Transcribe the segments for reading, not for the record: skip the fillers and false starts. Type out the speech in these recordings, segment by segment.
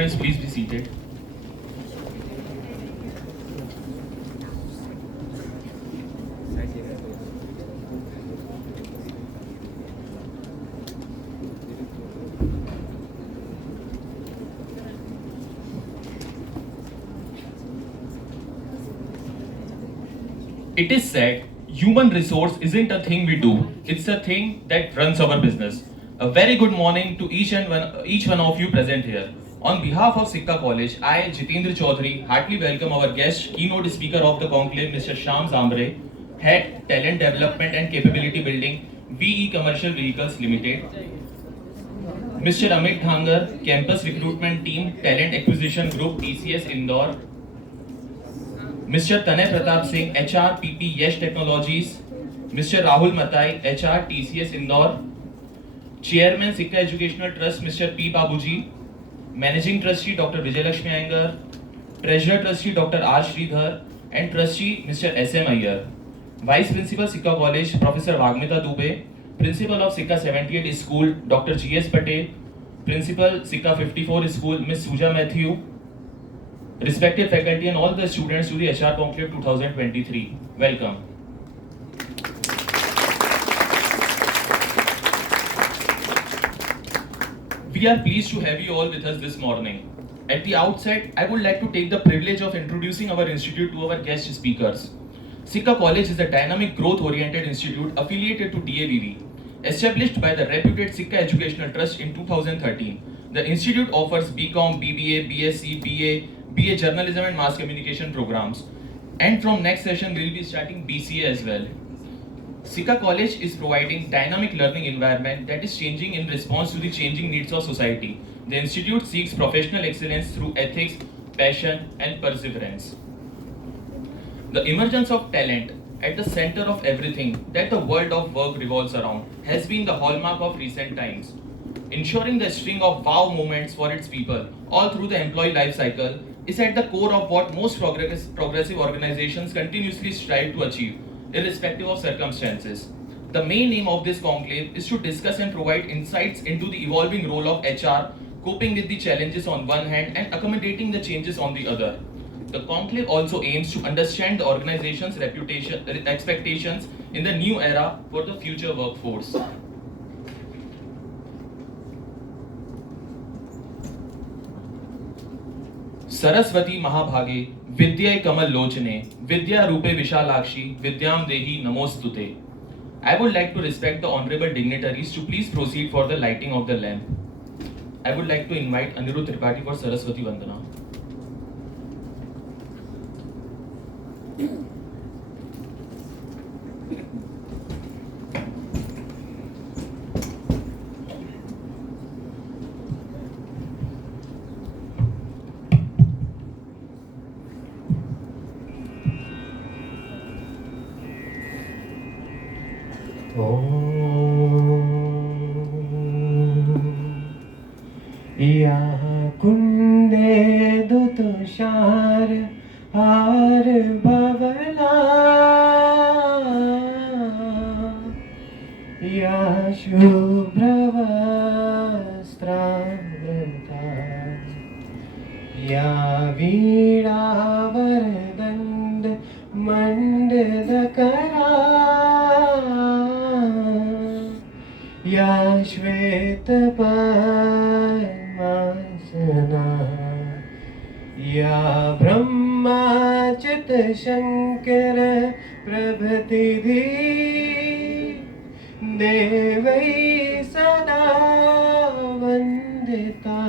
Students, please be seated. It is said, human resource isn't a thing we do, it's a thing that runs our business. A very good morning to each one of you present here. On behalf of SICA College, I, Jitendra Chaudhary, heartily welcome our guest, keynote speaker of the conclave, Mr. Shyam Zambre, Head, Talent Development and Capability Building, VE Commercial Vehicles Limited. Mr. Amit Dhangar, Campus Recruitment Team, Talent Acquisition Group, TCS Indore. Mr. Tanay Pratap Singh, HR PP Yesh Technologies. Mr. Rahul Matai, HR TCS Indore. Chairman SICA Educational Trust, Mr. P. Babuji. Managing Trustee, Dr. Vijayalakshmi Iyengar. Treasurer Trustee, Dr. R. Sridhar. And Trustee, Mr. S.M. Iyer. Vice Principal, SICA College, Professor Vagmita Dubey. Principal of SICA 78 School, Dr. G.S. Patel. Principal, SICA 54 School, Ms. Suja Matthew. Respected faculty and all the students to the HR Conclave 2023. Welcome. We are pleased to have you all with us this morning. At the outset, I would like to take the privilege of introducing our institute to our guest speakers. SICA College is a dynamic growth-oriented institute affiliated to DAVV. Established by the reputed SICA Educational Trust in 2013, the institute offers BCom, BBA, BSc, BA Journalism and Mass Communication programs. And from next session, we will be starting BCA as well. SICA College is providing dynamic learning environment that is changing in response to the changing needs of society. The institute seeks professional excellence through ethics, passion, and perseverance. The emergence of talent at the center of everything that the world of work revolves around has been the hallmark of recent times. Ensuring the string of wow moments for its people all through the employee life cycle is at the core of what most progressive organizations continuously strive to achieve, irrespective of circumstances. The main aim of this conclave is to discuss and provide insights into the evolving role of HR, coping with the challenges on one hand and accommodating the changes on the other. The conclave also aims to understand the organization's reputation, expectations in the new era for the future workforce. Saraswati महाभागे विद्याय कमल लोचने विद्या रूपे विशालाक्षी विद्याम देहि नमोस्तुते. I would like to respect the honorable dignitaries to please proceed for the lighting of the lamp. I would like to invite Anirudh Tripathi for Saraswati Vandana. या कुंदे दुतुषार हार भवला या शुभ्रवस्त्रावृता या वीणा वरदंड मंडदकरा या श्वेतपद्मासना या ब्रह्माच्युत शंकर प्रभृतिधि देवै सदा वंदिता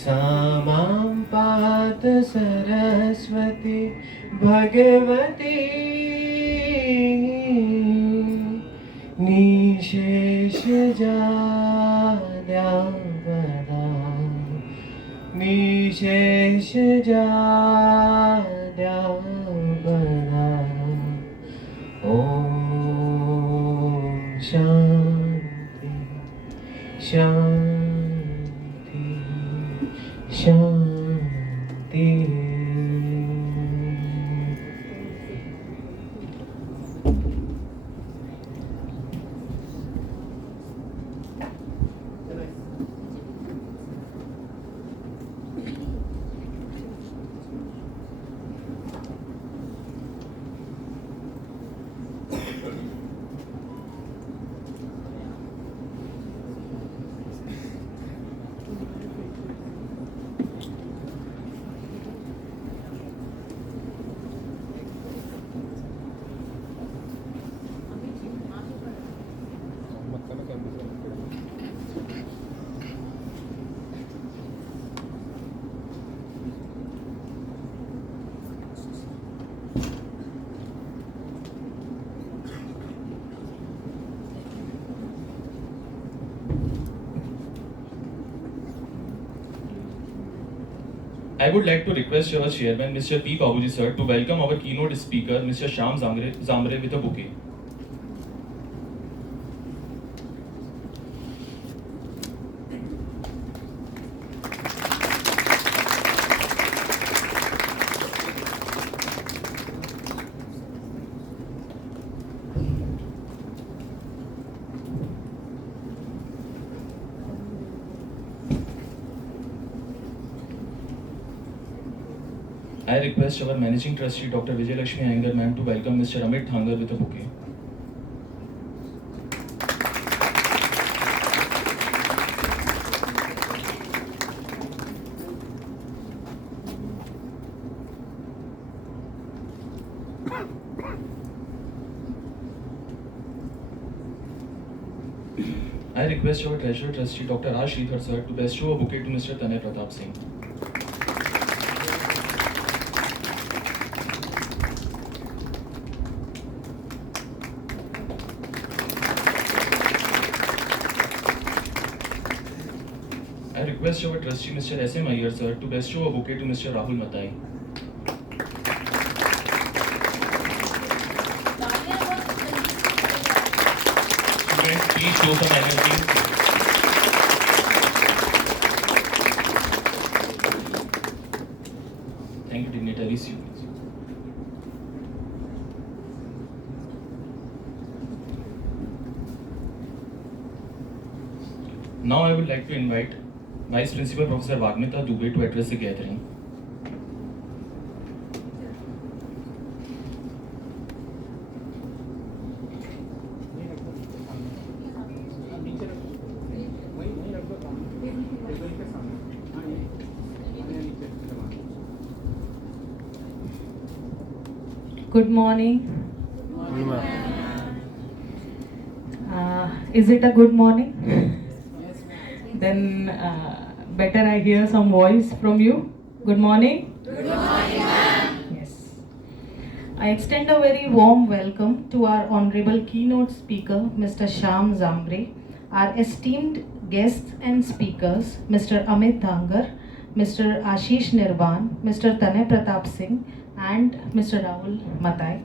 सा मां पात सरस्वती भगवती निशेष जाद्यावदा निशेष जाद्यावदा. ओम शांति शांति शांति. I would like to request our chairman, Mr. P. Babuji sir, to welcome our keynote speaker, Mr. Shyam Zamre with a bouquet. I request our managing trustee, Dr. Vijay Lakshmi Iyengar ma'am, to welcome Mr. Amit Thangar with a bouquet. I request our treasurer trustee, Dr. R. Sridhar sir, to bestow a bouquet to Mr. Tanay Pratap Singh. I request our trustee, Mr. S.M. Iyer sir, to bestow a bouquet to Mr. Rahul Matai. Students, please show some energy. Thank you, dignitaries. Now I would like to invite Vice Principal Professor Vagmita Dubey to address the gathering. Good morning. Is it a good morning? Then better I hear some voice from you. Good morning. Good morning, ma'am. Yes. I extend a very warm welcome to our honorable keynote speaker, Mr. Shyam Zamre, our esteemed guests and speakers, Mr. Amit Thangar, Mr. Ashish Nirvan, Mr. Tanay Pratap Singh, and Mr. Rahul Matai,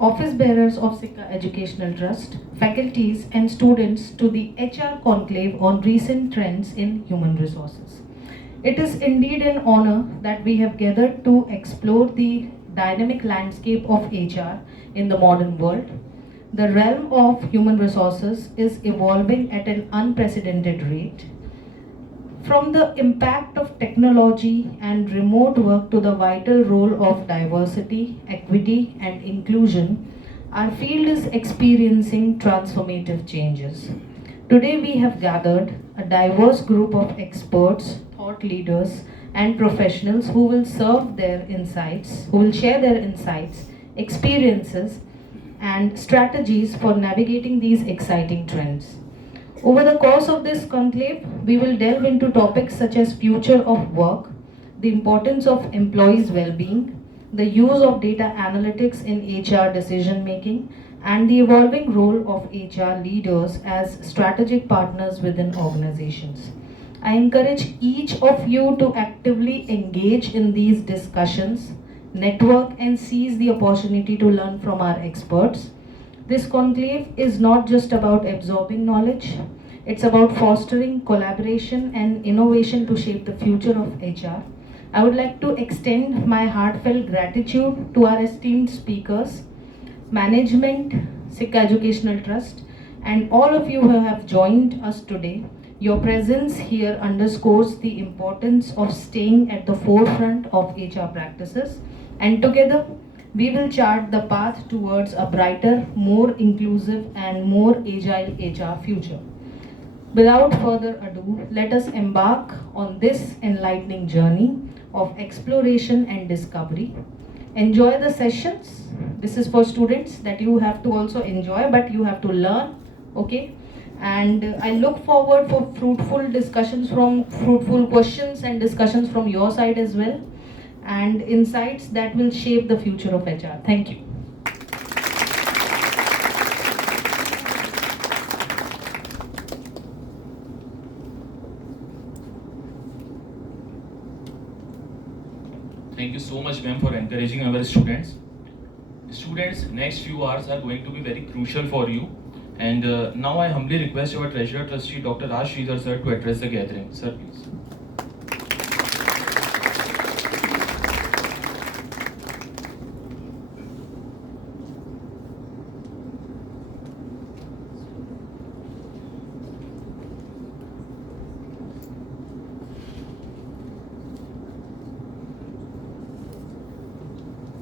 office bearers of SICA Educational Trust, faculties and students to the HR Conclave on recent trends in human resources. It is indeed an honor that we have gathered to explore the dynamic landscape of HR in the modern world. The realm of human resources is evolving at an unprecedented rate. From the impact of technology and remote work to the vital role of diversity, equity, and inclusion, our field is experiencing transformative changes. Today, we have gathered a diverse group of experts, thought leaders, and professionals who will share their insights, experiences, and strategies for navigating these exciting trends. Over the course of this conclave, we will delve into topics such as future of work, the importance of employees' well-being, the use of data analytics in HR decision making, and the evolving role of HR leaders as strategic partners within organizations. I encourage each of you to actively engage in these discussions, network, and seize the opportunity to learn from our experts. This conclave is not just about absorbing knowledge, it's about fostering collaboration and innovation to shape the future of HR. I would like to extend my heartfelt gratitude to our esteemed speakers, management, SICA Educational Trust, and all of you who have joined us today. Your presence here underscores the importance of staying at the forefront of HR practices, and together we will chart the path towards a brighter, more inclusive, and more agile HR future. Without further ado, let us embark on this enlightening journey of exploration and discovery. Enjoy the sessions. This is for students that you have to also enjoy, but you have to learn, okay? And I look forward for fruitful questions and discussions from your side as well, and insights that will shape the future of HR. Thank you. Thank you so much, ma'am, for encouraging our students. Students, next few hours are going to be very crucial for you. And now I humbly request our Treasurer Trustee, Dr. Raj Sridhar sir, to address the gathering. Sir, please.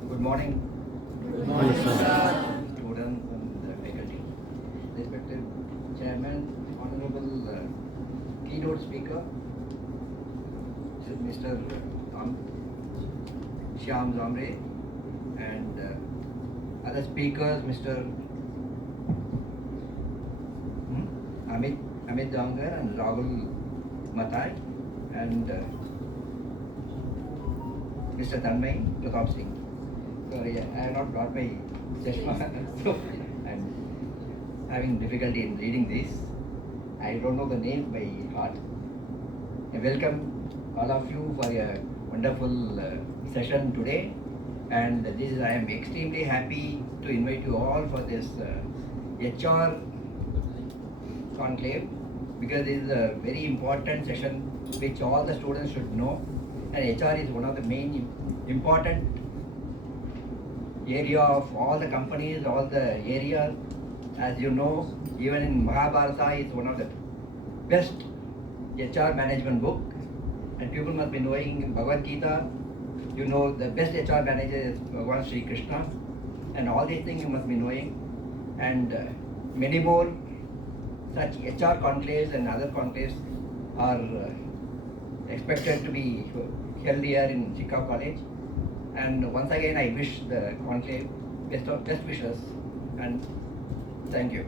Good morning. Good morning, sir. Students and faculty. Respected Chairman, Honorable Keynote Speaker, Mr. Shyam Zamre, and other speakers, Mr. Amit Dangar and Rahul Matai, and Mr. Tanmay Pratap Singh. Sorry, I have not brought my chashma, so I'm having difficulty in reading this. I don't know the name by heart. I welcome all of you for a wonderful session today, and this I am extremely happy to invite you all for this HR conclave, because this is a very important session which all the students should know, and HR is one of the main important area of all the companies, all the areas. As you know, even in Mahabharata is one of the best HR management book, and people must be knowing Bhagavad Gita. You know the best HR manager is Bhagavan Sri Krishna, and all these things you must be knowing, and many more such HR conclaves and other conclaves are expected to be held here in SICA College. And once again, I wish the conclave best wishes, and thank you.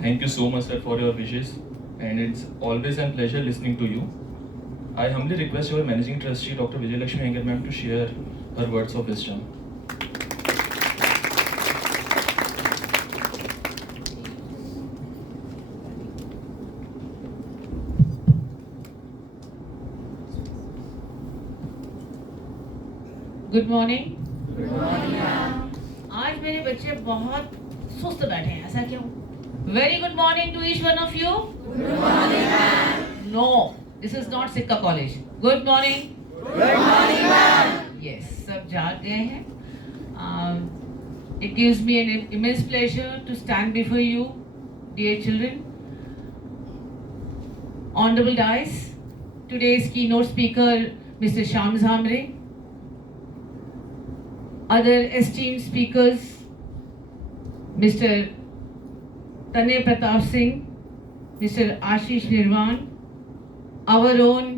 Thank you so much, sir, for your wishes. And it's always a pleasure listening to you. I humbly request your Managing Trustee, Dr. Vijayalakshmi Iyengar ma'am, to share her words of wisdom. Good morning. आज मेरे बच्चे बहुत सुस्त बैठे हैं, ऐसा क्यों? Very good morning to each one of you. Good morning ma'am. No, this is not Sikka college. Good morning. Good morning ma'am. Yes, सब जाग गए हैं। It gives me an immense pleasure to stand before you, dear children. Honorable Dais, today's keynote speaker, Mr. Shyam Zamre. Other esteemed speakers, Mr. Tanmay Pratap Singh, Mr. Ashish Nirwan, our own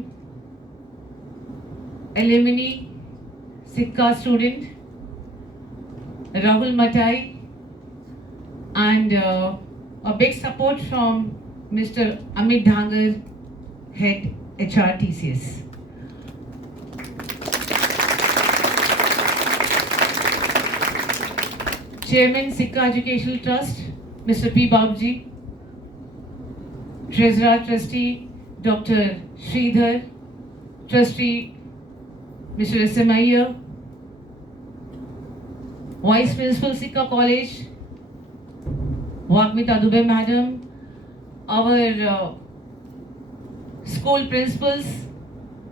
alumni, SICA student, Rahul Matai, and a big support from Mr. Amit Dangar, head HR TCS. Chairman SICA Educational Trust, Mr. P. Babji, Treasurer Trustee, Dr. Sridhar, Trustee, Mr. S.M. Iyer, Vice Principal SICA College, Vagmita Dubey Madam, our school principals,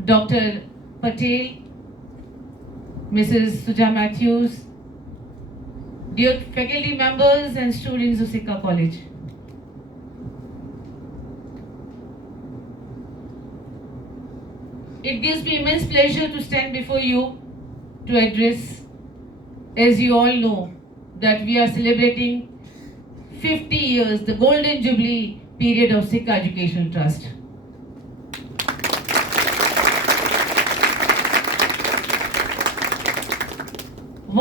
Dr. Patel, Mrs. Suja Matthews, dear faculty members and students of SICA College. It gives me immense pleasure to stand before you to address. As you all know, that we are celebrating 50 years, the golden jubilee period of SICA Educational Trust.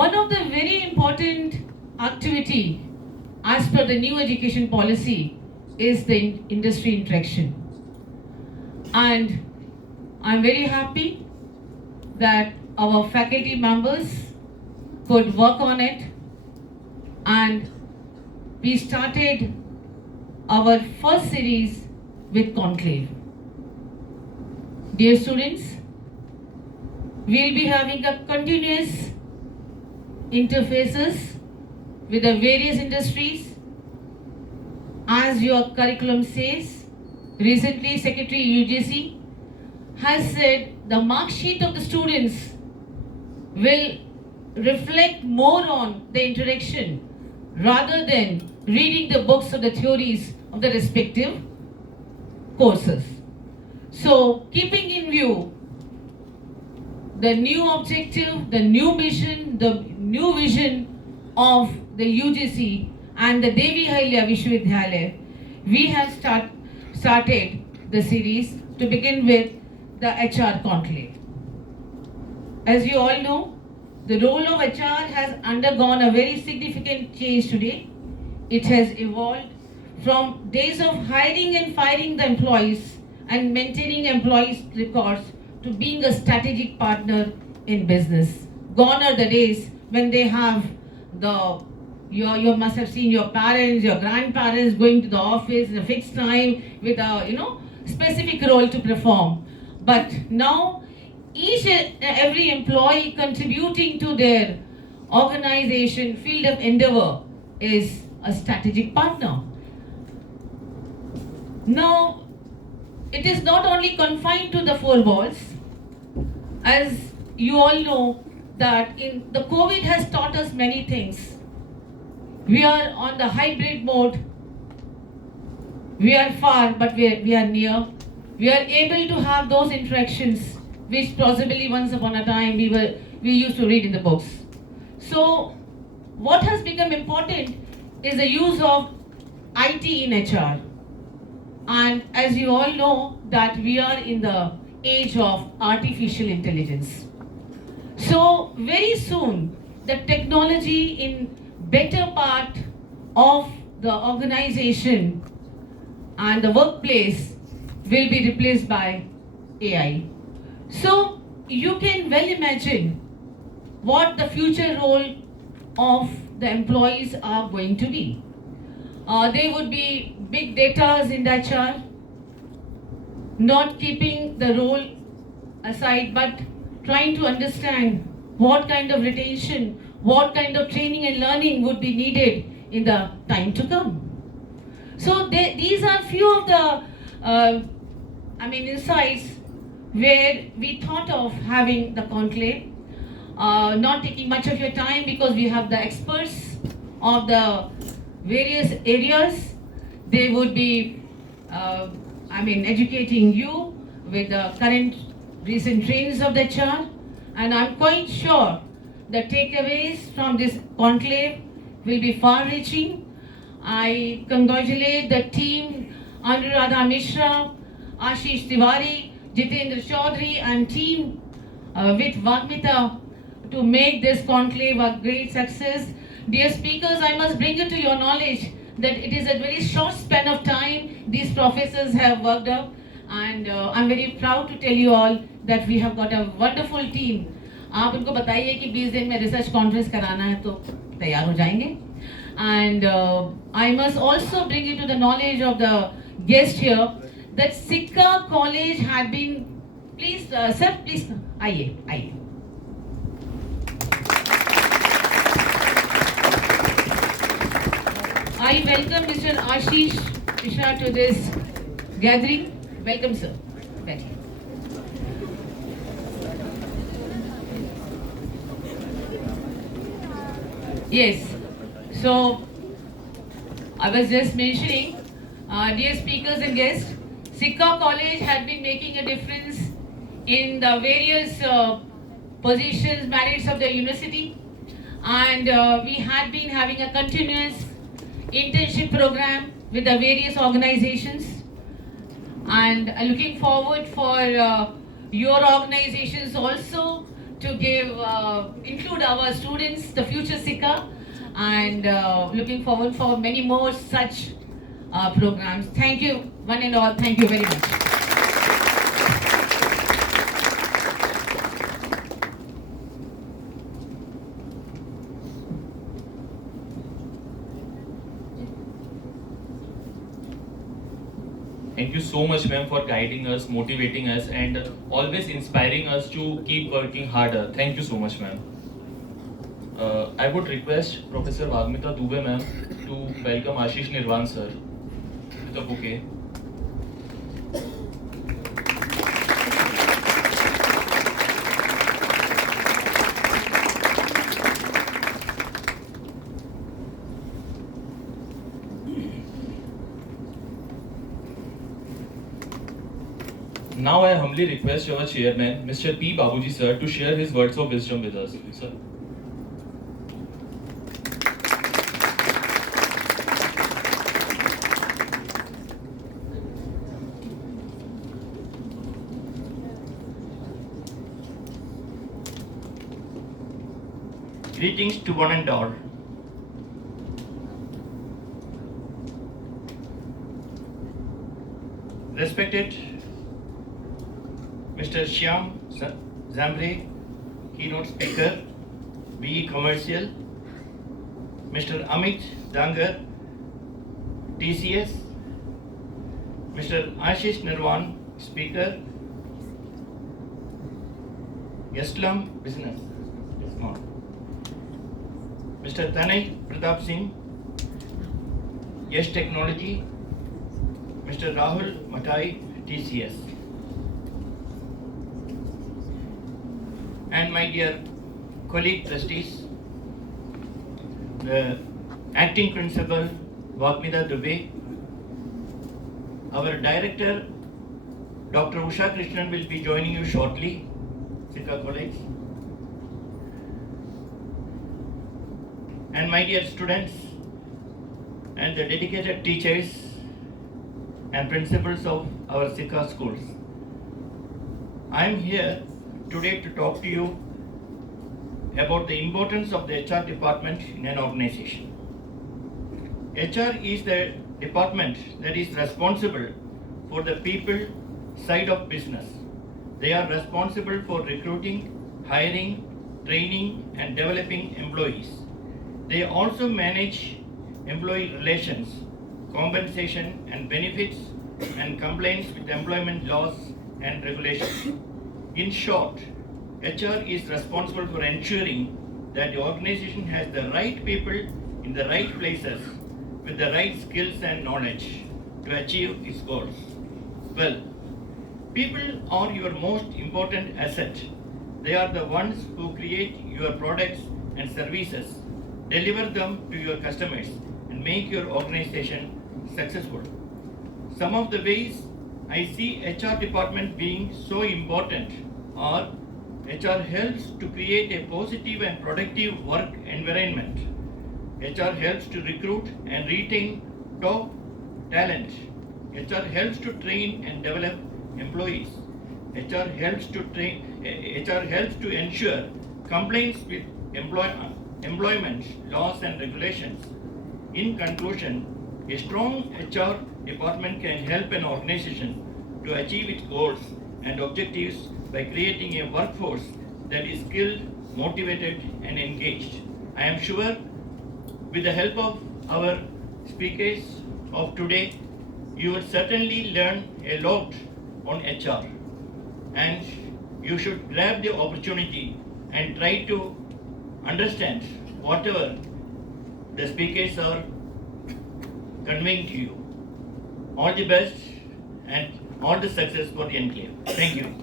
One of the very important activity as per the new education policy is the industry interaction. And I'm very happy that our faculty members could work on it, and we started our first series with Conclave. Dear students, we'll be having a continuous interfaces with the various industries. As your curriculum says, recently Secretary UGC has said the mark sheet of the students will reflect more on the interaction rather than reading the books or the theories of the respective courses. So, keeping in view the new objective, the new mission, the new vision of the UGC and the Devi Ahilya Vishwavidyalaya, we have started the series to begin with the HR Conclave. As you all know, the role of HR has undergone a very significant change today. It has evolved from days of hiring and firing the employees and maintaining employees' records to being a strategic partner in business. Gone are the days when they have you must have seen your parents, your grandparents going to the office in a fixed time with a specific role to perform. But now each and every employee contributing to their organization field of endeavor is a strategic partner. Now, it is not only confined to the four walls. As you all know that the COVID has taught us many things. We are on the hybrid mode. We are far, but we are near. We are able to have those interactions which possibly once upon a time we used to read in the books. So, what has become important is the use of IT in HR. And as you all know that we are in the age of artificial intelligence. So very soon the technology in better part of the organization and the workplace will be replaced by AI. So you can well imagine what the future role of the employees are going to be. They would be big datas in the HR, not keeping the role aside, but trying to understand what kind of retention, what kind of training and learning would be needed in the time to come. So these are few of the insights where we thought of having the conclave. Not taking much of your time because we have the experts of the various areas. They would be educating you with the current recent trends of the HR, and I'm quite sure the takeaways from this conclave will be far-reaching. I congratulate the team, Anuradha Mishra, Ashish Tiwari, Jitendra Chaudhary and team with Vagmita to make this conclave a great success. Dear speakers, I must bring it to your knowledge that it is a very short span of time these professors have worked up, and I'm very proud to tell you all that we have got a wonderful team. आप उनको बताइए कि 20 दिन में research conference कराना है तो तैयार हो जाएंगे. And I must also bring you to the knowledge of the guest here that SICA college had been, please sir, please आइए. I welcome Mr. Ashish Mishra to this gathering. Welcome, sir. Thank you. Yes. So, I was just mentioning, dear speakers and guests, SICA College had been making a difference in the various positions, merits of the university, and we had been having a continuous internship program with the various organizations, and looking forward for your organizations also to include our students, the future SICA, and looking forward for many more such programs. Thank you, one and all. Thank you very much. Thank you so much, ma'am, for guiding us, motivating us, and always inspiring us to keep working harder. Thank you so much, ma'am. I would request Professor Vagmita Dubey, ma'am, to welcome Ashish Nirvan, sir, with a bouquet. Now I humbly request our chairman, Mr. P. Babuji, sir, to share his words of wisdom with us. Sir. Greetings to one and all. Respected Mr. Shyam Zambre, keynote speaker, BE Commercial, Mr. Amit Dangar, TCS, Mr. Ashish Nirvan, speaker, Yeslam Business, Mr. Tanay Pratap Singh, Yes Technology, Mr. Rahul Matai, TCS. And my dear colleague trustees, the acting principal Vagmita Dubey, our director Dr. Usha Krishnan will be joining you shortly, SICA College. And my dear students and the dedicated teachers and principals of our SICA schools. I am here today to talk to you about the importance of the HR department in an organization. HR is the department that is responsible for the people side of business. They are responsible for recruiting, hiring, training, and developing employees. They also manage employee relations, compensation and benefits, and compliance with employment laws and regulations. In short, HR is responsible for ensuring that the organization has the right people in the right places with the right skills and knowledge to achieve its goals. Well, people are your most important asset. They are the ones who create your products and services, deliver them to your customers, and make your organization successful. Some of the ways I see HR department being so important are: HR helps to create a positive and productive work environment. HR helps to recruit and retain top talent. HR helps to train and develop employees. HR helps to ensure compliance with employment laws and regulations. In conclusion, a strong HR department can help an organization to achieve its goals and objectives by creating a workforce that is skilled, motivated, and engaged. I am sure with the help of our speakers of today, you will certainly learn a lot on HR, and you should grab the opportunity and try to understand whatever the speakers are conveying to you. All the best and all the success for the Conclave. Thank you.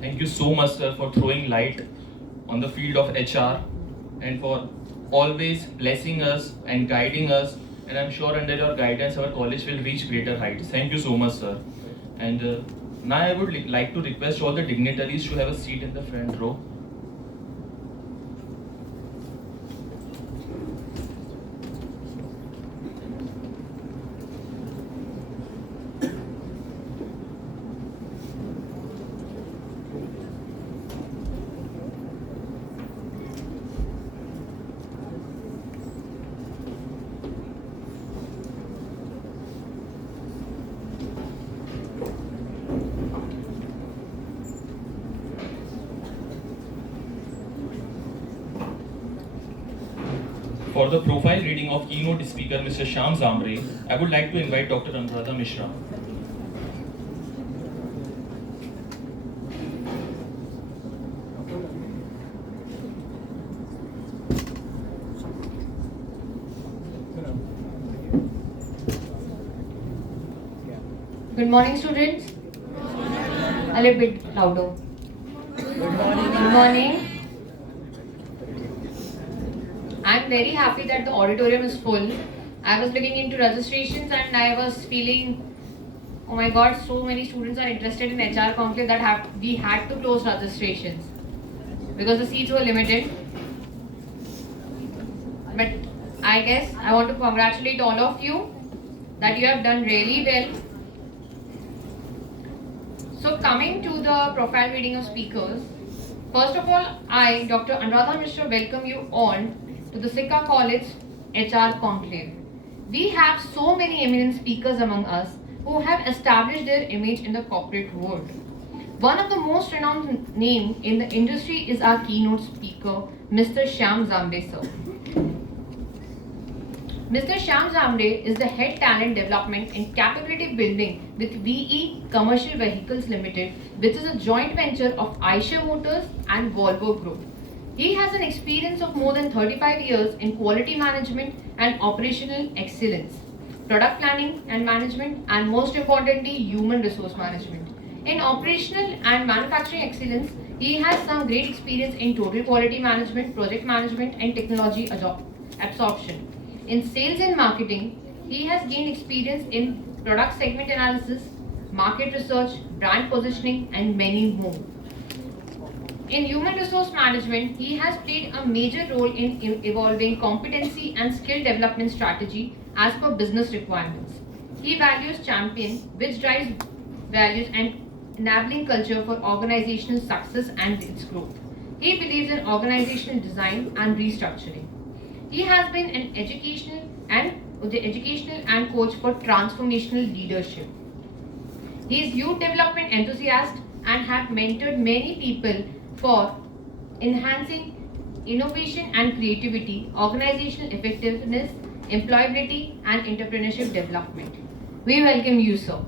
Thank you so much, sir, for throwing light on the field of HR and for always blessing us and guiding us. And I'm sure under your guidance, our college will reach greater heights. Thank you so much, sir. And now I would like to request all the dignitaries to have a seat in the front row. For the profile reading of keynote speaker Mr. Shyam Zamre, I would like to invite Dr. Anuradha Mishra. Good morning, students. A little bit louder. Good morning. I'm very happy that the auditorium is full. I was looking into registrations and I was feeling, oh my god, so many students are interested in HR Conclave that we had to close registrations because the seats were limited. But I guess I want to congratulate all of you that you have done really well. So coming to the profile reading of speakers, first of all, I, Dr. Anuradha Mishra, welcome you all to the SICA College HR Conclave. We have so many eminent speakers among us who have established their image in the corporate world. One of the most renowned names in the industry is our keynote speaker, Mr. Shyam Zamre sir. Mr. Shyam Zamre is the head talent development and capability building with VE Commercial Vehicles Limited, which is a joint venture of Eicher Motors and Volvo Group. He has an experience of more than 35 years in quality management and operational excellence, product planning and management, and most importantly, human resource management. In operational and manufacturing excellence, he has some great experience in total quality management, project management, and technology absorption. In sales and marketing, he has gained experience in product segment analysis, market research, brand positioning, and many more. In human resource management, he has played a major role in evolving competency and skill development strategy as per business requirements. He values champion, which drives values and enabling culture for organizational success and its growth. He believes in organizational design and restructuring. He has been an educational and coach for transformational leadership. He is youth development enthusiast and have mentored many people for enhancing innovation and creativity, organizational effectiveness, employability, and entrepreneurship development. We welcome you, sir.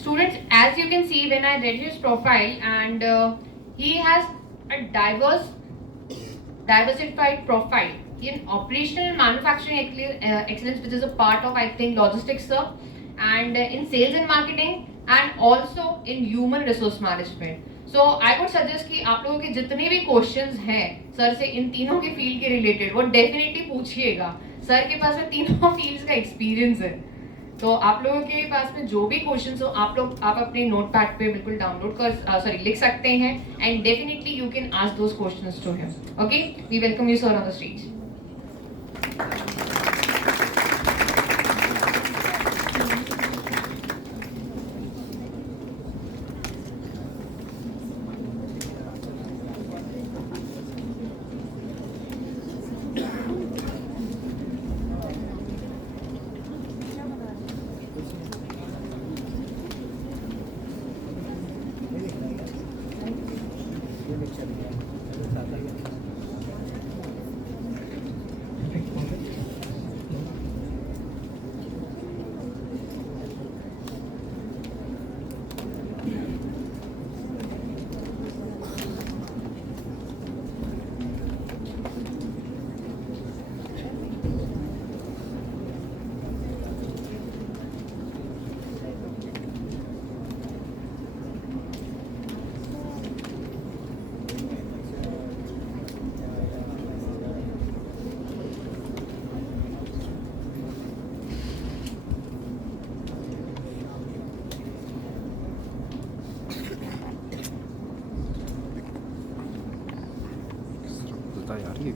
Students, as you can see when I read his profile, and he has a diversified profile in operational manufacturing excellence, which is a part of, I think, logistics, sir, and in sales and marketing, and also in human resource management. So I would suggest कि आप लोगों के जितने भी questions हैं sir से इन तीनों के फील्ड के रिलेटेड वो डेफिनेटली पूछिएगा. सर के पास में तीनों फील्ड्स का एक्सपीरियंस है, तो आप लोगों के पास में जो भी क्वेश्चंस हो आप अपने नोटपैड पे बिल्कुल लिख सकते हैं, and definitely you can ask those questions to him. Okay, we welcome you sir on the stage. Thank you.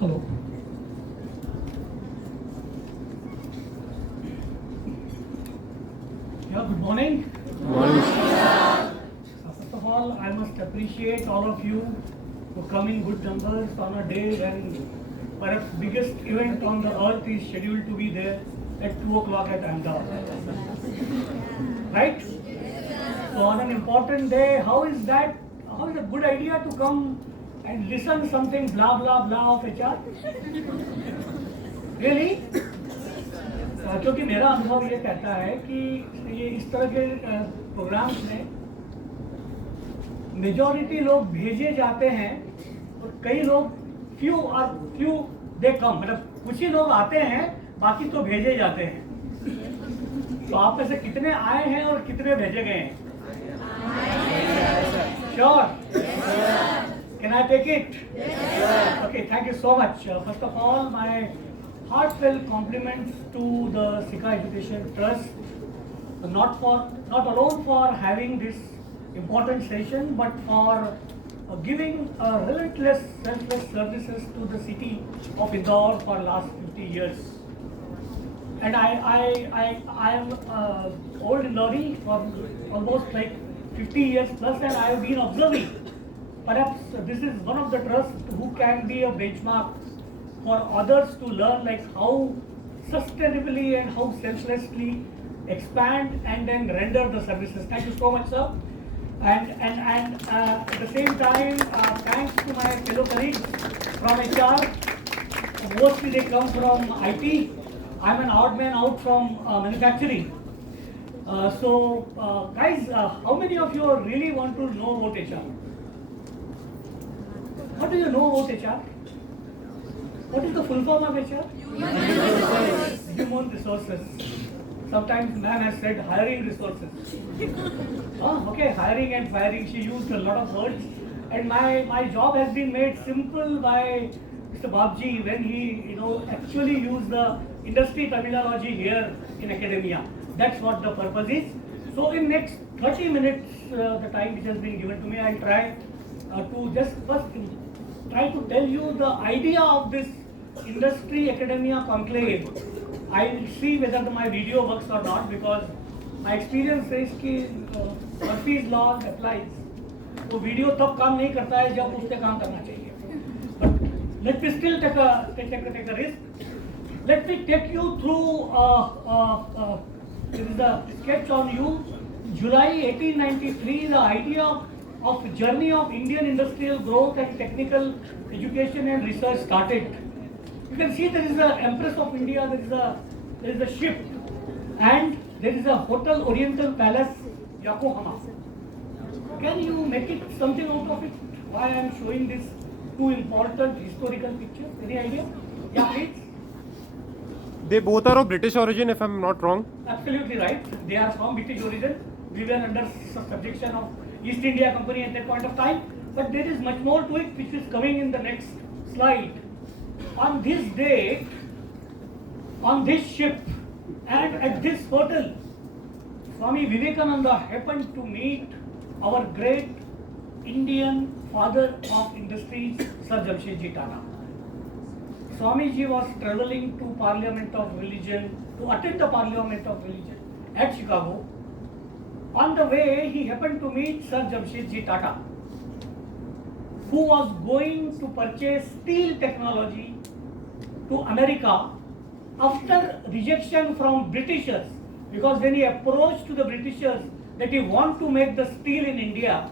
Hello. morning. First of all, I must appreciate all of you who come in good numbers on a day when perhaps biggest event on the earth is scheduled to be there at 2 o'clock at Ahmedabad. Right? So on an important day, how is a good idea to come and listen something blah blah blah of HR? Really? क्योंकि मेरा अनुभव ये कहता है कि ये इस तरह के प्रोग्राम्स में मेजॉरिटी लोग भेजे जाते हैं और कई लोग फ्यू दे कम, मतलब कुछ ही लोग आते हैं, बाकी तो भेजे जाते हैं. तो आप में से कितने आए हैं और कितने भेजे गए हैं? Sure? Can I take it? Okay, thank you so much. First of all my heartfelt compliments to the SICA Education Trust, not alone for having this important session, but for giving relentless, selfless services to the city of Indore for last 50 years. And I am old Indori for almost like 50 years plus, and I have been observing. Perhaps this is one of the trusts who can be a benchmark for others to learn, like how sustainably and how selflessly expand and then render the services. Thank you so much, sir. And at the same time, thanks to my fellow colleagues from HR. Mostly they come from IT. I'm an odd man out from manufacturing. Guys, how many of you really want to know about HR? What do you know about HR? What is the full form of HR? Human resources. Sometimes ma'am has said hiring resources. Okay, hiring and firing. She used a lot of words, and my job has been made simple by Mr. Babji when he actually used the industry terminology here in academia. That's what the purpose is. So in next 30 minutes, the time which has been given to me, I'll try to just first try to tell you the idea of this industry academia conclave. I'll see whether my video works or not, because my experience says कि Murphy's law applies. वो video तब काम नहीं करता है जब उससे काम करना चाहिए. But let me still take a risk. Let me take you through. This is the sketch on you. July 1893, the idea of journey of Indian industrial growth and technical education and research started. You can see there is the Empress of India, there is a ship, and there is a Hotel Oriental Palace, Yokohama. Can you make it something out of it? Why I am showing this two important historical pictures? Any idea? Yeah, please. They both are of British origin, if I'm not wrong. Absolutely right. They are from British origin. We were under subjection of East India Company at that point of time. But there is much more to it, which is coming in the next slide. On this day, on this ship, and at this hotel, Swami Vivekananda happened to meet our great Indian father of industries, Sir Jamshedji Tata. Swamiji was traveling to Parliament of Religion, to attend the Parliament of Religion at Chicago. On the way, he happened to meet Sir Jamshedji Tata, who was going to purchase steel technology to America after rejection from Britishers, because when he approached to the Britishers that he want to make the steel in India,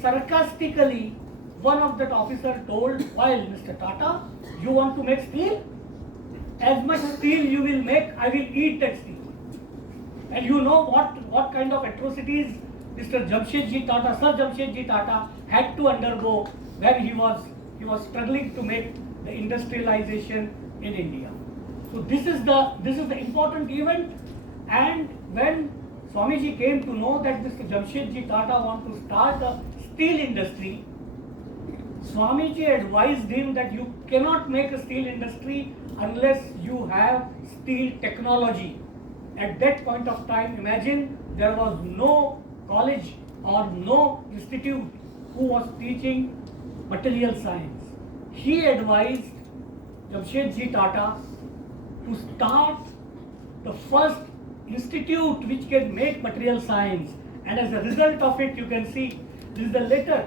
sarcastically one of that officer told, while Mr. Tata, you want to make steel? As much steel you will make, I will eat that steel. And you know what kind of atrocities Mr. Jamshedji Tata, Sir Jamshedji Tata had to undergo when he was struggling to make the industrialization in India. So this is the important event. And when Swamiji came to know that Mr. Jamshedji Tata want to start a steel industry, Swamiji advised him that you cannot make a steel industry unless you have steel technology. At that point of time, imagine there was no college or no institute who was teaching material science. He advised Jamshedji Tata to start the first institute which can make material science, And as a result of it, you can see this is the letter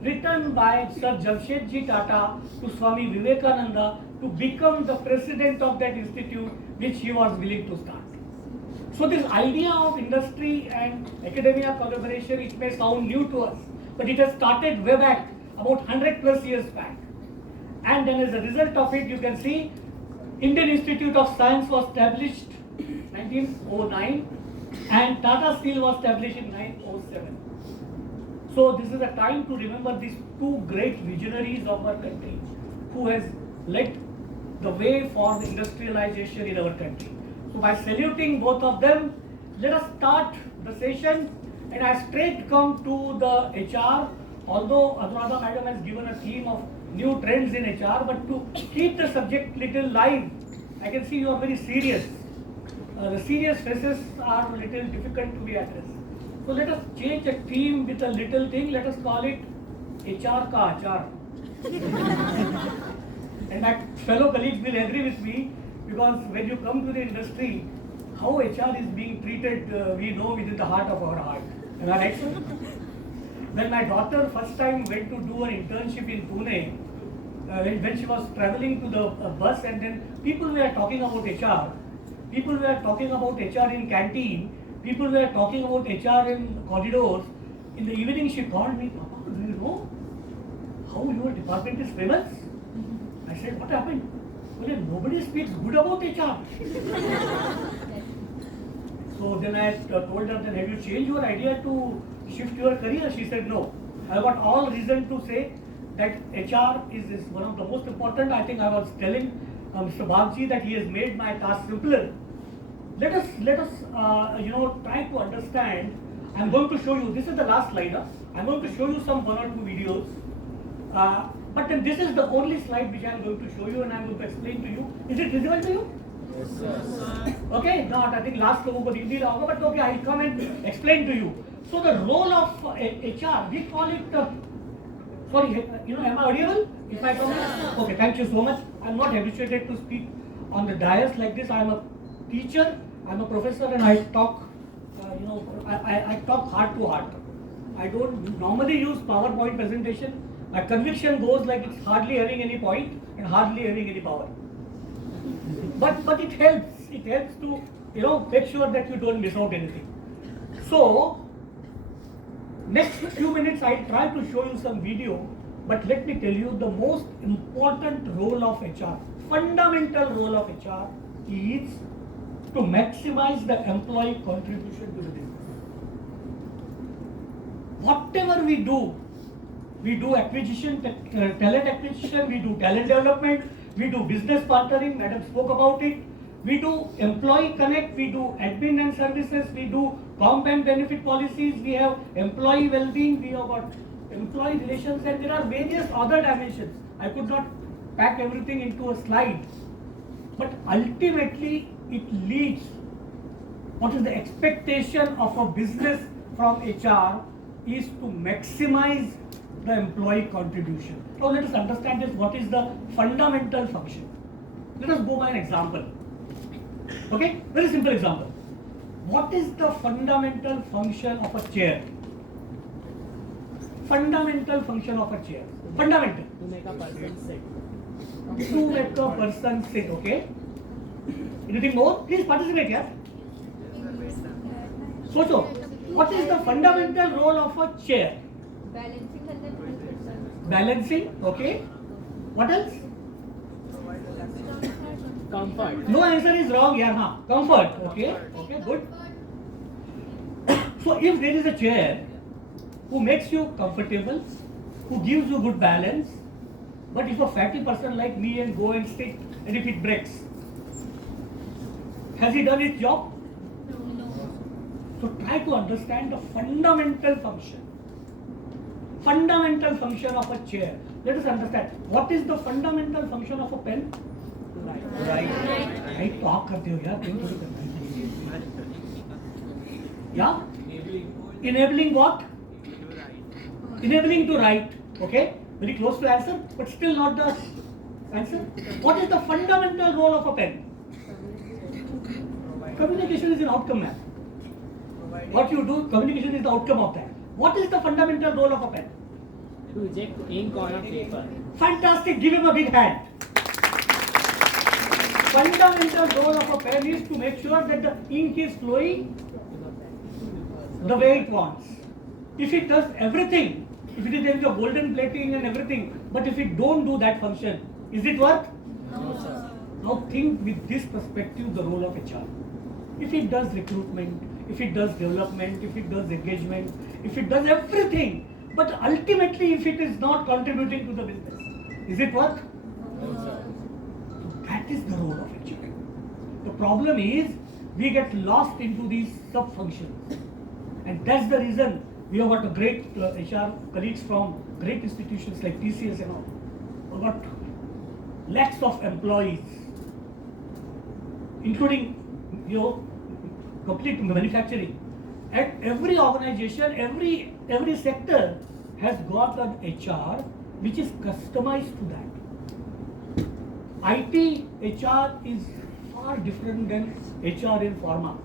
written by Sir Jamshedji Tata to Swami Vivekananda to become the president of that institute which he was willing to start. So this idea of industry and academia collaboration, it may sound new to us, but it has started way back, about 100 plus years back. And then as a result of it, you can see Indian Institute of Science was established 1909 and Tata Steel was established in 1907. So this is a time to remember these two great visionaries of our country who has led the way for the industrialization in our country. So by saluting both of them, let us start the session, and I straight come to the HR. Although Anuradha Madam has given a theme of new trends in HR, but to keep the subject little live, I can see you are very serious. The serious faces are a little difficult to be addressed. So let us change a theme with a little thing. Let us call it HR ka achar. And my fellow colleagues will agree with me, because when you come to the industry, how HR is being treated, we know within the heart of our heart. Am I right, sir? When my daughter first time went to do an internship in Pune, when she was traveling to the bus, and then people were talking about HR, people were talking about HR in canteen, people were talking about HR in corridors. In the evening she called me, Papa, do you know how your department is famous? I said, what happened? Well, nobody speaks good about HR. So then I told her, then have you changed your idea to shift your career? She said, no. I got all reason to say that HR is one of the most important. I think I was telling Mr. Bagji that he has made my task simpler. Let us try to understand. I'm going to show you, this is the last slide. I'm going to show you some one or two videos. But then this is the only slide which I'm going to show you, and I'm going to explain to you. Is it visible to you? Yes, sir. Okay, not. I think last logo ko hindi hoga, but okay, I'll come and explain to you. So the role of HR, we call it. Sorry, am I audible? If I come, okay, thank you so much. I'm not habituated to speak on the dais like this. I'm a teacher, I'm a professor, and I talk. I talk heart to heart. I don't normally use PowerPoint presentation. My conviction goes like it's hardly having any point and hardly having any power. But it helps. It helps to make sure that you don't miss out anything. So next few minutes I'll try to show you some video. But let me tell you, the most important role of HR, fundamental role of HR is to maximize the employee contribution to the business. Whatever we do acquisition, talent acquisition, we do talent development, we do business partnering, Madam spoke about it, we do employee connect, we do admin and services, we do comp and benefit policies, we have employee well-being, we have got employee relations, and there are various other dimensions. I could not pack everything into a slide, but ultimately it leads, what is the expectation of a business from HR is to maximize the employee contribution. Now let us understand this, what is the fundamental function. Let us go by an example. Okay, very simple example. What is the fundamental function of a chair? Fundamental function of a chair. Fundamental. To make a person sit. To make a person sit, okay? Anything more? Please participate, yeah? So, what is the fundamental role of a chair? Balancing, okay? What else? Comfort. No answer is wrong, yeah, comfort, okay? Okay, good. So if there is a chair who makes you comfortable, who gives you good balance, but if a fatty person like me and go and sit, and if it breaks, has he done its job? No. So try to understand the fundamental function. Fundamental function of a chair. Let us understand. What is the fundamental function of a pen? Right. Talk करते हो यार, think थोड़ी करते हो. Yeah? Enabling what? Enabling to write. Okay? Very close to answer, but still not the answer. What is the fundamental role of a pen? Communication is an outcome, man. What you do, communication is the outcome of that. What is the fundamental role of a pen? To eject ink on a paper. Fantastic, give him a big hand. Fundamental role of a pen is to make sure that the ink is flowing the way it wants. If it does everything, if it is in the golden plating and everything, but if it don't do that function, is it work? No, sir. Now think with this perspective the role of HR. If it does recruitment, if it does development, if it does engagement, if it does everything, but ultimately if it is not contributing to the business, is it work? No, sir. That is the role of HR. The problem is we get lost into these sub-functions, and that's the reason we have got a great HR colleagues from great institutions like TCS and all. We've got lakhs of employees, including complete manufacturing. At every organization, every sector has got an HR which is customized to that. IT HR is far different than HR in pharma.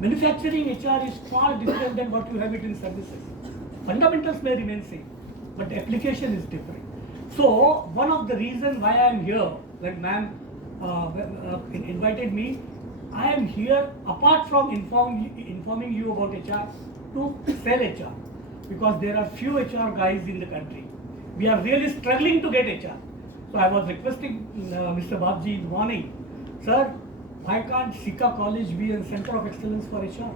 Manufacturing HR is far different than what you have it in services. Fundamentals may remain same, but the application is different. So one of the reasons why I am here, when ma'am invited me, I am here apart from informing you about HR to sell HR, because there are few HR guys in the country. We are really struggling to get HR. So I was requesting Mr. Babji in the morning, sir, why can't SICA college be a center of excellence for HR?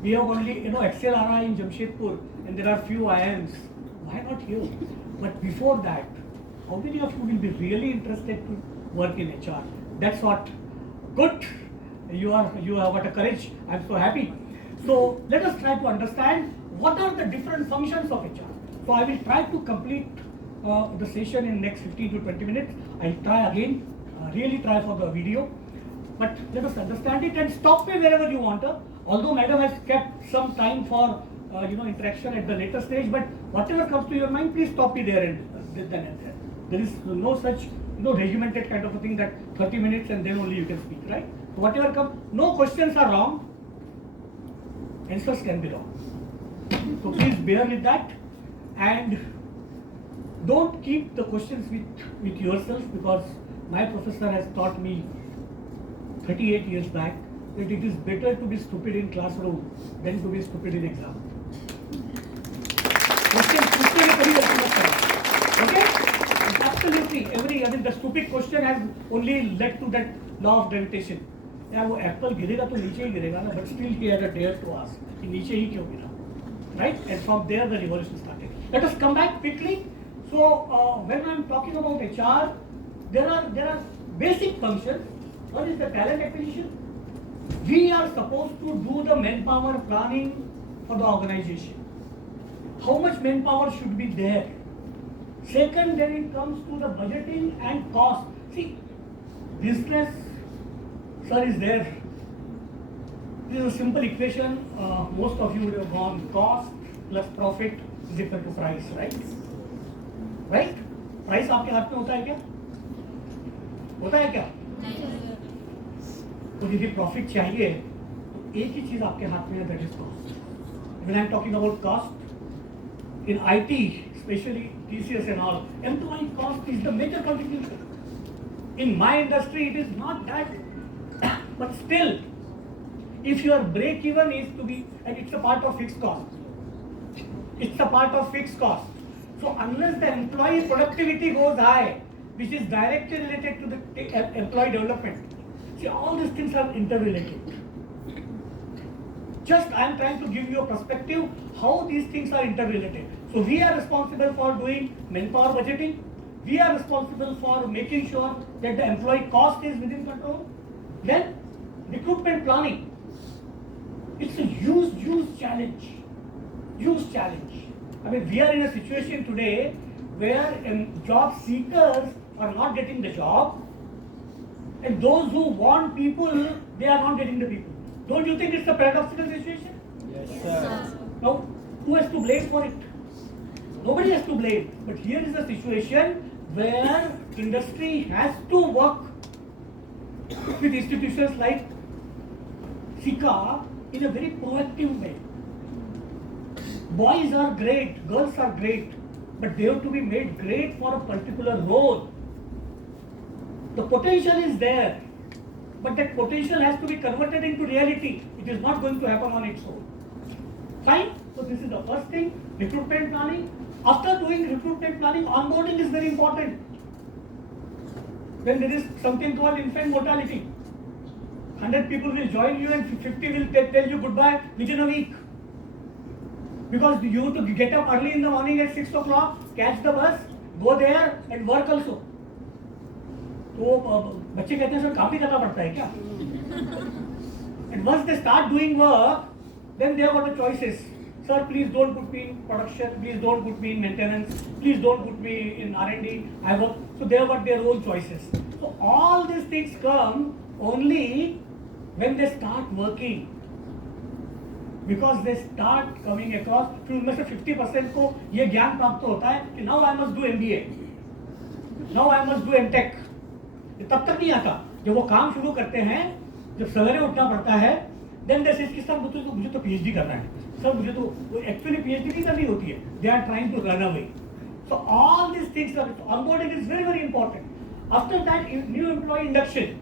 We have only, XLRI in Jamshedpur, and there are few IIMs. Why not here? But before that, how many of you will be really interested to work in HR? That's what good. You have got a courage. I'm so happy. So let us try to understand what are the different functions of HR. So I will try to complete the session in next 15 to 20 minutes. I'll try again, really try for the video. But let us understand it and stop me wherever you want to. Although madam has kept some time for interaction at the later stage, but whatever comes to your mind, please stop me there and then and there. There is no such regimented kind of a thing that 30 minutes and then only you can speak, right? So whatever comes, no questions are wrong, answers can be wrong. So please bear with that and don't keep the questions with yourself, because my professor has taught me 38 years back that it is better to be stupid in classroom than to be stupid in exam. Okay? Absolutely. The stupid question has only led to that law of gravitation. यार वो Apple गिरेगा तो नीचे ही गिरेगा ना, but still he had a dare to ask कि नीचे ही क्यों गिरा, right? And from there the revolution started. Let us come back quickly. So when I am talking about HR, there are basic functions. One is the talent acquisition. We are supposed to do the manpower planning for the organization. How much manpower should be there? Second, then it comes to the budgeting and cost. See, business, sir, is there. This is a simple equation. Most of you would have gone cost plus profit is equal to price, right? Right? Price आपके हाथ में होता है क्या? होता है क्या? तो यदि प्रॉफिट चाहिए तो एक ही चीज आपके हाथ में है, that is cost. When I am talking about cost, in IT, especially TCS and all, employee cost is the major contributor. In my industry, it is not that, but still, if your break even is to be, and it's a part of fixed cost. It's a part of fixed cost. So unless the employee productivity goes high, which is directly related to the employee development, see, all these things are interrelated. Just I am trying to give you a perspective how these things are interrelated. So we are responsible for doing manpower budgeting. We are responsible for making sure that the employee cost is within control. Then recruitment planning. It's a huge challenge. Huge challenge. I mean, we are in a situation today where job seekers are not getting the job, and those who want people, they are not getting the people. Don't you think it's a paradoxical situation? Yes, sir. Now, who has to blame for it? Nobody has to blame. But here is a situation where industry has to work with institutions like SICA in a very proactive way. Boys are great, girls are great, but they have to be made great for a particular role. The potential is there, but that potential has to be converted into reality. It is not going to happen on its own. Fine? So this is the first thing, recruitment planning. After doing recruitment planning, onboarding is very important. Then there is something called infant mortality. 100 people will join you and 50 will tell you goodbye within a week. Because you have to get up early in the morning at 6 o'clock, catch the bus, go there and work also. तो बच्चे कहते हैं sir काम भी करना पड़ता है क्या? And once they start doing work, then they have got the choices. Sir, please don't put me in production, please don't put me in maintenance, please don't put me in R&D. I work. So they have got their own choices. So all these things come only when they start working. Because they start coming across, फिर उनमें से 50% को ये ज्ञान प्राप्त होता है कि now I must do MBA, now I must do MTech. तब तक नहीं आता. जब वो काम शुरू करते हैं, जब सवेरे उठना पड़ता है, then they say कि सर मुझे तो PhD करना है. सर मुझे तो actually PhD नहीं करनी होती है. They are trying to run away. So all these things are onboarding is very very important. After that, new employee induction.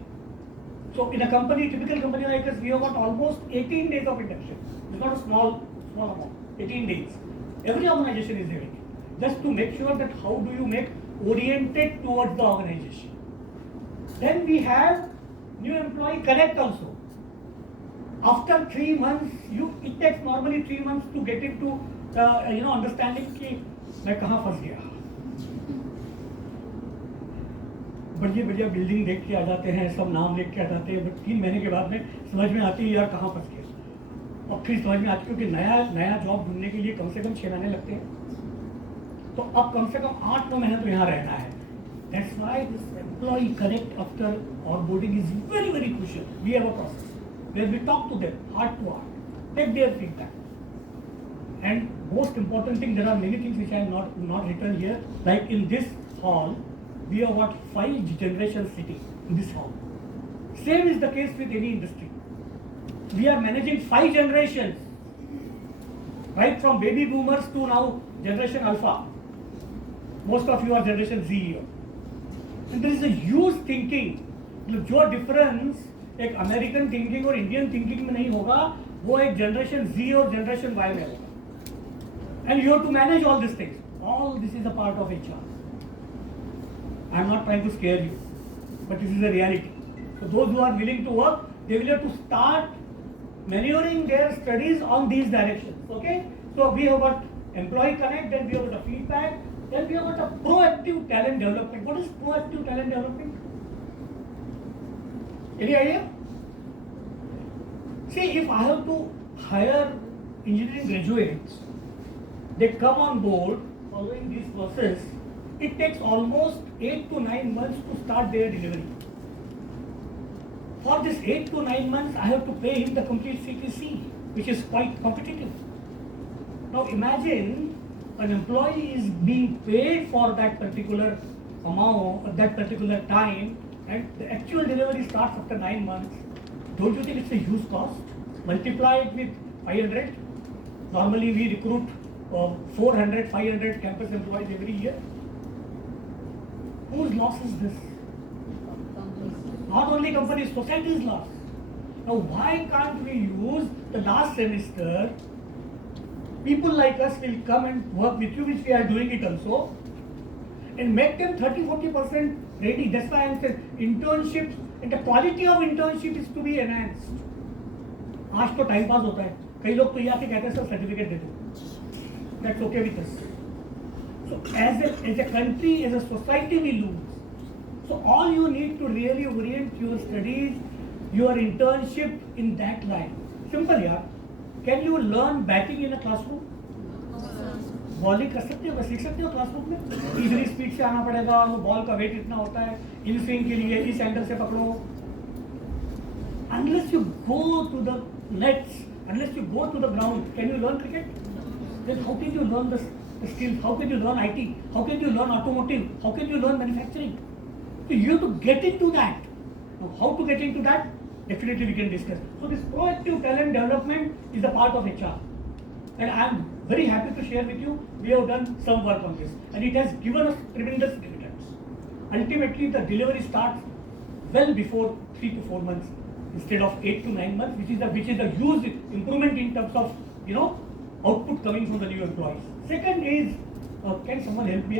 So in a company, typical company like us, we have got almost 18 days of induction. It's not a small amount. 18 days. Every organization is doing it. Just to make sure that how do you make oriented towards the organization. Then we have new employee connect also. After 3 months, it takes normally 3 months to get into understanding कि मैं कहाँ फंस गया. बढ़िया building देख के आ जाते हैं, सब नाम लिख के आ जाते हैं, बट 3 महीने के बाद में समझ में आती है यार कहाँ फंस गया. और फिर समझ में आती है क्योंकि नया जॉब ढूंढने के लिए कम से कम 6 महीने लगते हैं. तो अब कम से कम 8-9 महीने तो यहाँ रहना है. That's why this employee connect after onboarding is very very crucial. We have a process where we talk to them heart to heart, take their feedback. And most important thing, there are many things which I have not written here. Like in this hall, we have got 5 generations sitting in this hall. Same is the case with any industry. We are managing 5 generations, right from baby boomers to now generation alpha. Most of you are generation Z here. And there is a huge thinking. जो difference एक American thinking और Indian thinking में नहीं होगा, वो एक generation Z और generation Y में होगा. And you have to manage all these things. All this is a part of HR. I am not trying to scare you, but this is a reality. So those who are willing to work, they will have to start maneuvering their studies on these directions. Okay? So we have got employee connect, then we have got the feedback, then we have got a proactive talent development. What is proactive talent development? Any idea? See, if I have to hire engineering graduates, they come on board following this process. It takes almost 8 to 9 months to start their delivery. For this 8 to 9 months, I have to pay him the complete CTC, which is quite competitive. Now imagine an employee is being paid for that particular amount, that particular time, and the actual delivery starts after 9 months. Don't you think it's a huge cost? Multiply it with 500. Normally we recruit 400, 500 campus employees every year. Whose loss is this? Not only companies, society's loss. Now why can't we use the last semester? People like us will come and work with you, which we are doing it also, and make them 30-40% ready. That's why I am saying internships, and the quality of internship is to be enhanced. आज तो time pass होता है. कई लोग तो ये आके कहते हैं सर सर्टिफिकेट दे दो. That's okay with us. So as a country, as a society, we lose. So all you need to really orient your studies, your internship in that line. Simple यार. Can you learn batting in a classroom? Bowling कर सकते हो, सीख सकते हो classroom में. इधर speed से आना पड़ेगा और वो बॉल का वेट इतना होता है. इन स्विंग के लिए इस एंगल से पकड़ो. Unless you go to the nets, unless you go to the ground, can you learn cricket? Then how can you learn the skills? How can you learn IT? How can you learn automotive? How can you learn manufacturing? So you have to get into that. Now how to get into that? definitely we can discuss. So this proactive talent development is a part of HR. And I am very happy to share with you, we have done some work on this and it has given us tremendous dividends. Ultimately, the delivery starts well before 3 to 4 months instead of 8 to 9 months, which is a huge improvement in terms of output coming from the new employees. Second is, can someone help me?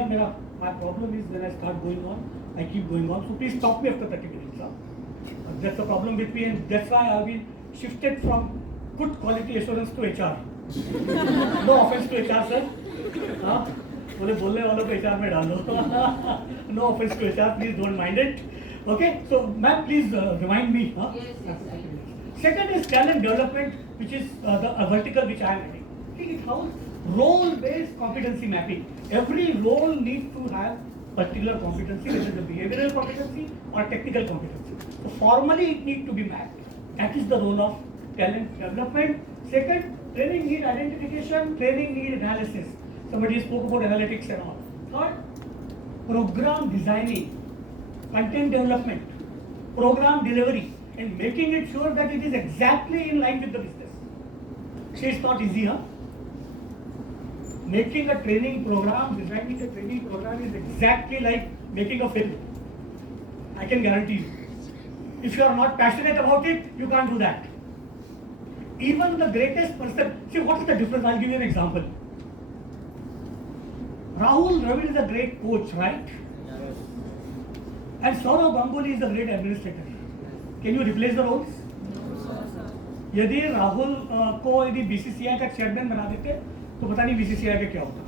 My problem is when I start going on, I keep going on. So please stop me after 30 minutes. That's the problem with me, and that's why I've been shifted from good quality assurance to HR. No offense to HR, sir. बोले बोलने वालों को HR में डाल दो. No offense to HR, please don't mind it. Okay, so ma'am, please remind me. Second is talent development, which is the vertical which I am heading. See, it has role-based competency mapping. Every role needs to have particular competency, whether it's a behavioral competency or technical competency. So formally it needs to be mapped. That is the role of talent development. Second, training need identification, training need analysis. Somebody spoke about analytics and all. Third, program designing, content development, program delivery, and making it sure that it is exactly in line with the business. See, it's not easy, huh? Making a training program, designing a training program is exactly like making a film. I can guarantee you. If you are not passionate about it, you can't do that. Even the greatest person, see what is the difference? I'll give you an example. Rahul Dravid is a great coach, right? Yes. And Saurav Ganguly is a great administrator. Can you replace the roles? यदि राहुल को यदि BCCI का chairman बना देते तो पता नहीं BCCI का क्या होता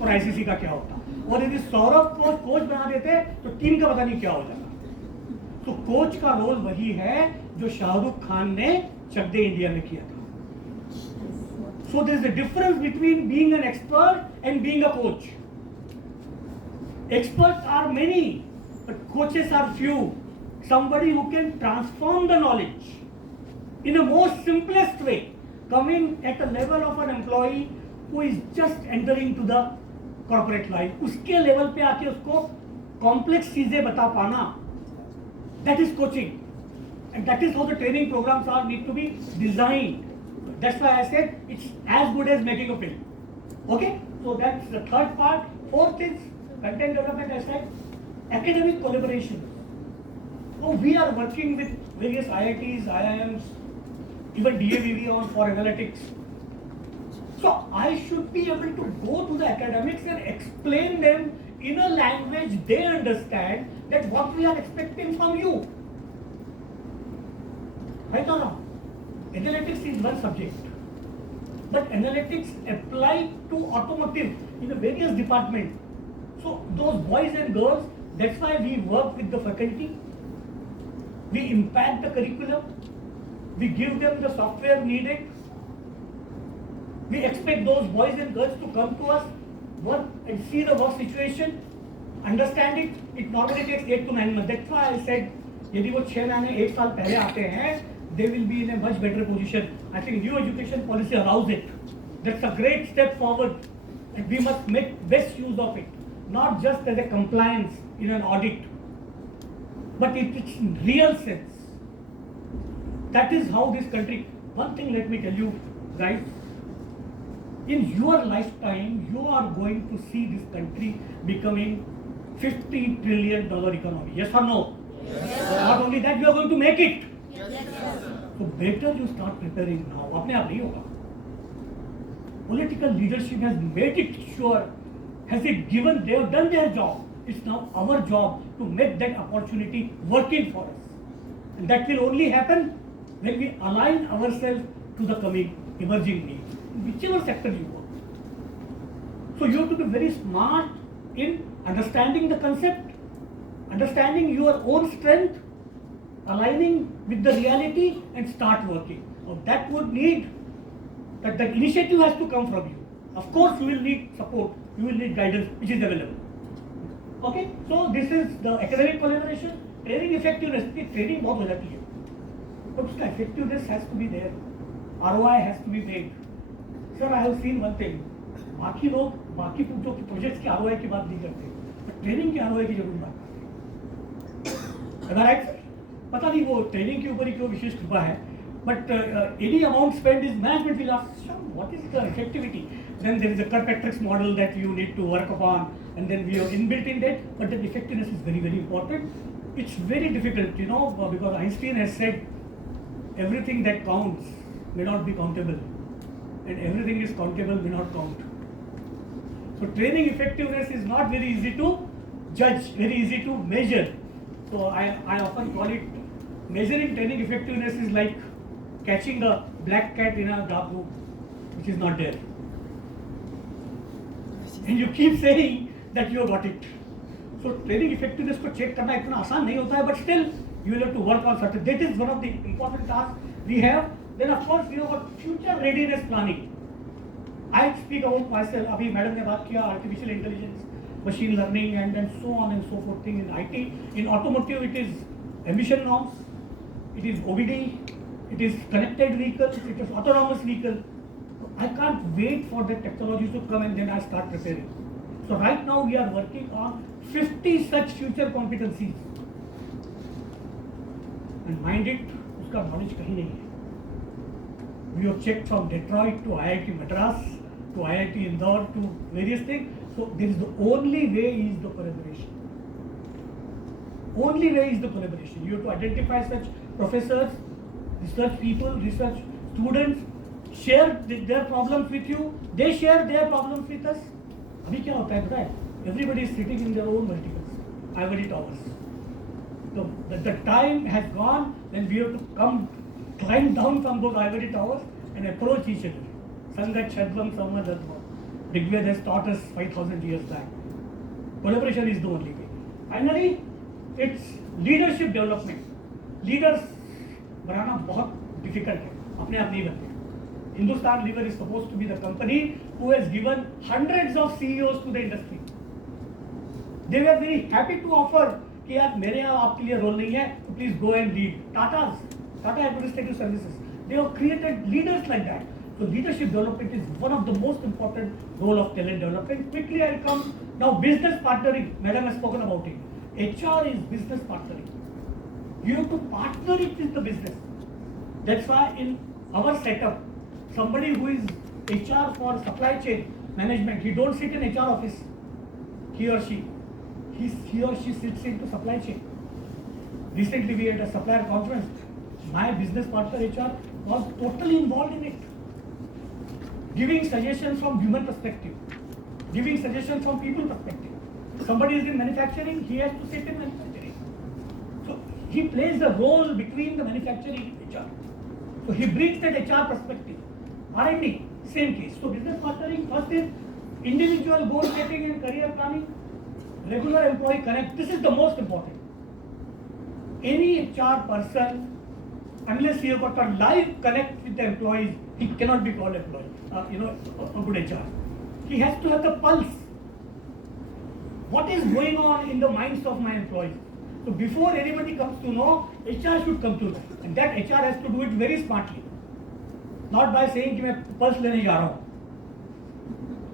और आईसीसी का क्या होता, और यदि सौरभ को कोच बना देते तो टीम का पता नहीं क्या हो जाता. तो कोच का रोल वही है जो शाहरुख खान ने चक दे इंडिया में किया था. So there is a difference between being an expert and being a coach. Experts are many, but coaches are few. Somebody who can transform the knowledge in a most simplest way, coming at the level of an employee who is just entering to the corporate life. उसके level पे आके उसको complex चीजें बता पाना, that is coaching, and that is how the training programs need to be designed. That's why I said it's as good as making a film. Okay, so that's the third part. Fourth is content development. I said academic collaboration. So we are working with various IITs, IIMs, even DAVV on for analytics. So I should be able to go to the academics and explain them in a language they understand that what we are expecting from you. Right or wrong? Analytics is one subject, but analytics apply to automotive in the various departments. So those boys and girls, that's why we work with the faculty. We impact the curriculum. We give them the software needed. We expect those boys and girls to come to us, work and see the work situation, understand it. It normally takes 8 to 9 months. That's why I said, यदि वो 6 महीने 1 साल पहले आते हैं, they will be in a much better position. I think new education policy allows it. That's a great step forward, and we must make best use of it, not just as a compliance in an audit, but it's in real sense. That is how this country. One thing let me tell you, guys. In your lifetime, you are going to see this country becoming $50 trillion economy. Yes or no? Yes. Not only that, you are going to make it. So better you start preparing now. अपने आप नहीं होगा. Political leadership has made it sure. Has it given? They have done their job. It's now our job to make that opportunity working for us, and that will only happen when we align ourselves to the coming emerging needs, whichever sector you work. So you have to be very smart in understanding the concept, understanding your own strength, aligning with the reality, and start working. So that would need that the initiative has to come from you. Of course, you will need support, you will need guidance, which is available. Okay, so this is the academic collaboration. Training effectiveness. Training बहुत हो जाती है, but उसका effectiveness has to be there. ROI has to be made. Sir, I have seen one thing. बाकी लोग बाकी जो projects की ROI की बात नहीं करते, but ट्रेनिंग की ROI की जरूर बात करते हैं. Am I right, sir? पता नहीं वो ट्रेनिंग के ऊपर ही क्यों विशेष कृपा है, but any amount spent is management will ask, "Sure, what is the effectivity?" Then there is a Kirkpatrick's model that you need to work upon, and then we are inbuilt in that, but the effectiveness is very, very important. It's very difficult, because Einstein has said, everything that counts may not be countable, and everything is countable may not count. So training effectiveness is not very easy to judge, very easy to measure. So I often call it, measuring training effectiveness is like catching a black cat in a dark room, which is not there. And you keep saying that you got it. So training effectiveness को check करना इतना आसान नहीं होता है, but still you will have to work on certain. That is one of the important tasks we have. Then of course we have got future readiness planning. I speak about myself. अभी madam ने बात किया artificial intelligence, machine learning, and then so on and so forth thing in IT. In automotive, it is emission norms, it is OBD, it is connected vehicles, it is autonomous vehicle. I can't wait for the technology to come and then I start preparing. So right now we are working on 50 such future competencies. And mind it, उसका knowledge कहीं नहीं है. We have checked from Detroit to IIT Madras to IIT Indore to various things. So there is the only way is the collaboration. Only way is the collaboration. You have to identify such professors, research people, research students, share their problems with you. They share their problems with us. अभी क्या होता है पता है? Everybody is sitting in their own verticals, ivory towers. So the time has gone when we have to climb down from those ivory towers and approach each other. Sangat Chadvam Samadadvam. Rigved has taught us 5,000 years back. Collaboration is the only way. Finally, it's leadership development. Leaders बनाना बहुत difficult है, अपने आप नहीं बनते. Hindustan Lever is supposed to be the company who has given hundreds of CEOs to the industry. They were very happy to offer कि यार मेरे यहाँ आपके लिए रोल नहीं है, तो please go and lead. Tata Administrative Services, they have created leaders like that. So leadership development is one of the most important role of talent development. Quickly I'll come now. Business partnering, Madam has spoken about it. HR is business partnering. You have to partner it with the business. That's why in our setup, somebody who is HR for supply chain management, he don't sit in HR office. He or she sits into supply chain. Recently we had a supplier conference. My business partner HR was totally involved in it. Giving suggestions from human perspective, giving suggestions from people perspective. Somebody is in manufacturing, he has to sit in manufacturing. So he plays the role between the manufacturing and HR. So he brings that HR perspective. R&D, same case. So business partnering, first is individual goal setting and career planning, regular employee connect. This is the most important. Any HR person, unless he has got a live connect with the employees, he cannot be called employee. A good HR. He has to have the pulse. What is going on in the minds of my employees? So before anybody comes to know, HR should come to know, and that HR has to do it very smartly. Not by saying कि मैं pulse लेने जा रहा हूँ,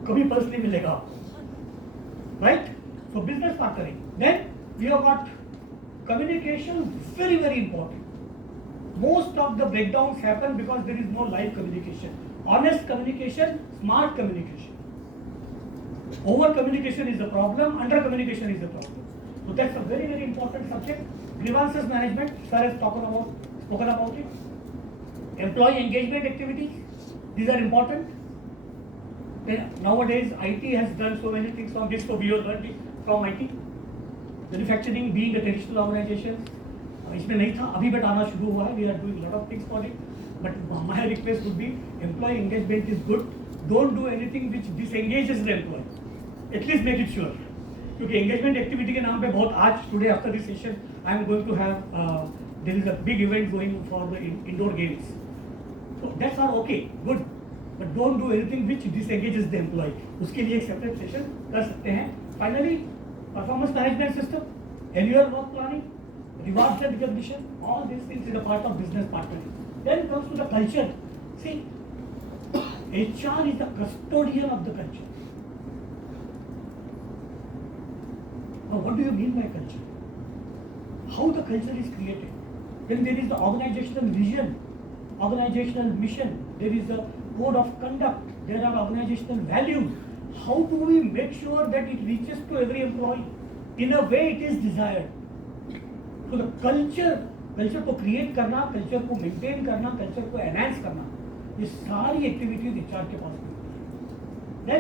कभी pulse नहीं मिलेगा, right? So business partnering. Then we have got communication, very, very important. Most of the breakdowns happen because there is no live communication. Honest communication, smart communication. Over communication is the problem, under communication is the problem. So that's a very, very important subject. Grievances management, sir has spoken about it. Employee engagement activities, these are important. Then nowadays IT has done so many things from this, so we have learned it from IT. Manufacturing being a traditional organization, इसमें नहीं था, अभी but आना शुरू हुआ है. We are doing a lot of things for it. But my request would be, employee engagement is good. Don't do anything which disengages the employee. At least make it sure. क्योंकि engagement activity के नाम पे बहुत आज today after this session I am going to have there is a big event going for the indoor games. So that's all okay, good. But don't do anything which disengages the employee. उसके लिए एक separate session कर सकते हैं. Finally, performance management system, annual work planning, rewards and recognition, all these things is a part of business partnering. Then comes to the culture. See, HR is the custodian of the culture. Now, what do you mean by culture? How the culture is created? Then there is the organizational vision, organizational mission, there is the code of conduct, there are organizational values. How do we make sure that it reaches to every employee in a way it is desired? So the culture को create करना, culture को maintain करना, culture को enhance करना, ये सारी activities HR के पास होती है.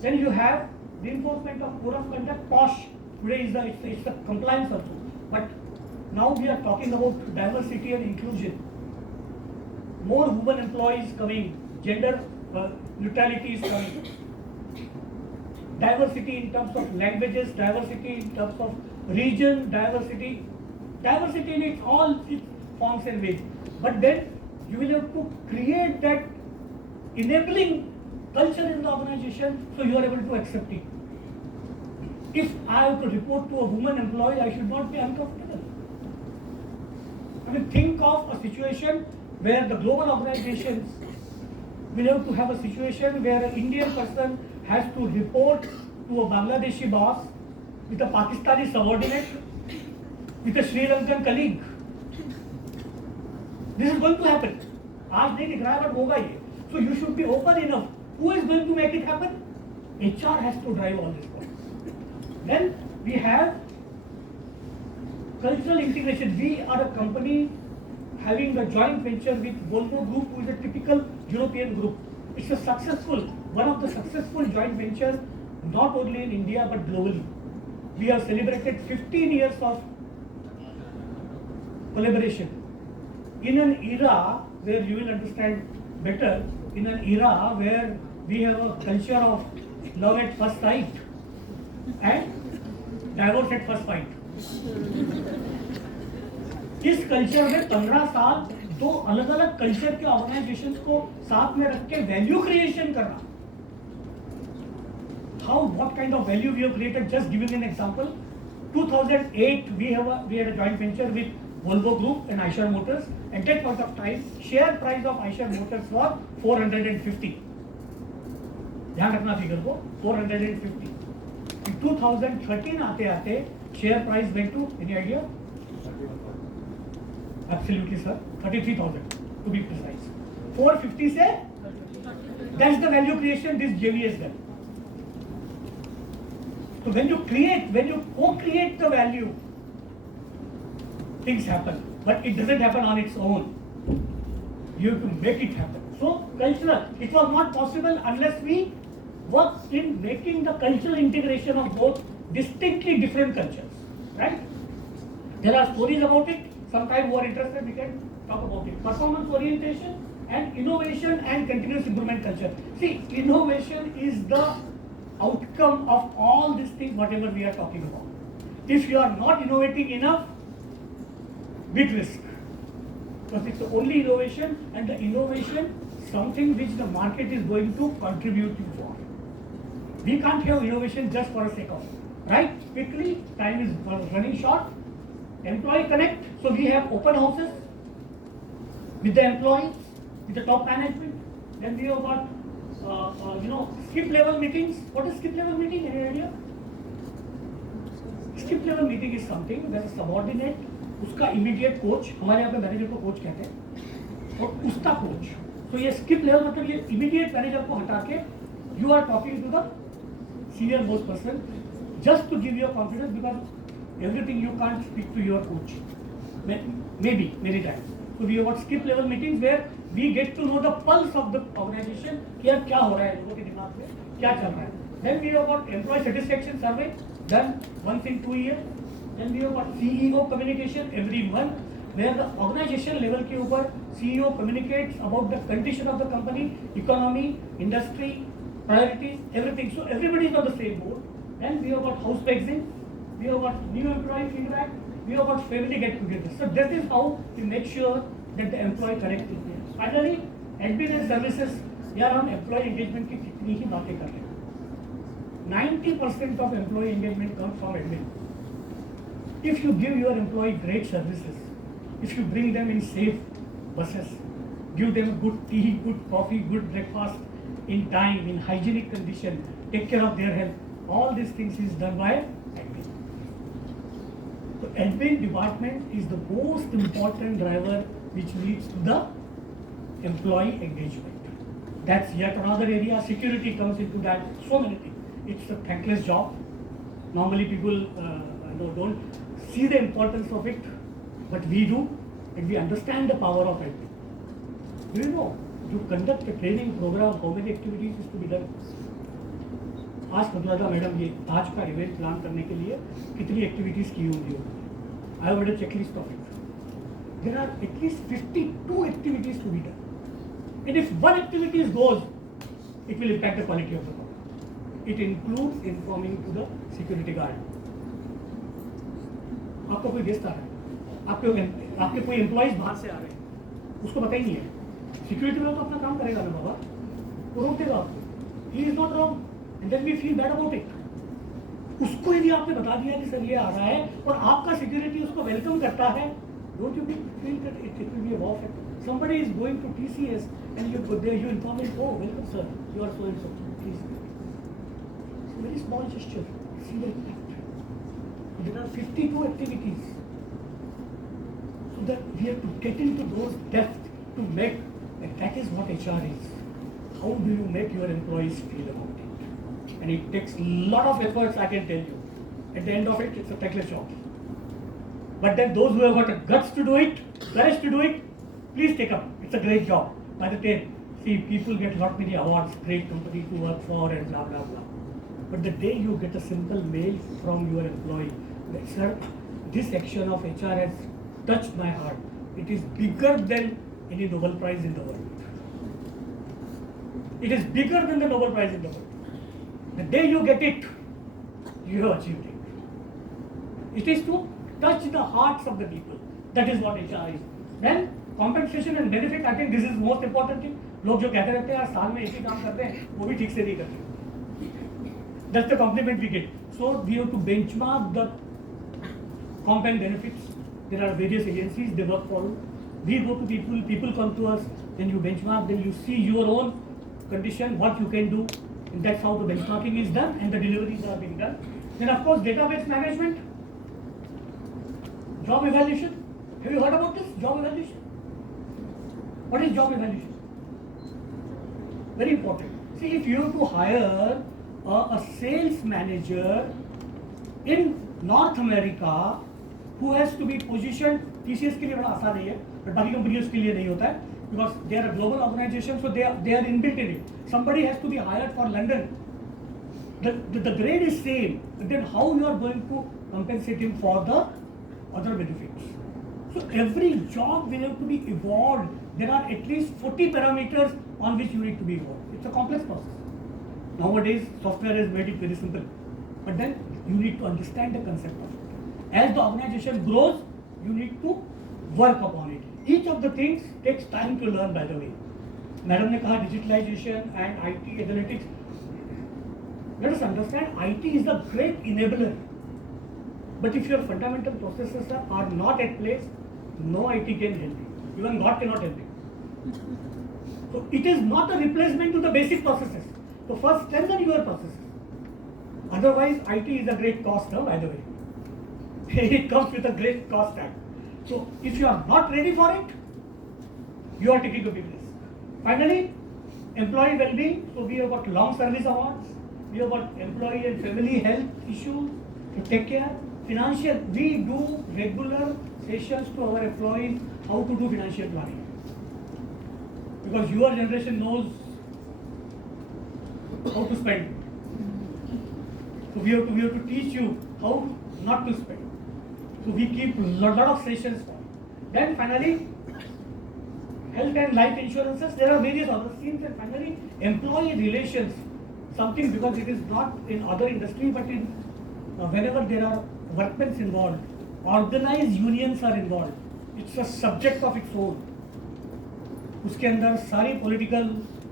Then you have reinforcement of code of conduct. POSH today is the compliance also. But now we are talking about diversity and inclusion. More women employees coming, gender neutrality is coming. Diversity in terms of languages, diversity in terms of region, diversity in its all its forms and ways. But then you will have to create that enabling culture in the organization so you are able to accept it. If I have to report to a woman employee, I should not be uncomfortable. I mean, think of a situation where the global organizations will have to have a situation where an Indian person has to report to a Bangladeshi boss with a Pakistani subordinate, with a Sri Lankan colleague. This is going to happen. आज नहीं दिख रहा है but होगा ये. So you should be open enough. Who is going to make it happen? HR has to drive all this work. Then we have cultural integration. We are a company having a joint venture with Volvo Group, who is a typical European group. It's a one of the successful joint ventures, not only in India but globally. We have celebrated 15 years of collaboration. In an era where you will understand better, in an era where we have a culture of love at first sight and divorce at first sight. इस culture में 15 साल दो अलग अलग culture के organisations को साथ में रख के वैल्यू क्रिएशन करना. How, what kind of value we have created? Just giving an example. 2008 we had a joint venture with Volvo Group and Eicher Motors. At that point of time, share price of Eicher Motors was 450. ध्यान रखना figure को 450. In 2013 आते आते share price went to, any idea? Absolutely sir, 33,000 to be precise. 450 से, that's the value creation this JV has done. So when you co-create the value, things happen, but it doesn't happen on its own. You have to make it happen. So cultural, it was not possible unless we worked in making the cultural integration of both distinctly different cultures, right? There are stories about it. Sometime who are interested, we can talk about it. Performance orientation and innovation and continuous improvement culture. See, innovation is the outcome of all these things, whatever we are talking about. If you are not innovating enough, big risk. Because it's only innovation, and the innovation, something which the market is going to contribute you for. We can't have innovation just for the sake of it. Right? Quickly, time is running short. Employee connect. So we have open houses with the employees, with the top management. Then we have got skip level meetings. What is skip level meeting? Any idea? Skip level meeting is something where a subordinate, उसका immediate coach, हमारे यहाँ पे manager को coach कहते हैं, और उसका coach. So ये skip level मतलब ये immediate manager को हटा के you are talking to the senior most person just to give you confidence, because everything you can't speak to your coach. Maybe many times. So we have got skip level meetings where we get to know the pulse of the organization. कि यार क्या हो रहा है लोगों के दिमाग में, क्या चल रहा है. Then we have got employee satisfaction survey done once in 2 years. Then we have got CEO communication every month, where the organization level के ऊपर CEO communicates about the condition of the company, economy, industry, priorities, everything. So everybody is on the same board. Then we have got house pexing, we have got new employee feedback, we have got family get-together. So that is how we make sure that the employee connect is there. Finally, admin and services. यार हम employee engagement की कितनी ही बातें कर रहे हैं. 90% of employee engagement comes from admin. If you give your employee great services, if you bring them in safe buses, give them good tea, good coffee, good breakfast in time, in hygienic condition, take care of their health, all these things is done by admin. So admin department is the most important driver which leads to the employee engagement. That's yet another area. Security comes into that. So many things. It's a thankless job. Normally people don't see the importance of it, but we do, and we understand the power of it. Do you know, to conduct a training program, how many activities is to be done? आज पता था madam ये आज का event plan करने के लिए कितनी एक्टिविटीज की होंगी. I have a checklist of it. There are at least 52 activities to be done. And if one activity goes, it will impact the quality of the program. It includes informing to the security guard. आपका कोई guest आ रहा है, आपके कोई employees बाहर से आ रहे हैं, उसको पता ही नहीं है. सिक्योरिटी वाला तो अपना काम करेगा ना बाबा, वो रोकेगा आपको. He is not wrong, and then we feel bad about it. उसको यदि आपने बता दिया कि सर ये आ रहा है और आपका सिक्योरिटी उसको वेलकम करता है, don't you feel that it will be a wow factor. Somebody is going to TCS and you go there, you inform him, oh welcome sir, you are so and so, please. It's a very small gesture, see the impact. There are 52 activities. So that we have to get into those depths to make, and that is what HR is. How do you make your employees feel about it? And it takes a lot of efforts, I can tell you. At the end of it, it's a thankless job. But then those who have got the guts to do it, courage to do it, please take up. It's a great job. By the time, see, people get lot many awards, great company to work for and blah, blah, blah. But the day you get a simple mail from your employee, that, sir, this action of HR has touched my heart. It is bigger than any Nobel Prize in the world. It is bigger than the Nobel Prize in the world. The day you get it, you have achieved it. It is to touch the hearts of the people. That is what HR is. Then compensation and benefit, I think this is most important thing. लोग जो कहते रहते हैं यार साल में एक ही काम करते हैं, वो भी ठीक से नहीं करते. That's the compliment we get. So we have to benchmark the comp and benefits. There are various agencies, they work for you. We go to people, people come to us, then you benchmark, then you see your own condition, what you can do, and that's how the benchmarking is done and the deliveries are being done. Then of course database management, job evaluation. Have you heard about this? Job evaluation. What is job evaluation? Very important. See, if you have to hire a sales manager in North America who has to be positioned, TCS के लिए बड़ा आसान नहीं है, but बाकी कंपनियों के लिए नहीं होता है, because they are a global organization, so they are inbuilt in it. Somebody has to be hired for London. The grade is same, but then how you are going to compensate him for the other benefits? So every job will have to be evolved. There are at least 40 parameters on which you need to be evolved. It's a complex process. Nowadays, software has made it very simple. But then you need to understand the concept of it. As the organization grows, you need to work upon it. Each of the things takes time to learn, by the way. Madam ने कहा digitalization and IT analytics. Let us understand, IT is a great enabler. But if your fundamental processes are not at place, no IT can help you. Even God cannot help you. So it is not a replacement to the basic processes. So first strengthen your processes. Otherwise, IT is a great cost, by the way. It comes with a great cost tag. So if you are not ready for it, you are taking a big risk. Finally, employee well-being. So we have got long service awards. We have got employee and family health issues to take care. Financial, we do regular sessions to our employees how to do financial planning. Because your generation knows how to spend. So we have to teach you how not to spend. So we keep a lot of sessions for it. Then finally, health and life insurances, there are various other schemes. And finally, employee relations, something because it is not in other industry, but in whenever there are workmen involved, organized unions are involved. It's a subject of its own. उसके अंदर सारी political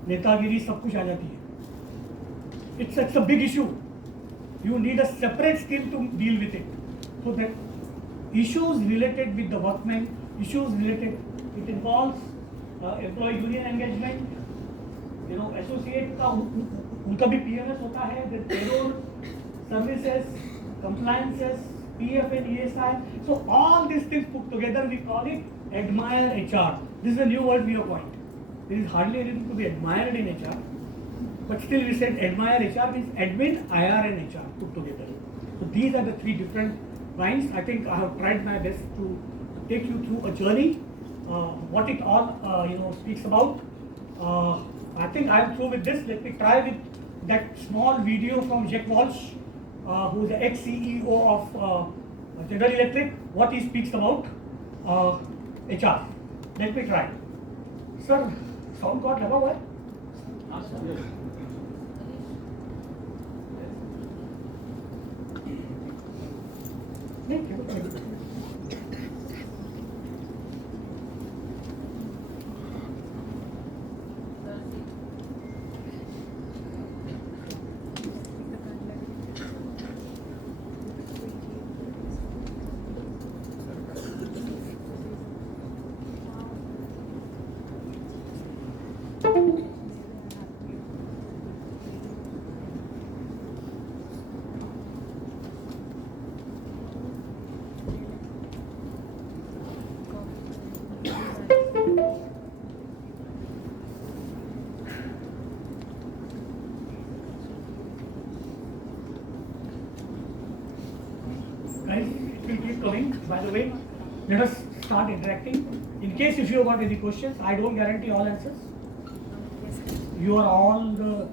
नेतागिरी सब कुछ आ जाती है. It's a big issue. You need a separate scheme to deal with it. So that issues related with the workmen, issues related, it involves employee union engagement. You know, associate का उनका भी PMS होता है. Then payroll, services, compliances, PF and ESI. So all these things put together, we call it admire HR. This is a new word we have coined. There is hardly anything to be admired in HR, but still we said admire HR means admin, IR and HR put together. So these are the three different lines. I think I have tried my best to take you through a journey, what it all speaks about. I think I am through with this. Let me try with that small video from Jack Walsh, who is the ex-CEO of General Electric, what he speaks about HR. Let me try. Sir, sound got लगा हुआ है? नहीं, केवल करेंगे। Guys, it will keep coming. By the way, let us start interacting. In case if you have got any questions, I don't guarantee all answers. You are all the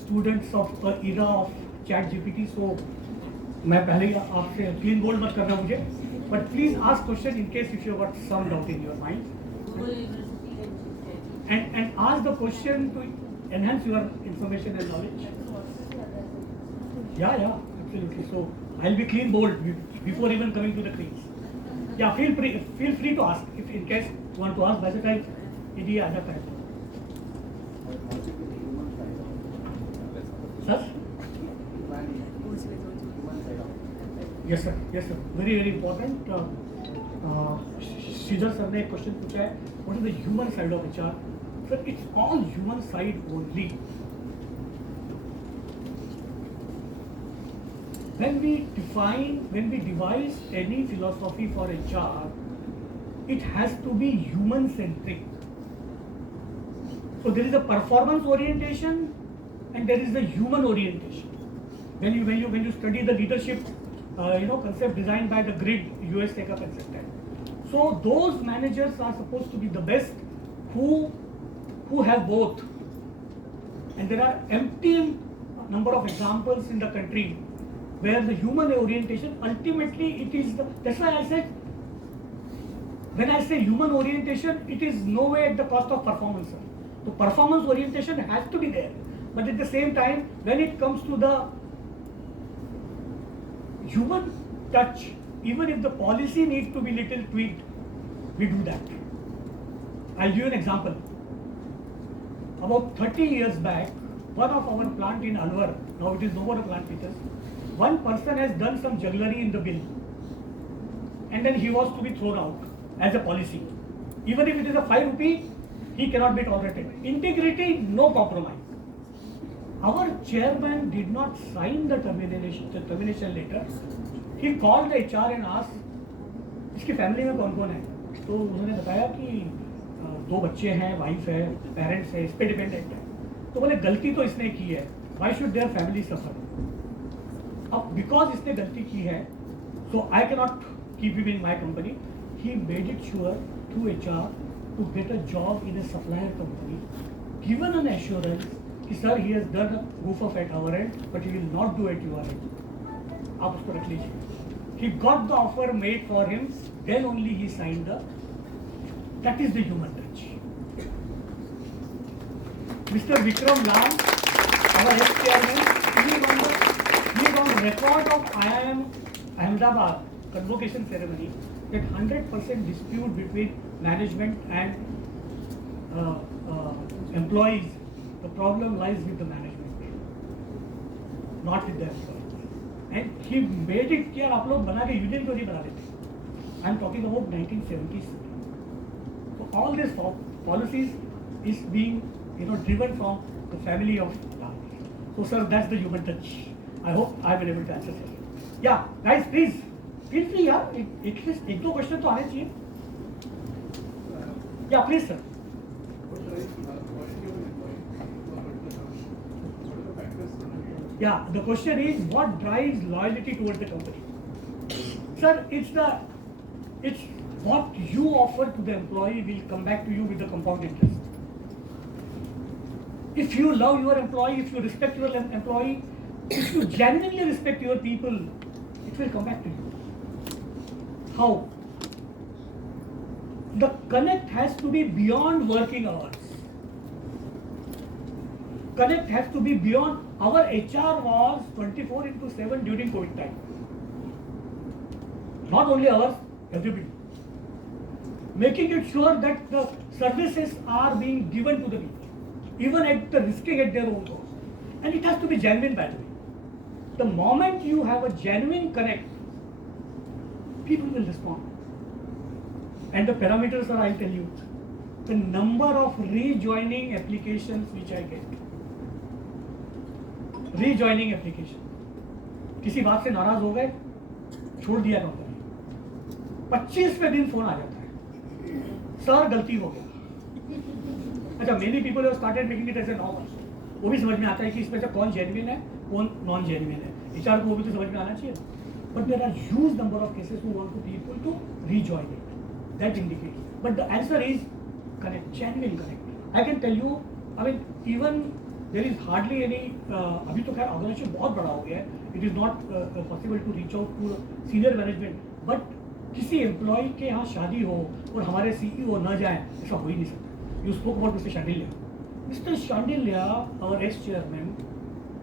students of the era of ChatGPT, so मैं पहले ही आपसे clean bowled मत करना मुझे, but please ask question in case if you have got some doubt in your mind, and ask the question to enhance your information and knowledge. Yeah, absolutely. So I'll be clean bold before even coming to the crease. Yeah, feel free to ask if in case you want to ask. By the time it is other time. Sir? Yes sir. Very important. Sridhar sir ने एक question पूछा है. What is the human side of HR? Sir, it's all human side only. When we devise any philosophy for HR, it has to be human centric. So there is a performance orientation and there is the human orientation. When you study the leadership concept designed by the grid US SICA consultant. So those managers are supposed to be the best who have both. And there are empty number of examples in the country where the human orientation ultimately it is that's why I said when I say human orientation, it is no way at the cost of performance. So performance orientation has to be there, but at the same time when it comes to the human touch, even if the policy needs to be little tweaked, we do that. I'll give you an example. About 30 years back, one of our plant in Alwar, now it is no more a plant with us, one person has done some jugglery in the bill and then he was to be thrown out as a policy. Even if it is a 5 rupee, he cannot be tolerated. Integrity, no compromise. Our chairman did not sign the termination letter. He called the HR and asked, इसकी family में कौन कौन है? तो उन्होंने बताया कि 2 बच्चे हैं, वाइफ है, पेरेंट्स है, इस पे डिपेंडेंट है. तो बोले गलती तो इसने की है. Why should their family suffer? अब because इसने गलती की है, so I cannot keep him in my company. He made it sure through HR to get a job in a supplier company, given an assurance कि sir he has done a goof off at our end, but he will not do at your end. आप उसको रख लीजिए. He got the offer made for him, then only he signed the. That is the human touch. Mr. Vikram Ram, our ex-chairman, he is on record of IIM Ahmedabad convocation ceremony that 100% dispute between management and employees. The problem lies with the management, not with the employees. And he made it clear, आप लोग बना के union क्यों नहीं बना लेते? I am talking about 1970s. So all these policies is being driven from the family of Gandhi. So sir, that's the human touch. I hope I will able to answer. Yeah, guys, please. Feel free यार, at least एक दो question तो आने चाहिए. या please sir. Yeah, the question is what drives loyalty towards the company? Sir, it's what you offer to the employee will come back to you with the compound interest. If you love your employee, if you respect your employee, if you genuinely respect your people, it will come back to you. How? The connect has to be beyond working hours. Connect has to be beyond. Our HR was 24/7 during COVID time. Not only ours, everybody. Making it sure that the services are being given to the people, even at the risking at their own cost. And it has to be genuine, by the way. The moment you have a genuine connect, people will respond. And the parameters are, I'll tell you, the number of rejoining applications which I get. Rejoining application. किसी बात से नाराज हो गए, छोड़ दिया company. 25वें दिन phone आ जाता है, सर गलती हो गया. अच्छा, many people have started making it as a normal. वो भी समझ में आता है कि इसमें से कौन जेन्युइन है, कौन नॉन जेन्युइन है. HR को वो भी तो समझ में आना चाहिए. But there are huge number of cases who want people to rejoin it. That indicates. But the answer is connect, genuine connect. I can tell you, I mean, even there is hardly any. अभी तो खैर organisation बहुत बड़ा हो गया है. It is not possible to reach out to senior management. But किसी employ के यहाँ शादी हो और हमारे CEO न जाए, ऐसा हो ही नहीं सकता. You spoke about Mr. Shandilya. Mr. Shandilya, our ex-chairman,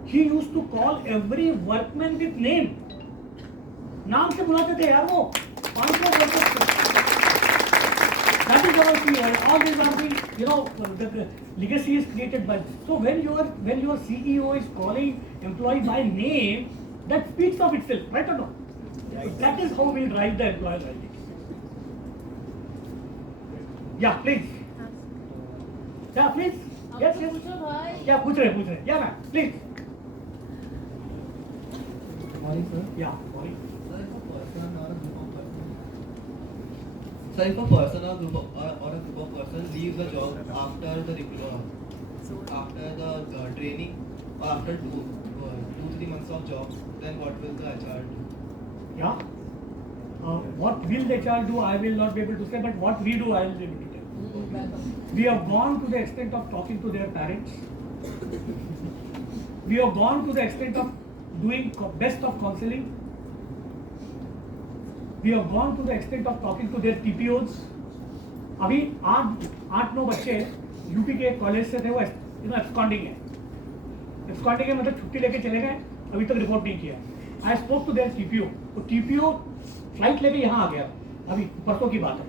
he used to call every workman with name. नाम से बुलाते थे यार वो. 500 workers. That is our CEO. All these are the, you know, the legacy is created by this. So when your CEO is calling employee by name, that speaks of itself, right or no? So that is how we drive the employee loyalty. Yeah, please. Yeah, please. Yes, yes. Yeah, पूछ रहे. Yeah, ma'am. Please. Morning, sir. Yeah, morning. Sir, if a person or a group of persons leaves a job after the training or after 2-3 months of job, then what will the HR do? Yeah. What will the HR do? I will not be able to say, but what we do, I will be able to tell. We have gone to the extent of talking to their parents. We have gone to the extent of doing best of counseling. We have gone to the extent of talking to their TPOs. अभी 8-9 बच्चे UP के college से थे, वो absconding है. Absconding है मतलब छुट्टी लेके चले गए, अभी तक रिपोर्ट नहीं किया. I spoke to their TPO. वो TPO फ्लाइट लेके यहाँ आ गया, अभी परसों की बात है.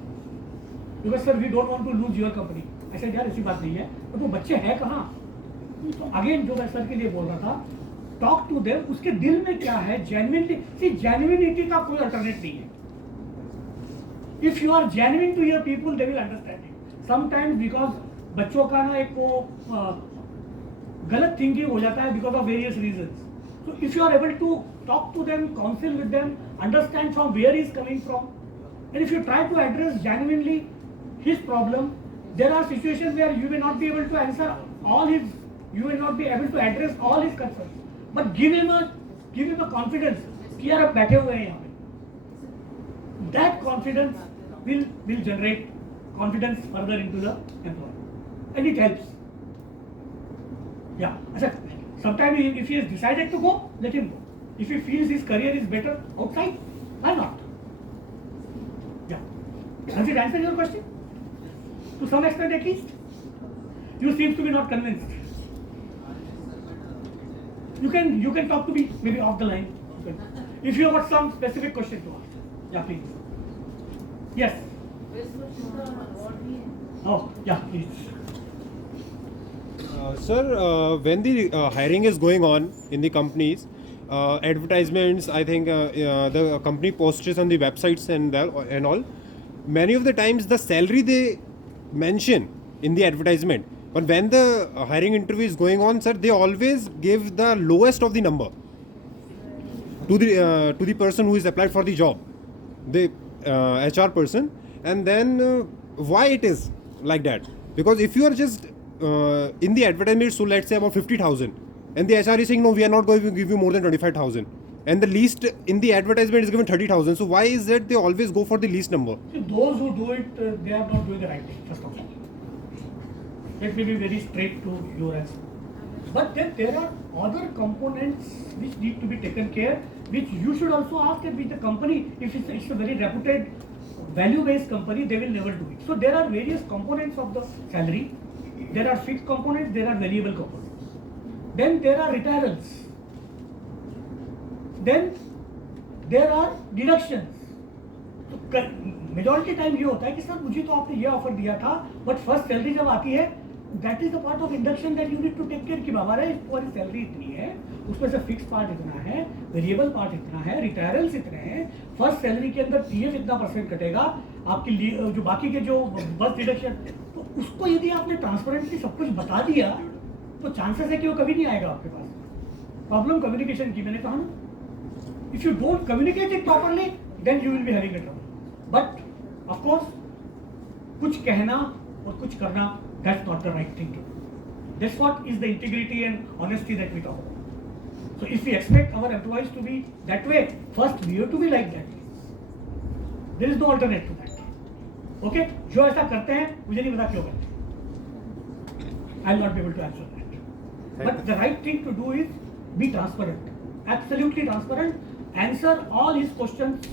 Because sir we don't want to lose your company. ऐसे यार ऐसी बात नहीं है, तो वो बच्चे हैं कहाँ. तो अगेन जो मैं सर के लिए बोल रहा था, टॉक टू देम. उसके दिल में क्या है, जेन्युइनली. सी, जेन्युइनिटी का कोई अल्टरनेट नहीं है. If you are genuine to your people, they will understand it. Sometimes because बच्चों का ना एक वो गलत थिंकिंग हो जाता है because of various reasons. So if you are able to talk to them, counsel with them, understand from where he is coming from, and if you try to address genuinely his problem, there are situations where you may not be able to answer all his, you will not be able to address all his concerns. But give him a confidence कि यार आप बैठे हुए हैं यहाँ पे. That confidence will generate confidence further into the employee, and it helps. Yeah. Sometimes if he has decided to go, let him go. If he feels his career is better outside, why not? Yeah. Does it answer your question? To some extent at least. You seem to be not convinced. You can talk to me maybe off the line. If you have got some specific question to ask. Yeah, please. Yes. Oh, yeah, please. Sir, when the hiring is going on in the companies, advertisements, I think the company posts on the websites and all. Many of the times the salary they mention in the advertisement, but when the hiring interview is going on, sir, they always give the lowest of the number to the person who is applied for the job. the HR person, and then why it is like that? Because if you are just in the advertisement, so let's say about 50,000, and the HR is saying no, we are not going to give you more than 25,000, and the least in the advertisement is given 30,000. So why is that they always go for the least number? See, those who do it, they are not doing the right thing, first of all. Let me be very straight to your answer. But then there are other components which need to be taken care, which you should also ask that with the company, if it's a very reputed, value-based company, they will never do it. So there are various components of the salary. There are fixed components, there are variable components. Then there are retirals. Then there are deductions. तो majority time ये होता है कि sir मुझे तो आपने ये offer दिया था, बट फर्स्ट सैलरी जब आती है, that is the part of induction that you need to take care कि हमारा तुम्हारी सैलरी इतनी है, उसमें से फिक्स पार्ट इतना है, वेरिएबल पार्ट इतना है, रिटायरल्स इतने हैं, फर्स्ट सैलरी के अंदर पीएफ इतना % कटेगा, आपकी जो बाकी के जो बस डिडक्शन, तो उसको यदि आपने ट्रांसपेरेंटली सब कुछ बता दिया तो चांसेस है कि वो कभी नहीं आएगा आपके पास। प्रॉब्लम कम्युनिकेशन की, मैंने कहा ना, if you don't communicate it properly then you will be having a trouble. But of course कुछ कहना और कुछ करना, that's not the right thing to do. That's what is the integrity and honesty that we talk about. So if we expect our employees to be that way, first we have to be like that. There is no alternate to that. Okay, जो ऐसा करते हैं मुझे नहीं पता क्यों करते, I will not be able to answer that. But the right thing to do is be transparent, absolutely transparent, answer all his questions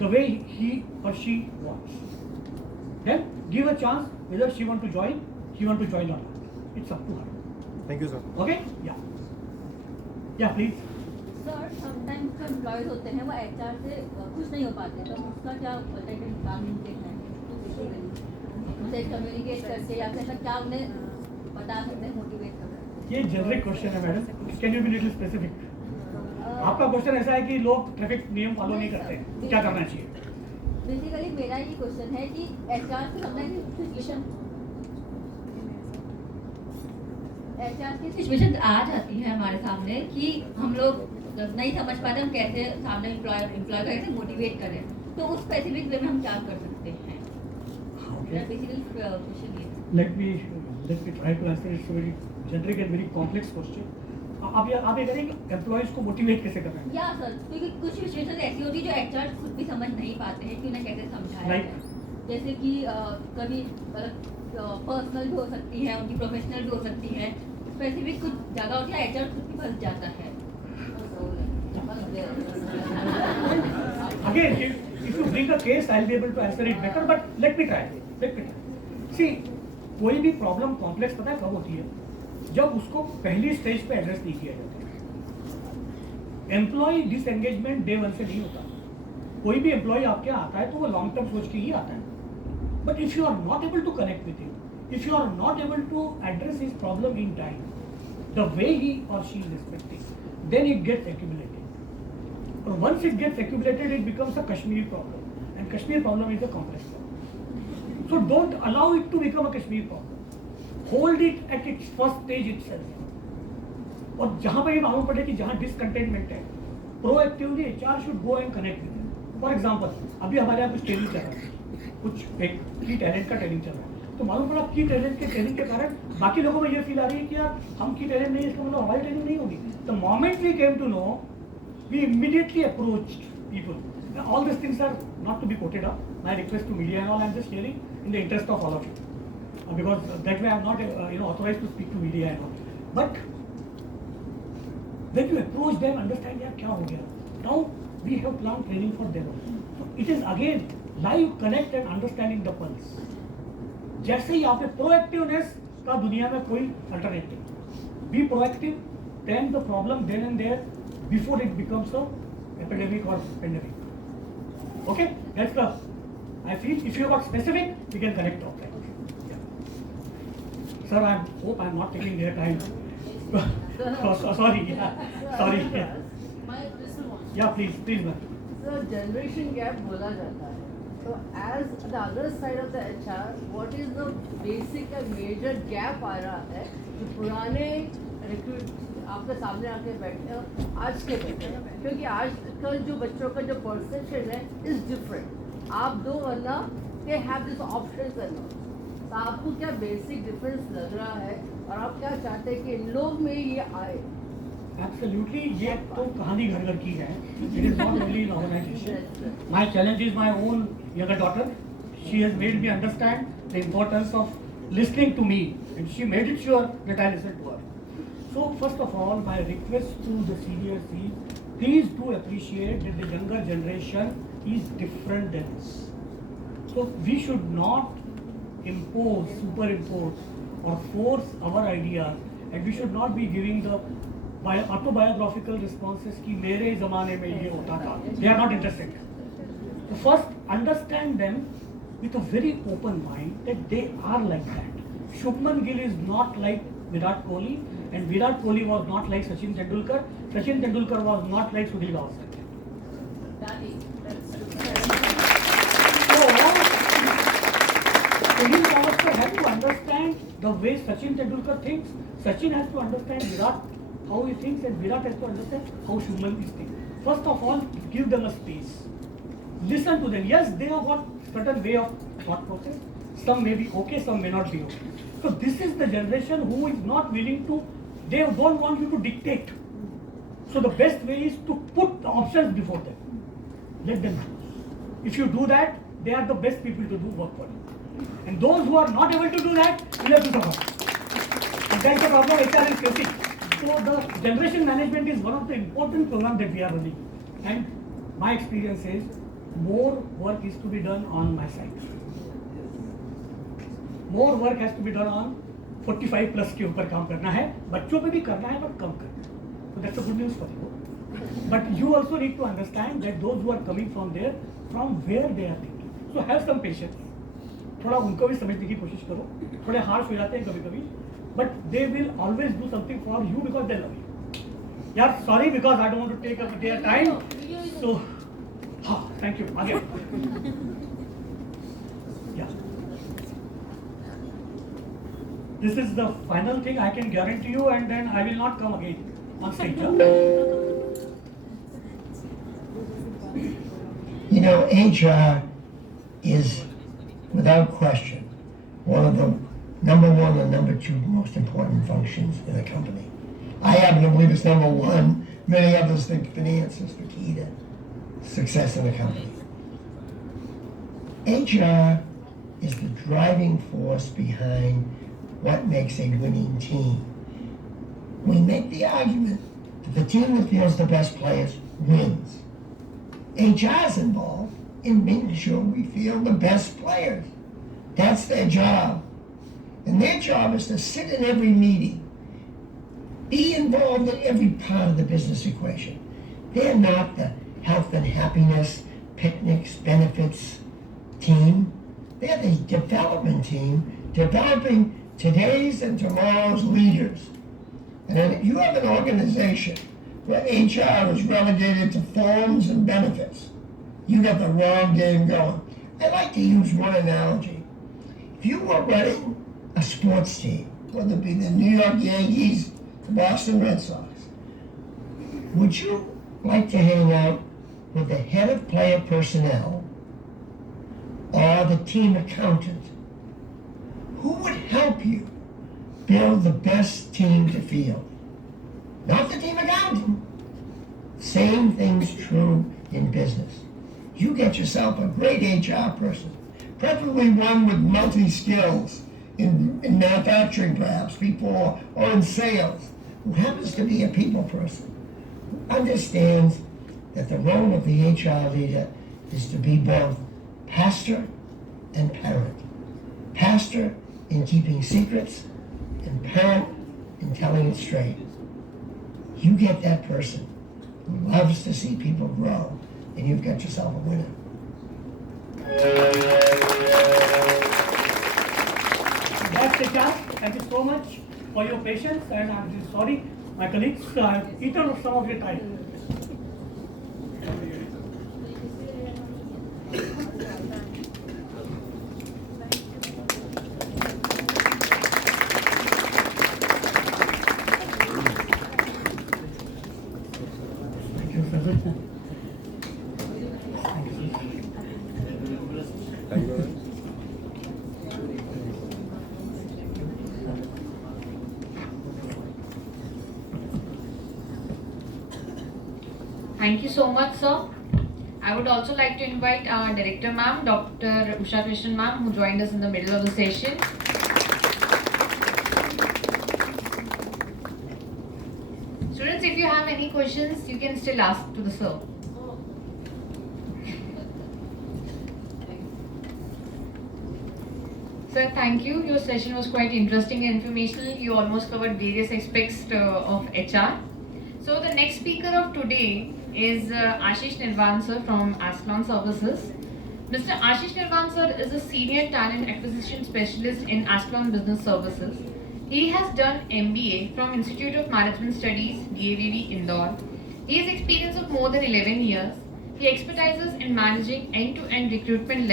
the way he or she wants. Then give a chance whether she want to join or not. It's up to her. Thank you, sir. Okay? Yeah. Yeah, please. Sir sometimes जो employees होते हैं वो HR से खुश नहीं हो पाते, तो उसका क्या अल्टरनेटिव काम देखना है, उनसे कम्युनिकेट करके या फिर क्या उन्हें बता सकते हैं, मोटिवेट कर सकते हैं? ये जेनरिक क्वेश्चन है madam, can you be little specific? आपका क्वेश्चन ऐसा है कि लोग ट्रैफिक नियम फॉलो नहीं करते, क्या करना चाहिए? बेसिकली मेरा ये क्वेश्चन है कि HR से समटाइम्स सिचुएशन HR की सिचुएशन आ जाती है हमारे सामने कि हम लोग नहीं समझ पाते हम कैसे सामने एम्प्लॉय का कैसे मोटिवेट करें, तो उस स्पेसिफिक वे में हम क्या कर सकते हैं? बेसिकली क्वेश्चन ये let me try to answer. It's a very generic and very complex question. आप ये करेंगे एम्प्लॉइज को मोटिवेट कैसे करना है? या सर, क्योंकि कुछ सिचुएशन ऐसी होती है जो HR खुद भी समझ नहीं पाते हैं कि उन्हें कैसे समझाया जाए। जैसे कि कभी पर्सनल भी हो सकती है, उनकी प्रोफेशनल भी हो सकती है, स्पेसिफिक कुछ जगह होती है HR खुद भी फंस जाता है। Again, if you bring a case, I'll be able to answer it better. But let me try. See, कोई भी प्रॉब्लम कॉम्प्लेक्स पता है कब होती है? जब उसको पहली स्टेज पे एड्रेस नहीं किया जाता। एम्प्लॉय डिसएंगेजमेंट डे 1 से नहीं होता। कोई भी एम्प्लॉय आपके आता है तो वो लॉन्ग टर्म सोच के ही आता है। But if you are not able to connect with him, if you are not able to address his problem in time, the way he और she is expecting, then it gets accumulated. Or once it gets accumulated, it becomes a Kashmir problem. And Kashmir problem is a complex problem. So don't allow it to become a Kashmir problem. Hold it at its first stage itself. और जहाँ पर ये मालूम पड़े कि जहाँ discontentment है, proactively HR should go and connect with them. For example, अभी हमारे यहाँ कुछ ट्रेनिंग चल रहा है, कुछ एक की टैलेंट का ट्रेनिंग चल रहा है, तो मालूम पड़ा की टैलेंट के ट्रेनिंग के कारण बाकी लोगों में ये फील आ रही है कि यार हम की टैलेंट नहीं, इसका मतलब हमारी ट्रेनिंग नहीं होगी। The moment we came to know, we immediately approached people. Now, all these things are not to be quoted up. My request to media and all, I'm just sharing in the interest of all of you, because that way I'm not authorized to speak to media and all. But when you approach them, understand यार क्या हो गया. Now we have planned training for them. So it is again live connect and understanding the pulse. जैसे ही आप proactiveness का दुनिया में कोई alternative, be proactive, tend the problem then and there before it becomes a epidemic or pandemic. Okay, that's the. I feel if you got specific, we can connect offline. Yeah. Sir, I hope I'm not taking their time. Sorry. Yeah. Sorry. Yeah. Yeah, please, ma'am. So generation gap बोला जाता है. So as the other side of the HR, what is the basic and major gap आ रहा है जो पुराने recruit आपके सामने आके बैठे हो आज के बच्चे, क्योंकि आज कल जो बच्चों का जो परसेप्शन है इज डिफरेंट। आप दो वरना they have this options and all. तो आपको क्या बेसिक डिफरेंस लग रहा है और आप क्या चाहते हैं कि इन लोग में ये आए? Absolutely, ये तो कहानी घर घर की है. It is not only an organization. My challenge is my own younger daughter. She has made me understand the importance of listening to me, and she made it sure that I listen to her. So first of all, my request to the seniors is, please do appreciate that the younger generation is different than us. So we should not impose, superimpose, or force our ideas, and we should not be giving the autobiographical responses कि मेरे ज़माने में ये होता था. They are not interested. So first, understand them with a very open mind that they are like that. Shubman Gill is not like Virat Kohli, and Virat Kohli was not like Sachin Tendulkar. Sachin Tendulkar was not like Sunil Gavaskar. So, Sunil Gavaskar has to understand the way Sachin Tendulkar thinks. Sachin has to understand Virat how he thinks, and Virat has to understand how Shubman is thinking. First of all, give them a space. Listen to them. Yes, they have got certain way of thought process. Some may be okay, some may not be okay. So this is the generation who is not willing to, they don't want you to dictate. So the best way is to put the options before them. Let them choose. If you do that, they are the best people to do work for you. And those who are not able to do that, will have to suffer. And that's the problem HR is facing. So the generation management is one of the important programs that we are running. And my experience is, more work is to be done on my side. More work has to be done on 45 plus के ऊपर काम करना है, बच्चों पे भी करना है पर कम करना है. So that's a good news for you. But you also need to understand that those who are coming from there, from where they are thinking. So have some patience. थोड़ा उनको भी समझने की कोशिश करो. थोड़े हार्श हो जाते हैं कभी-कभी, but they will always do something for you because they love you. Yeah, sorry because I don't want to take up their time. So, thank you. Again. Yeah. This is the final thing I can guarantee you, and then I will not come again on stage. You know, HR is, without question, one of the number one and number two most important functions in a company. I happen to believe it's number one. Many others think finance is the key to success in a company. HR is the driving force behind what makes a winning team. We make the argument that the team that feels the best players wins. HR is involved in making sure we feel the best players. That's their job. And their job is to sit in every meeting, be involved in every part of the business equation. They're not the health and happiness, picnics, benefits team. They're the development team, developing today's and tomorrow's leaders. And then if you have an organization where HR is relegated to forms and benefits, you got the wrong game going. I like to use one analogy. If you were running a sports team, whether it be the New York Yankees, the Boston Red Sox, would you like to hang out with the head of player personnel or the team accountant? Who would help you build the best team to field? Not the team accountant. Same thing's true in business. You get yourself a great HR person, preferably one with multi-skills in manufacturing perhaps before, or in sales, who happens to be a people person, who understands that the role of the HR leader is to be both pastor and parent. Pastor in keeping secrets, and parent in telling it straight. You get that person who loves to see people grow, and you've got yourself a winner. That's it, guys. Thank you so much for your patience, and I'm really sorry, my colleagues, I've eaten some of your time. Thank you so much, sir. I would also like to invite our director ma'am, Dr. Usha Krishnan ma'am, who joined us in the middle of the session. Students, if you have any questions, you can still ask to the sir. Sir, thank you. Your session was quite interesting and informational. You almost covered various aspects of HR. So the next speaker of today is Ashish Nirvan sir from Ascalon Services. Mr. Ashish Nirvan sir is a senior talent acquisition specialist in Ascalon Business Services. He has done MBA from Institute of Management Studies, DAVV, Indore. He has experience of more than 11 years. He expertises in managing end-to-end recruitment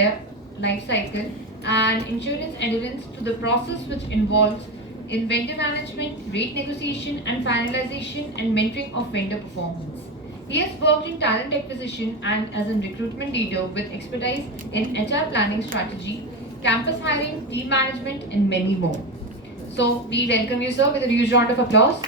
life cycle and ensures adherence to the process, which involves in vendor management, rate negotiation and finalization and mentoring of vendor performance. He has worked in talent acquisition and as a recruitment leader with expertise in HR planning strategy, campus hiring, team management and many more. So we welcome you, sir, with a huge round of applause.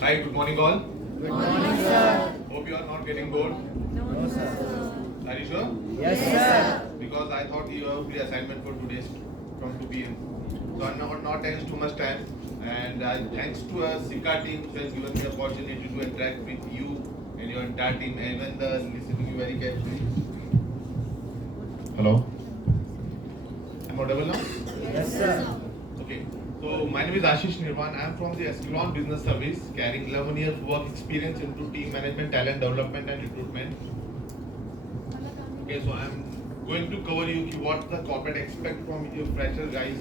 Hi, good morning all. Good morning, sir. Hope you are not getting bored. No, sir. Are you sure? Yes, sir. Because I thought you have free assignment for today from 2 p.m. So I'm not taking too much time. And thanks to our SICA team who has given me the opportunity to interact with you and your entire team, even the listening you very carefully. Hello? I'm audible now? Yes, sir. Okay. So my name is Ashish Nirvan. I am from the Ascalon Business Service, carrying 11 years work experience into team management, talent development and recruitment. Okay, so I am going to cover you what the corporate expect from your fresher guys,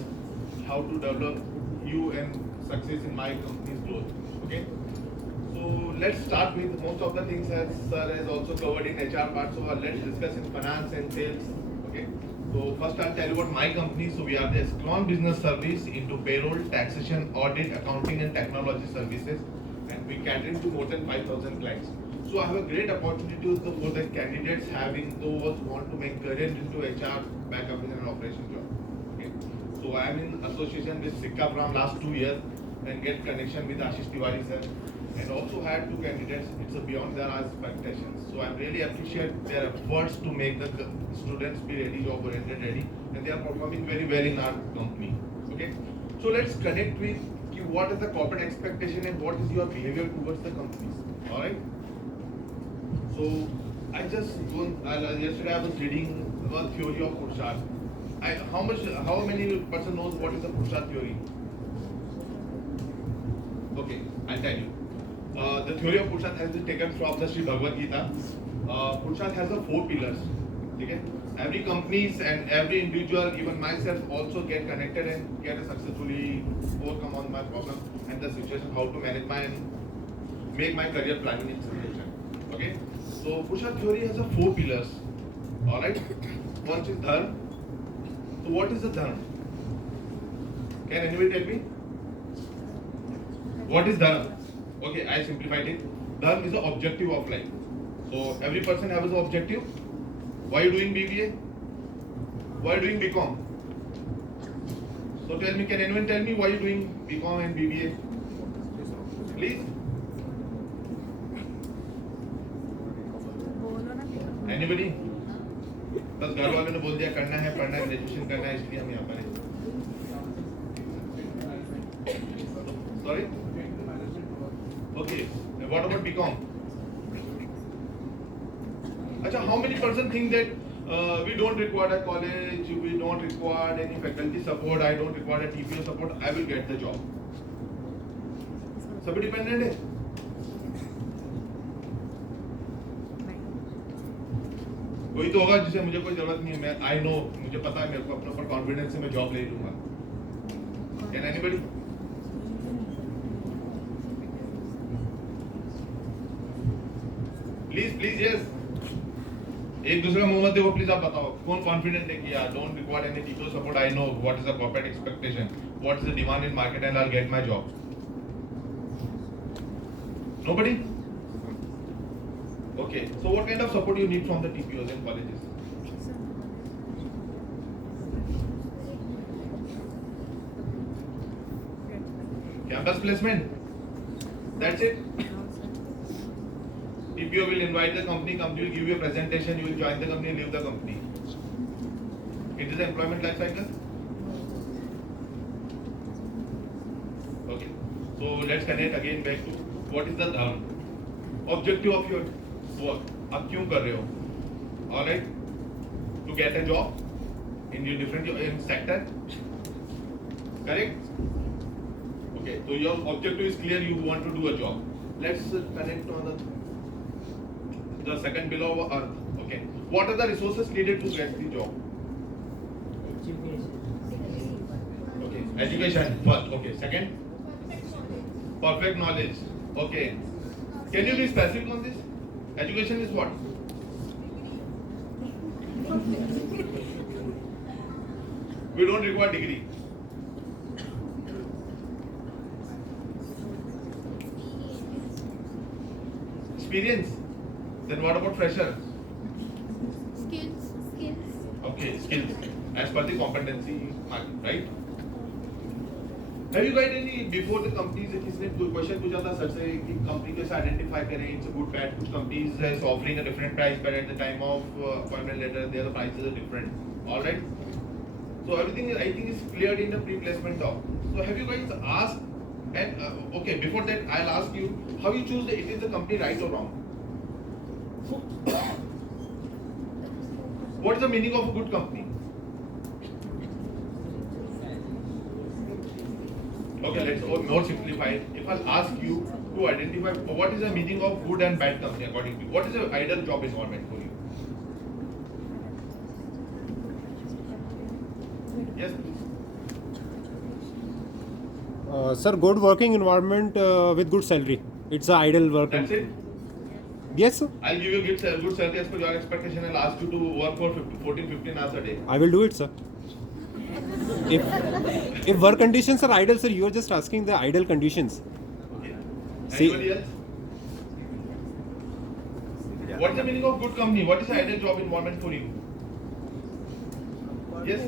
how to develop you and success in my company's growth. Okay. So let's start with most of the things as sir has also covered in HR part. So let's discuss in finance and sales. Okay. So first I'll tell you about my company. So we are the Ascalon Business Service into payroll, taxation, audit, accounting and technology services, and we cater to more than 5,000 clients. So I have a great opportunity for the candidates having those who want to make career into HR, back office and operation job. Okay. So I am in association with SICA from last 2 years and get connection with Ashish Tiwari sir. And also had 2 candidates, it's beyond their expectations. So I really appreciate their efforts to make the students be ready, job oriented ready, and they are performing very well in our company. Okay, so let's connect with what is the corporate expectation and what is your behavior towards the companies. All right. So I just yesterday I was reading about theory of Purusharth. How many person knows what is the Purusharth theory? Okay, I'll tell you. The theory of Purusharth has been taken from the Sri Bhagavad Gita. Purusharth has 4 pillars. Okay? Every companies and every individual, even myself, also get connected and get successfully overcome on my problem and the situation, how to manage my and make my career planning in situation. Okay? So Purusharth theory has 4 pillars. Alright? One is dharma. So what is the dharma? Can anybody tell me? What is dharma? Okay, I simplified it. Dharma is the objective of life. So every person has an objective. Why are you doing BBA? Why are you doing BCom? So tell me, can anyone tell me why you are doing BCom and BBA? Please. Anybody? बस घर वालों ने बोल दिया करना है, पढ़ना है, ग्रेजुएशन करना है, इसलिए हम यहाँ पर हैं. Sorry? Okay. What about BCom? Achha, how many person think that we don't require a college, we don't require any faculty support, I don't require a TPO support, I will get the job? सभी dependent है. कोई तो होगा जिसे मुझे कोई जरूरत नहीं है, मैं I know, मुझे पता है, मेरे को अपने ऊपर कॉन्फिडेंस से मैं जॉब ले लूंगा. Can anybody? प्लीज यस एक दूसरे का मुंह मत देखो प्लीज आप बताओ कौन कॉन्फिडेंट है कि यार don't require any teacher support I know what is the corporate expectation what is the demand in market and I will get my job nobody okay so what kind of support you need from the TPOs and colleges campus placement that's it TPO will invite the company will give you a presentation you will join the company leave the company it is the employment life cycle okay so let's connect again back to what is the objective of your work आप क्यों कर रहे हो all right to get a job in your different in sector correct okay so your objective is clear you want to do a job let's connect on the second below earth okay what are the resources needed to get the job okay education first okay second perfect knowledge okay can you be specific on this education is what we don't require degree experience then what about fresher okay skills as per the competency market right have you got any before the companies किसने कोई question पूछा था sir से कि company कैसे identify करें it's a good bad कुछ companies is offering a different price but at the time of appointment letter their prices are different all right so everything I think is cleared in the pre-placement doc so have you guys asked and okay before that I'll ask you how you choose it is the company right or wrong what is the meaning of a good company okay let's more simplify it if I'll ask you to identify what is the meaning of good and bad company according to you what is the ideal job environment for you yes please Sir, good working environment with good salary. It's an ideal work. that's it Yes, sir. I'll give you good salary as per your expectation I'll ask you to work for 14-15 hours a day I will do it, sir. If work conditions are ideal, sir, you are just asking the ideal conditions. okay See- anybody else what is the meaning of good company what is the ideal job environment for you yes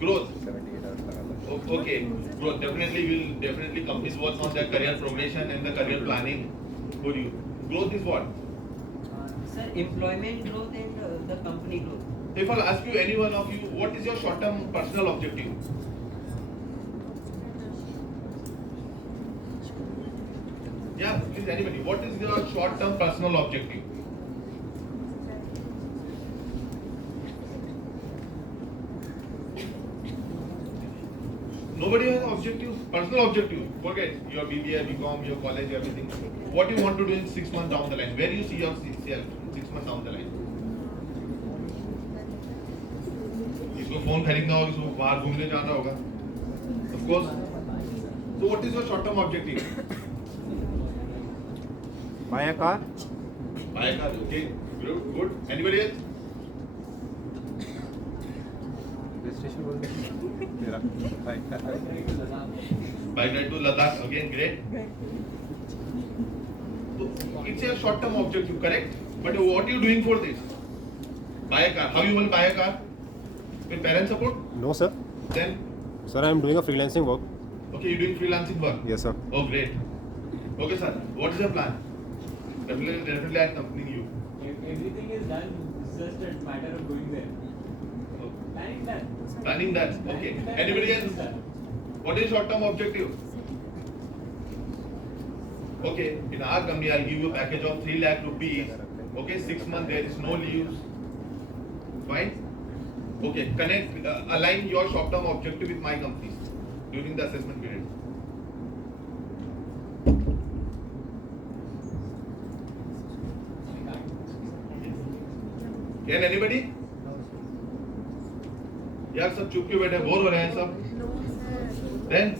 growth okay growth definitely will definitely companies work on their career progression and the career planning for you growth is what Sir, employment growth and the company growth. if I'll ask you any one of you what is your short term personal objective yeah please anybody what is your short term personal objective nobody has an objective personal objective forget your BBA BCom your college everything what you want to do in 6 months down the line where do you see yourself 6 months down the line इसको phone खरीदना होगा इसको बाहर घूमने जाना होगा of course so what is your short term objective Buy a car. buy a car okay good anybody else bike ride to Ladakh again great so it's a short term objective correct but what are you doing for this buy a car how you will buy a car with parent support No, sir. then Sir, I am doing a freelancing work. okay you're doing freelancing work Yes, sir. oh great okay sir what is your plan definitely I'm accompanying you Everything is done, it's just a matter of going there. Planning done. planning that okay anybody else what is short term objective okay in our company I'll give you a package of 3 lakh rupees okay 6 months there is no leaves fine okay connect align your short term objective with my company during the assessment period can anybody यार सब चुप क्यों बैठे bore हो रहे हैं सब then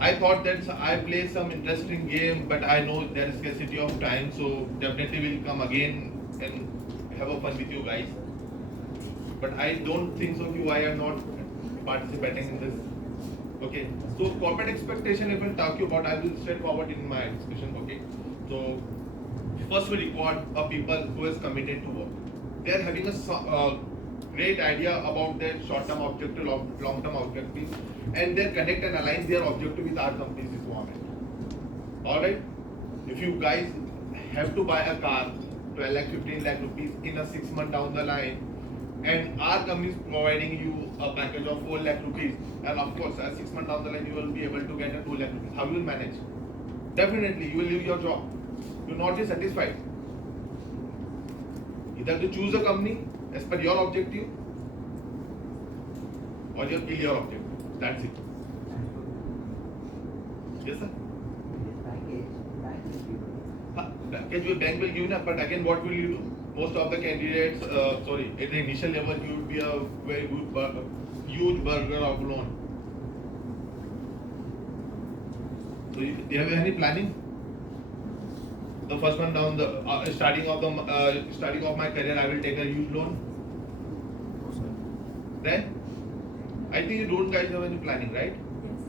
I thought that I play some interesting game, but I know there is scarcity of time, so definitely we'll come again and have a fun with you guys. But I don't think so why are not participating in this. Okay, so corporate expectation if I'll talk you about, I will straightforward in my discussion. Okay, so first we record a people who is committed to work. They are having a great idea about their short-term objective, long-term objective, and they connect and align their objective with our company's requirement. All right, if you guys have to buy a car, 12 lakh, 15 lakh rupees in a 6 month down the line, and our company is providing you a package of 4 lakh rupees, and of course, as 6 months down the line, you will be able to get a 2 lakh rupees. How you will manage? Definitely, you will leave your job. You will not be satisfied. Either to choose a company as per your objective, or you kill your objective. That's it. Yes, sir. Package your bank will give you, but again, what will you do? Most of the candidates, at the initial level, you would be a very good, huge burger of loan. So, do you have any planning? The first one down the starting of my career, I will take a huge loan. Then, I think you don't guys have any planning, right? Yes.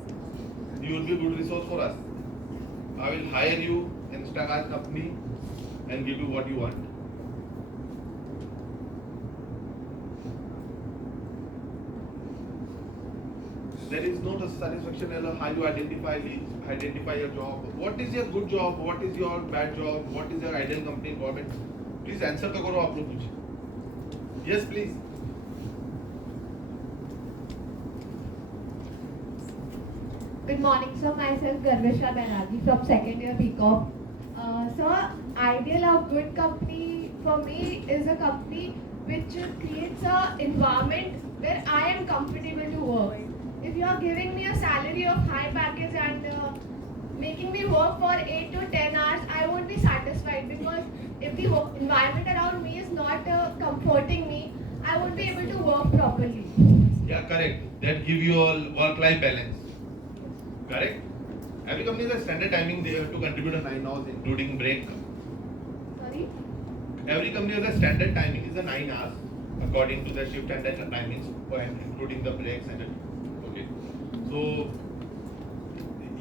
You will be a good resource for us. I will hire you and start our company and give you what you want. There is no satisfaction level how you identify your job. What is your good job? What is your bad job? What is your ideal company environment? Please answer तो करो आप लोग कुछ. Yes, please. Good morning, sir. Myself Garvisha Banerjee from second year BCom. Sir, ideal of good company for me is a company which creates an environment where I am comfortable to work. If you are giving me a salary of high package and making me work for 8 to 10 hours, I won't be satisfied, because if the environment around me is not comforting me, I won't be able to work properly. Yeah, correct. That give you a work-life balance. Correct? Every company has a standard timing, they have to contribute a 9 hours including break. Sorry? Every company has a standard timing, it's a 9 hours according to the shift and the timings, including the breaks and okay. So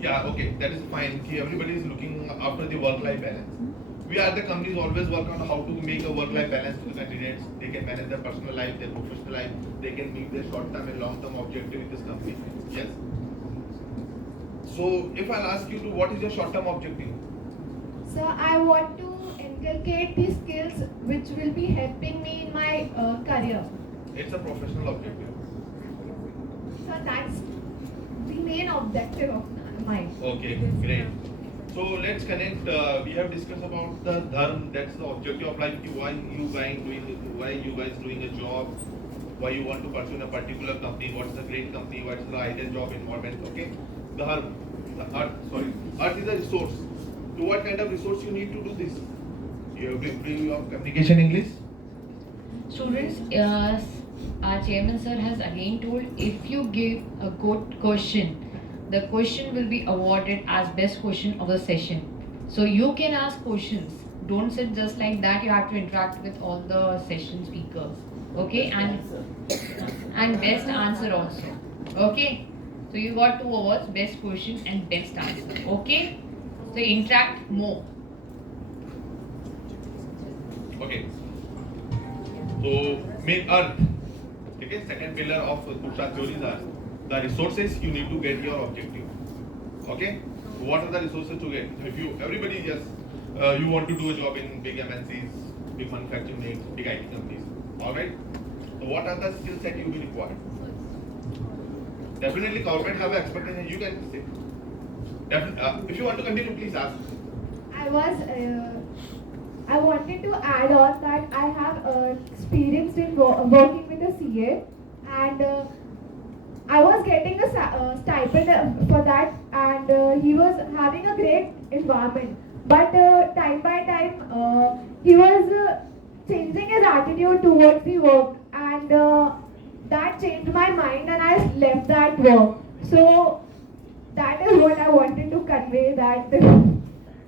yeah, okay, that is fine. Everybody is looking after the work-life balance. We are the companies always work on how to make a work-life balance to the candidates. They can manage their personal life, their professional life. They can meet their short-term and long-term objective in this company. Yes. So if I'll ask you to, what is your short-term objective? So I want to inculcate these skills which will be helping me in my career. It's a professional objective. So that's the main objective of mine. Okay, great. So let's connect. We have discussed about the dharma. That's the objective of life. Why you guys doing a job? Why you want to pursue in a particular company? What's the great company? What's the ideal job environment? Okay. Dharma. Earth is a resource. So what kind of resource you need to do this? You have to improve your communication English. Students, our chairman sir has again told, if you give a good question, the question will be awarded as best question of the session. So you can ask questions. Don't sit just like that. You have to interact with all the session speakers. Okay, and best answer also. Okay. So you got 2 awards, best question and best answer. Okay? So interact more. Okay. So main earth. Okay, second pillar of Kusha theories are the resources you need to get your objective. Okay? So what are the resources to get? If you everybody you want to do a job in big MNCs, big manufacturing units, big IT companies. Alright? So what are the skill set you will require? Definitely corporate have an expectation. You can say. If you want to continue, please ask. I wanted to add on that I have experience in working with a CA, and I was getting a stipend for that, and he was having a great environment. But time by time, he was changing his attitude towards the work, and that changed my mind, and I left that work. So that that is what I wanted to convey that.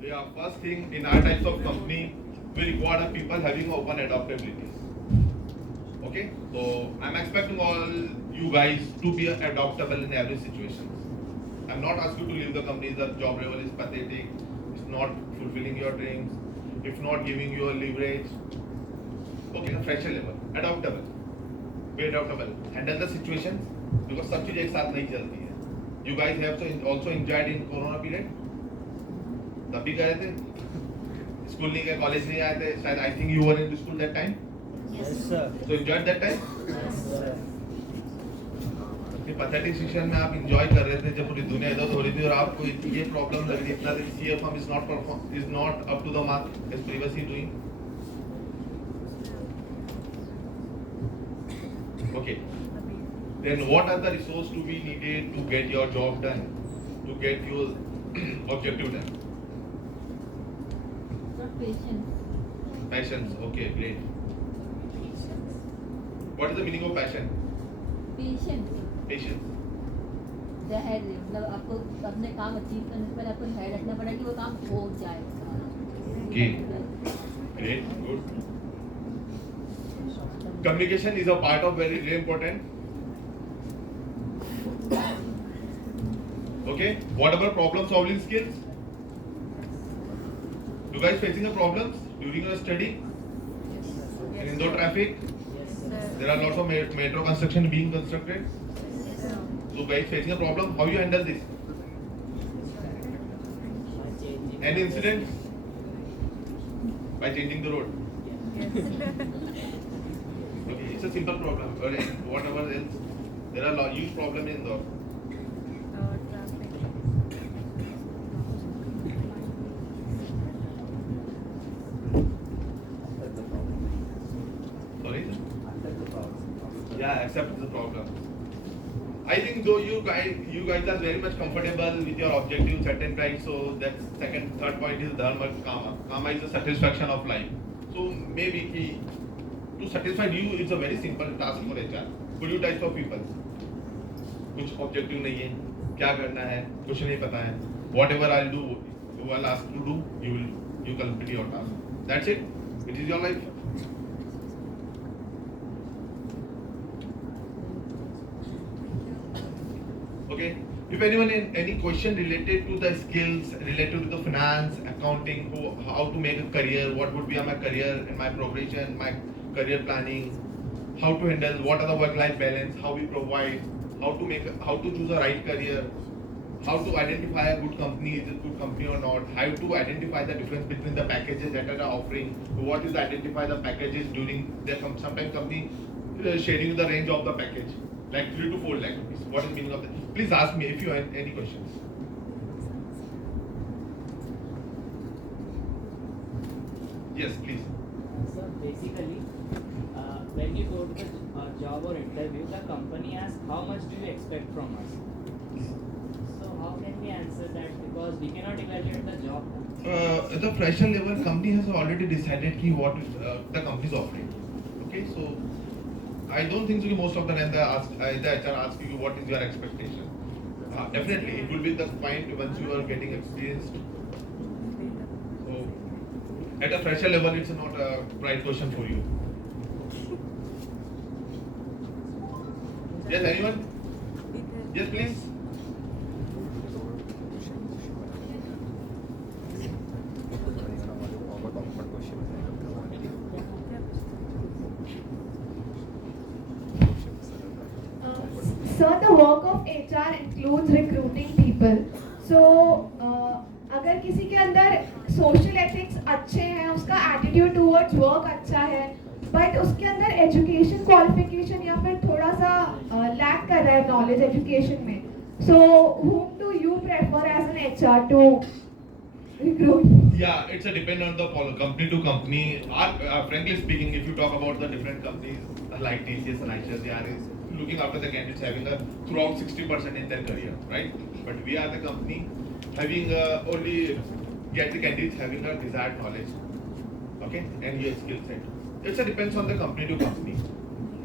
Yeah, first thing in our types of company, we require people having open adaptability. Okay, so I'm expecting all you guys to be adaptable in every situation. I'm not asking you to leave the company. The job level is pathetic. It's not fulfilling your dreams. It's not giving you a leverage. Okay, a fresher level, adaptable. Be adaptable. Handle the situations because सब चीजें एक साथ नहीं चलती है. You guys have also enjoyed in Corona period. तब भी गए थे. School नहीं गए, college नहीं आए थे. शायद I think you were in the school that time. Yes, sir. So enjoyed that time. Yes, sir. Pathetic situation में आप एंजॉय कर रहे थे जब पूरी दुनिया इधर हो रही थी और आपको ये प्रॉब्लम लग रही इतना CFM is not up to the mark as previously doing. Okay. Then what are the resources to be needed to get your job done, to get your objective done? Patience. Passions. Okay, great. What is the meaning of passion? Patience. Patience. धैर्य मतलब आपको अपने काम achieve करने से पहले आपको धैर्य रखना पड़ेगा कि वो काम हो जाए. Okay. Great. Good. Communication is a part of very important. Okay. What about problem solving skills? You guys facing the problems during your study? In Indore traffic? There are lots of metro construction being constructed. So guys facing a problem, how you handle this? Any incident? By changing the road. Okay, it's a simple problem. Or whatever else, there are huge problems in Indore. Sorry? Yeah, accept the problem. I think though you guys are very much comfortable with your objective certain right, so that's third point is dharma karma. Karma is the satisfaction of life. So maybe to satisfy you it's a very simple task for HR. Could you type of people? कुछ objective नहीं है, क्या करना है, कुछ नहीं पता है. Whatever I'll do, you will ask to do, you complete your task. That's it. It is your life. Okay. If anyone in any question related to the skills, related to the finance, accounting, how to make a career, what would be my career and my progression, my career planning, how to handle, what are the work-life balance, how we provide, how to choose a right career, how to identify a good company, is it a good company or not, how to identify the difference between the packages that are offering, what is identify the packages during the sometimes company sharing the range of the package. Like 3 to 4 lakh rupees. What is the meaning of that? Please ask me if you have any questions. Yes, please. So basically, when you go to the job or interview, the company asks how much do you expect from us. So how can we answer that? Because we cannot evaluate the job. At the fresher level, company has already decided what the company is offering. Okay, so I don't think so most of the time the HR asks you what is your expectation. Definitely, it will be the point once you are getting experienced. So, at a fresher level, it's not a right question for you. Yes, anyone? Yes, please. Sir, the work of HR includes recruiting people. So, अगर किसी के अंदर social ethics अच्छे हैं, उसका attitude towards work अच्छा है, but उसके अंदर education qualification या फिर थोड़ा सा lack कर रहा है knowledge education में. So, whom do you prefer as an HR to recruit? Yeah, it's a depend on the company to company. Frankly speaking, if you talk about the different companies like TCS and ICS, they are looking after the candidates having throughout 60% in their career, right? But we are the company having only get the candidates having a desired knowledge, okay, and your skill set. It depends on the company to company,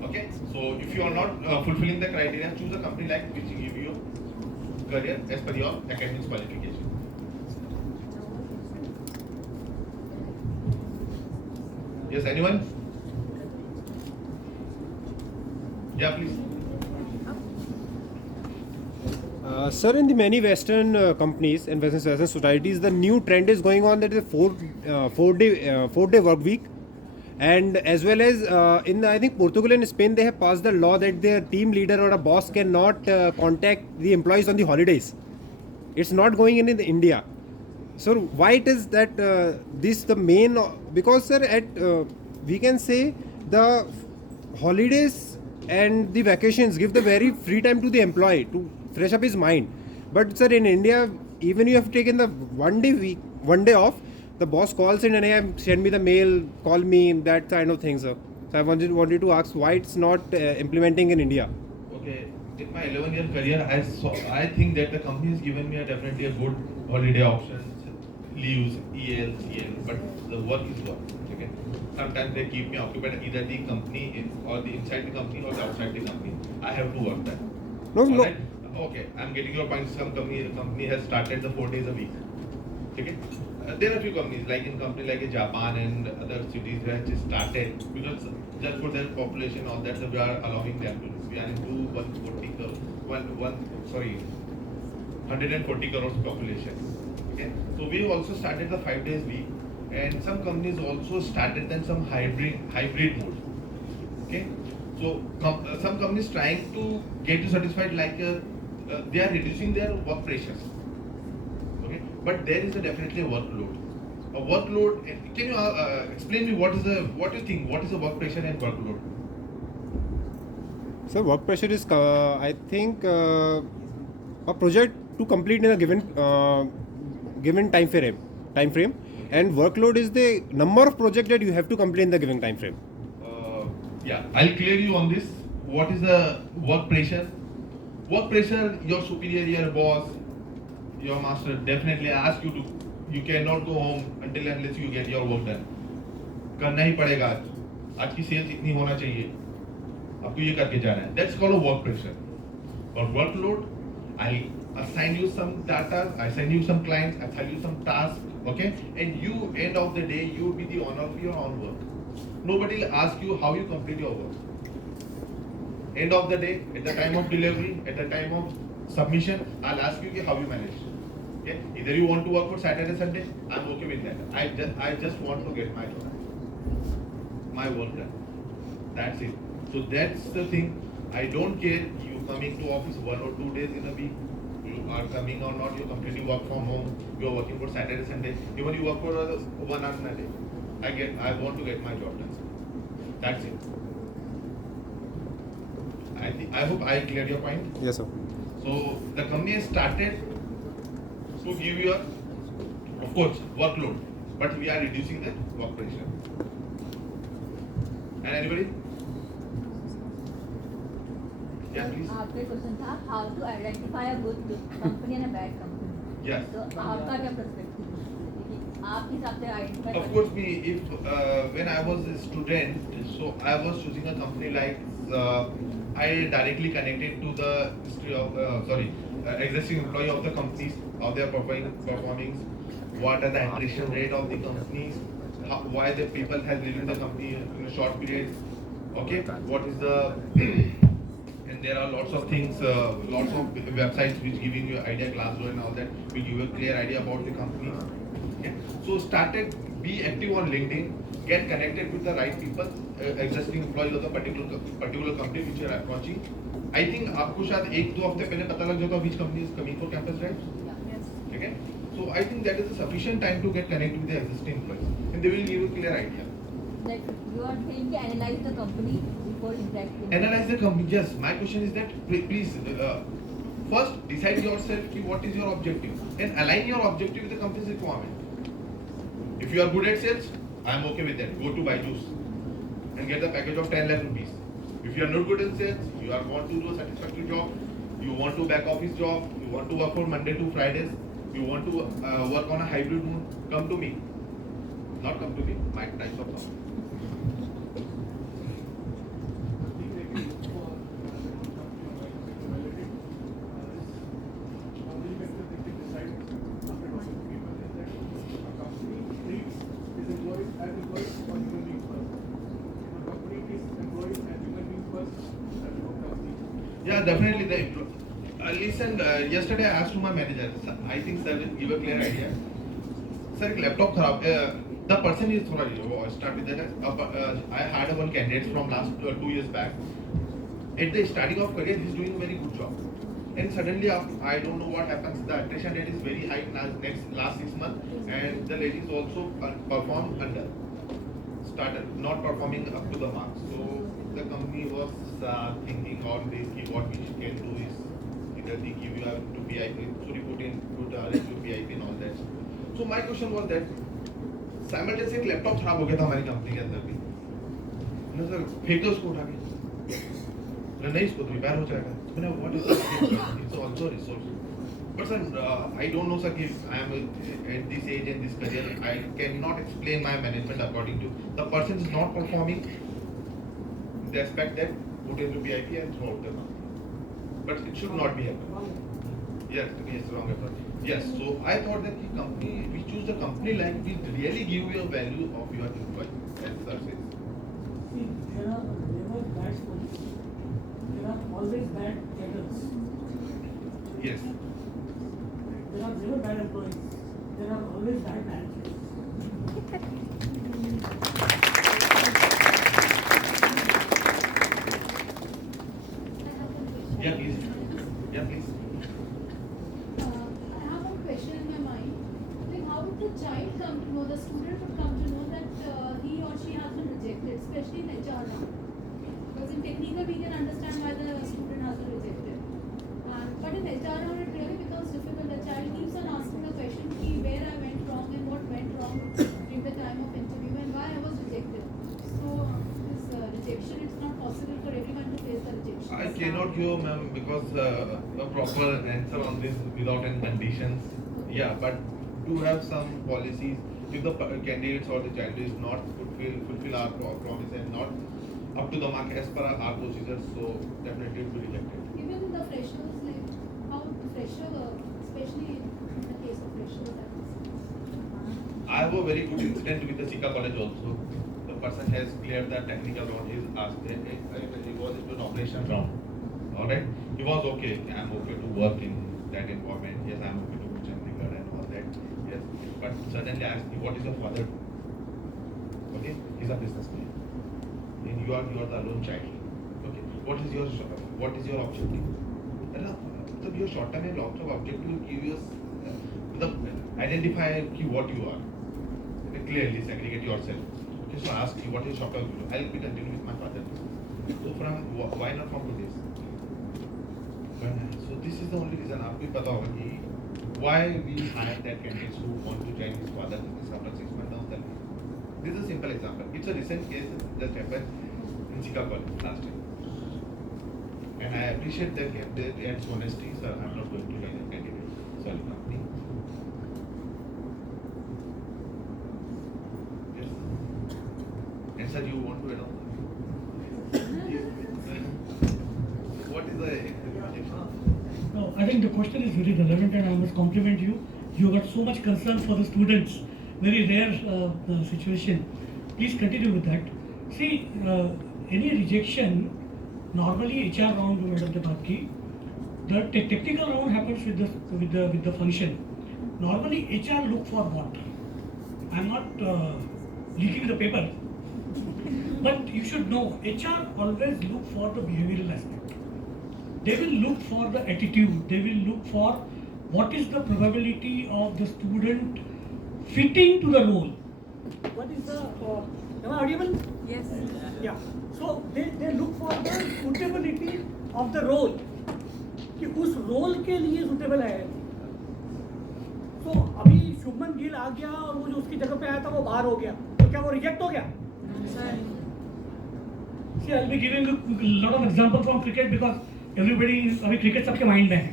okay. So if you are not fulfilling the criteria, choose a company like which give you career as per your academic qualification. Yes, anyone? Yeah, please. Sir, in the many Western companies and Western societies, the new trend is going on that is a four-day work week, and as well as in I think Portugal and Spain, they have passed the law that their team leader or a boss cannot contact the employees on the holidays. It's not going in India. So why it is that this the main, because sir at we can say the holidays and the vacations give the very free time to the employee to fresh up his mind, but sir in India even you have taken the one day off, the boss calls in and hey, send me the mail, call me, that kind of thing, sir. So I wanted to ask why it's not implementing in India. Okay, in my 11-year career, I think that the company has given me definitely a good holiday options, leaves, EL, CL, but the work is work. Okay, sometimes they keep me occupied either the company or the inside the company or the outside the company. I have to work that. No. Right? Okay, I'm getting your point. Some company has started the 4 days a week. Okay. There are a few companies like in company like Japan and other cities where it started because just for their population all that we are allowing them to. We are into 140 crores population. Okay, so we also started the 5 days week, and some companies also started then some hybrid mode. Okay, so some companies trying to get you satisfied like they are reducing their work pressures. Okay, but there is definitely a workload. A workload. Can you explain me what do you think? What is the work pressure and workload? So work pressure is I think a project to complete in a given time frame, and workload is the number of projects that you have to complete in the given time frame. Yeah, I'll clear you on this. What is the work pressure? Work pressure, your superior, your boss, your master definitely ask you to. You cannot go home until unless you get your work done. करना ही पड़ेगा आज की sales इतनी होना चाहिए आपको ये करके जाना है. That's called a work pressure. Or workload, I assign you some data, I send you some clients, I tell you some tasks, okay? And you, end of the day, you will be the owner of your own work. Nobody will ask you how you complete your work. End of the day, at the time of delivery, at the time of submission, I'll ask you how you manage. Okay? Either you want to work for Saturday, Sunday, I'm okay with that. I just want to get my job, my work done. That's it. So that's the thing. I don't care you coming to office 1 or 2 days in a week. You are coming or not, you completely work from home. You are working for Saturday, Sunday. Even you work for 1 hour in a day. I want to get my job done. That's it. I hope I cleared your point. Yes, sir. So the company has started to give you of course, workload, but we are reducing the work pressure. And anybody? Yeah, please. आपका question था how to identify a good company and a bad company. Yes. तो आपका क्या perspective है? आप किस हिसाब से identify Of course, when I was a student, so I was choosing a company like I directly connected to the history of existing employee of the companies, how they are performing, what are the attrition rate of the companies, why the people have leaving the company in a short period. Okay, what is the and there are lots of things, lots of websites which giving you idea, Glassdoor and all that, will give you a clear idea about the company. Okay. So be active on LinkedIn, get connected with the right people, existing employees of the particular company which you are approaching. I think आपको शायद 1-2 हफ्ते पहले पता लग जाता which company is coming for campus drive. Yes. Okay. So I think that is a sufficient time to get connected with the existing employees, and they will give you a clear idea. Like you are saying to analyze the company before interacting. Analyze the company. Yes. My question is that please first decide yourself what is your objective and align your objective with the company's requirement. If you are good at sales, I am okay with that. Go to Byju's and get the package of 10 lakh rupees. If you are not good at sales, you are want to do a satisfactory job, you want to back office job, you want to work for Monday to Fridays, you want to work on a hybrid mode, come to me. Not come to me, my types of company. definitely. Listen, yesterday I asked to my manager. I think sir will give a clear idea. Sir, एक laptop खराब. The person is थोड़ा start with that. I had one candidate from last 2 years back. At the starting of career, he is doing a very good job. And suddenly, I don't know what happens. The attrition rate is very high last 6 months, and the ladies also perform under. Started not performing up to the mark. So the company was thinking on this. What we can do is either they give you to BIP, sorry, put to BIP and all that. So my question was that simultaneously एक laptop खराब हो गया था हमारी company के अंदर भी. मैंने सर फेंक दो उसको उठा के. नहीं इसको तो रिपेयर हो जाएगा. मैंने what is it's also resource. But sir, I don't know sir if I am at this age and this career, I cannot explain my management according to the person is not performing. They expect that put into BIP and throw out the money. But it should not be happen. Yes, wrong approach. Yes, so I thought that the company, we choose the company like we really give you a value of your employee. As sir says. See, there are never bad schools. There are always bad cadres. Yes. There are never bad employees. There are always bad managers. Yeah, please. Yeah, please. I have a question in my mind. Like, how would the child come to know, the student would come to know that he or she has been rejected, especially in HR round? Because in technical, we can understand why the student has been rejected. But in HR round, it really becomes difficult. The child keeps on asking the question, where I went wrong and what went wrong during the time of interview and why I was rejected. So, this rejection, it's not possible for everyone to face the rejection. I cannot give ma'am because a proper answer on this without any conditions. Yeah, but to have some policies, if the candidates or the child is not fulfill our promise and not up to the mark as per our procedures, so definitely it will be rejected. Even in the freshers, like how the fresher, especially in the case of freshers, I have a very good incident with the SICA college also. The person has cleared the technical round. He asked, he was into an operation round. Alright? He was okay. I'm okay to work in that environment. Yes, I'm okay to put Chandigarh and all that. Yes. But suddenly I asked me, what is your father? Okay? He's a businessman. And you are the alone child. Okay. What is your objective? So your short term and long term objective will give you identify what you are. Clearly segregate yourself. Okay, so ask you what is short term goal. I'll be continuing with my father. So why not from this? So this is the only reason आपको पता होगा कि why we hire that candidates who want to join his father business after 6 months down the line. This is a simple example. It's a recent case that just happened in SICA college last year. And I appreciate that honesty, sir. I'm not going to join a candidate. Sorry, company. Yes. And sir, you want to add on? What is the objection? No, I think the question is very relevant and I must compliment you. You got so much concern for the students. Very rare situation. Please continue with that. See, any rejection, normally HR round the technical round happens with the function. Normally HR look for what? I'm not leaking the paper, but you should know HR always look for the behavioral aspect. They will look for the attitude. They will look for what is the probability of the student fitting to the role. What is the am I audible? Yes. Yeah. So they look for the suitability of the role. कि उस role के लिए suitable है. तो अभी शुभमन गिल आ गया और वो जो उसकी जगह पे आया था वो बाहर हो गया, तो क्या वो रिजेक्ट हो गया? See, I'll be giving a lot of examples from cricket because everybody अभी cricket सबके mind में है.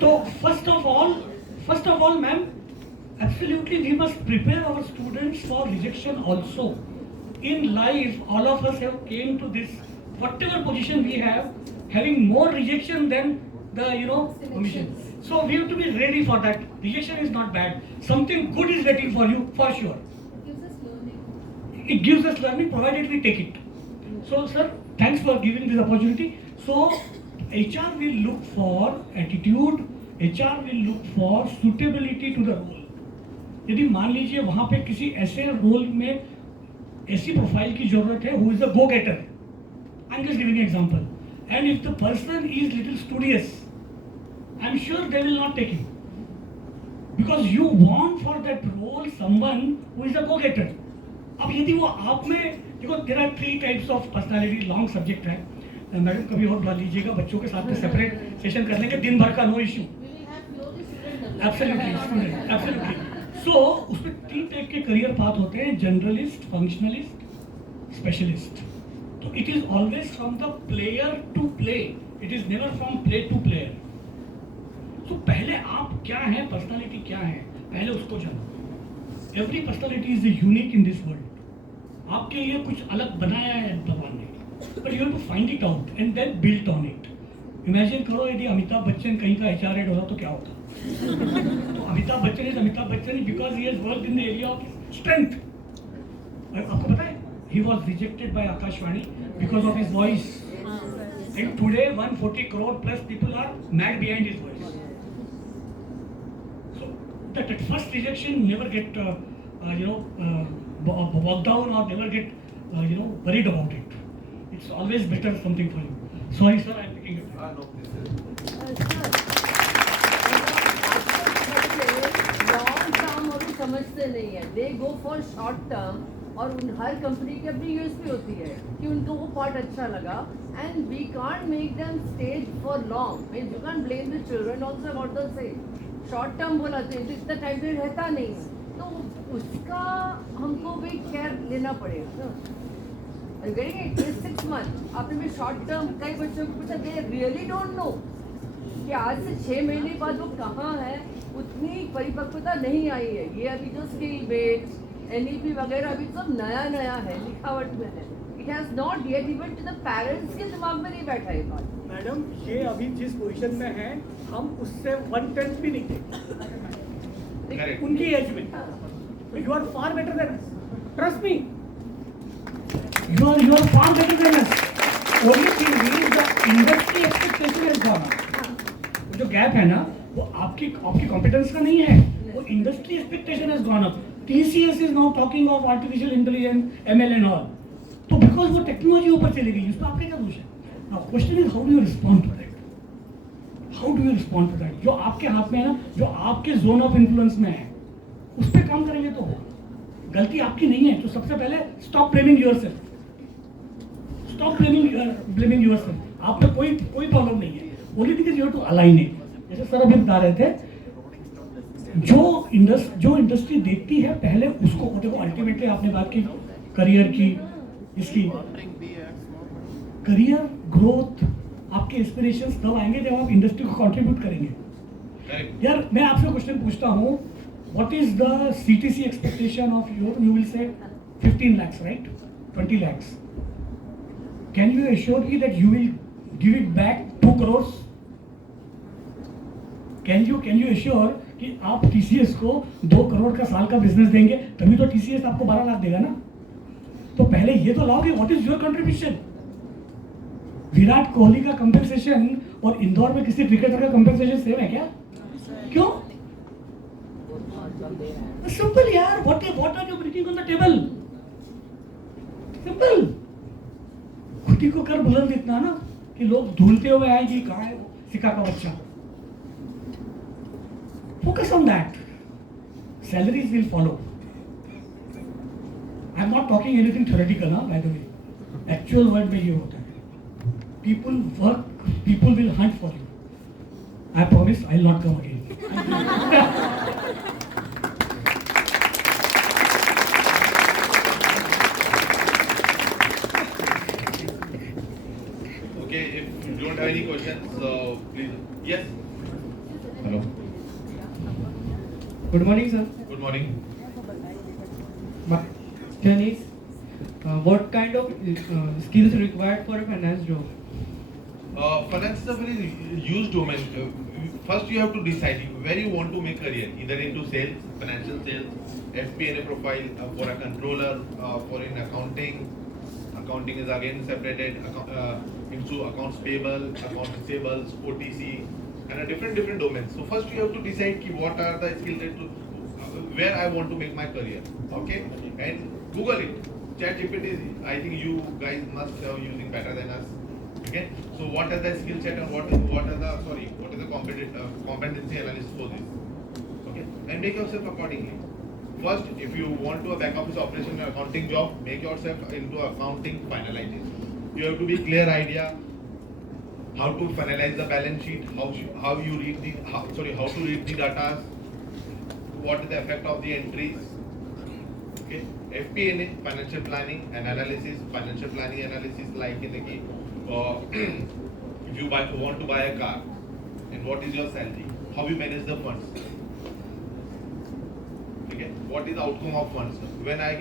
तो first of all, ma'am, absolutely we must prepare our students for rejection also. In life, all of us have came to this whatever position we have, having more rejection than the permission. So we have to be ready for that. Rejection is not bad. Something good is waiting for you for sure. It gives us learning provided we take it. So sir, thanks for giving this opportunity. So HR will look for attitude, HR will look for suitability to the role. यदि मान लीजिए वहाँ पे किसी ऐसे role में ऐसी profile की जरूरत है who is a go-getter. I'm just giving an example. And if the person is little studious, I'm sure they will not take him. Because you want for that role someone who is a go-getter. अब यदि वो आप में देखो, there are 3 types of personality, long subject है. Madam कभी और बुला लीजिएगा, बच्चों के साथ में सेपरेट सेशन कर लेंगे, दिन भर का no issue. Absolutely, student, absolutely. So उसमें 3 टाइप के करियर पाथ होते हैं, जनरलिस्ट, फंक्शनलिस्ट, स्पेशलिस्ट. तो it is always from the player to play, it is never from play to player. तो पहले आप क्या हैं, पर्सनालिटी क्या है, पहले उसको जानो. Every personality is unique in this world. आपके लिए कुछ अलग बनाया है भगवान ने, but you have to find it out and then build on it. Imagine करो यदि अमिताभ बच्चन कहीं का HR हेड होता तो क्या होता. तो Amitabh Bachchan is Amitabh Bachchan because he has worked in the area of strength. आपको पता है, he was rejected by Akashvani because of his voice. And today 140 crore plus people are mad behind his voice. So that first rejection never get walked down or never get worried about it. It's always better something for you. Sorry sir, I'm picking it. No, please. Long term अभी समझते नहीं है. दे go for short term. और उन हर company की अपनी USP होती है कि उनको वो पार्ट अच्छा लगा. And we can't make them stay for long. Mean you can't blame the children also about the same. Short term बोला तो इतना टाइम पीरियड रहता नहीं है, तो उसका हमको भी केयर लेना पड़ेगा ना. Getting it is 6 months. आपने भी शॉर्ट टर्म कई बच्चों को पूछा, दे रियली डोंट नो कि आज से 6 महीने बाद वो कहाँ है. उतनी परिपक्वता नहीं आई है. ये अभी जो स्किल बेस्ड NEP वगैरह अभी सब नया नया है, लिखावट में है. It has not yet even to the parents के दिमाग में नहीं बैठा ये बात. मैडम ये अभी जिस पोजीशन में है, हम उससे 1/10 भी नहीं थे उनकी एज में. You are far better than us, trust me. You are far better than us. Only thing is the industry expectation has gone up. जो गैप है ना, वो आपकी कॉम्पिटेंस का नहीं है, वो industry expectation has gone up. TCS is now talking of artificial intelligence, ML and all. तो because वो टेक्नोलॉजी ऊपर चली गई, उसमें आपका क्या दोष है. Now question is how do you respond to that? How do you respond to that? जो आपके हाथ में है ना, जो आपके जोन ऑफ इन्फ्लुएंस में है, उस पर काम करेंगे तो होगा. गलती आपकी नहीं है, तो सबसे पहले stop blaming yourself. Stop blaming yourself. आप में कोई प्रॉब्लम नहीं है. Only thing is you have to align it. जैसे सर अभी बता रहे थे, जो इंडस्ट्री देखती है पहले उसको, देखो अल्टीमेटली आपने बात की करियर की, इसकी करियर ग्रोथ, आपके एस्पिरेशंस तब आएंगे जब आप इंडस्ट्री को कंट्रीब्यूट करेंगे. यार मैं आपसे क्वेश्चन पूछता हूँ, what is the CTC expectation of your. You will say 15 lakhs, right? 20 lakhs. Can you assure me that you will give it back 2 crores? Can you assure कि आप TCS को 2 करोड़ का साल का बिजनेस देंगे, तभी तो TCS आपको 12 लाख देगा ना. तो पहले ये तो लाओगे, what is your contribution. Virat Kohli का कंपेंसेशन और इंदौर में किसी क्रिकेटर का कंपेंसेशन सेम है क्या? क्यों? सिंपल यार. What are you bringing on the table? Simple. खुद ही को कर बुलंद इतना ना कि लोग ढूंढते हुए आए कि कहाँ है सिका का बच्चा. Focus on that. Salaries will follow. I am not talking anything theoretical, huh, by the way. Actual world में ये होता है. People work, people will hunt for you. I promise I will not come again. Okay, if you don't have any questions, please. Yes. Hello. Good morning, sir. Good morning. My question is, what kind of skills required for a finance job? Finance is a very huge domain. First, you have to decide where you want to make career. Either into sales, financial sales, FP&A profile for a controller, for in accounting. Accounting is again separated. into accounts payable, accounts receivables, OTC, and a different domains. So first you have to decide what are the skill set to where I want to make my career. Okay, and Google it. ChatGPT, I think you guys must have using better than us. Okay, so what are the skill set and what is the competency analysis for this? Okay, and make yourself accordingly. First, if you want to a back office operation and accounting job, make yourself into accounting finalization. You have to be clear idea how to finalize the balance sheet, how to read the data, what is the effect of the entries. Okay, FP&A, financial planning analysis, like in the if you want to buy a car, and what is your salary, how you manage the funds. Okay, what is the outcome of funds when I'll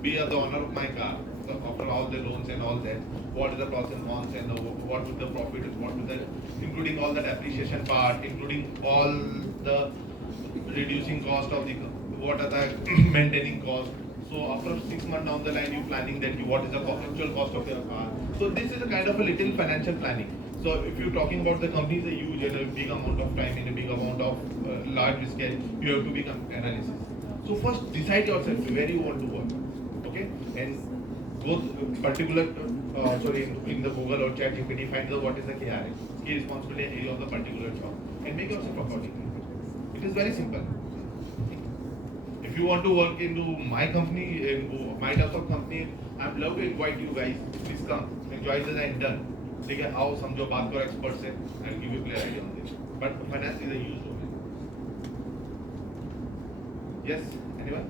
be the owner of my car, after all the loans and all that, what is the pros and cons, and what would the profit, what would the, including all the depreciation part, including all the reducing cost of the, what are the maintaining cost. So after 6 months down the line, you planning that what is the actual cost of your car. So this is a kind of a little financial planning. So if you're talking about the companies, a huge and a big amount of time in a big amount of large scale, you have to be analysis. So first decide yourself where you want to work. Okay, and go particular in the Google or ChatGPT, find out what is the KRA, key responsibility area of the particular job, and make yourself accordingly. It is very simple. If you want to work into my company, in my type of company, I'm love to invite you guys. Please come, enjoy the intern. ठीक है, आओ समझो बात करो expert से, I'll give you a clear idea on this. But finance is a huge domain. Yes, anyone?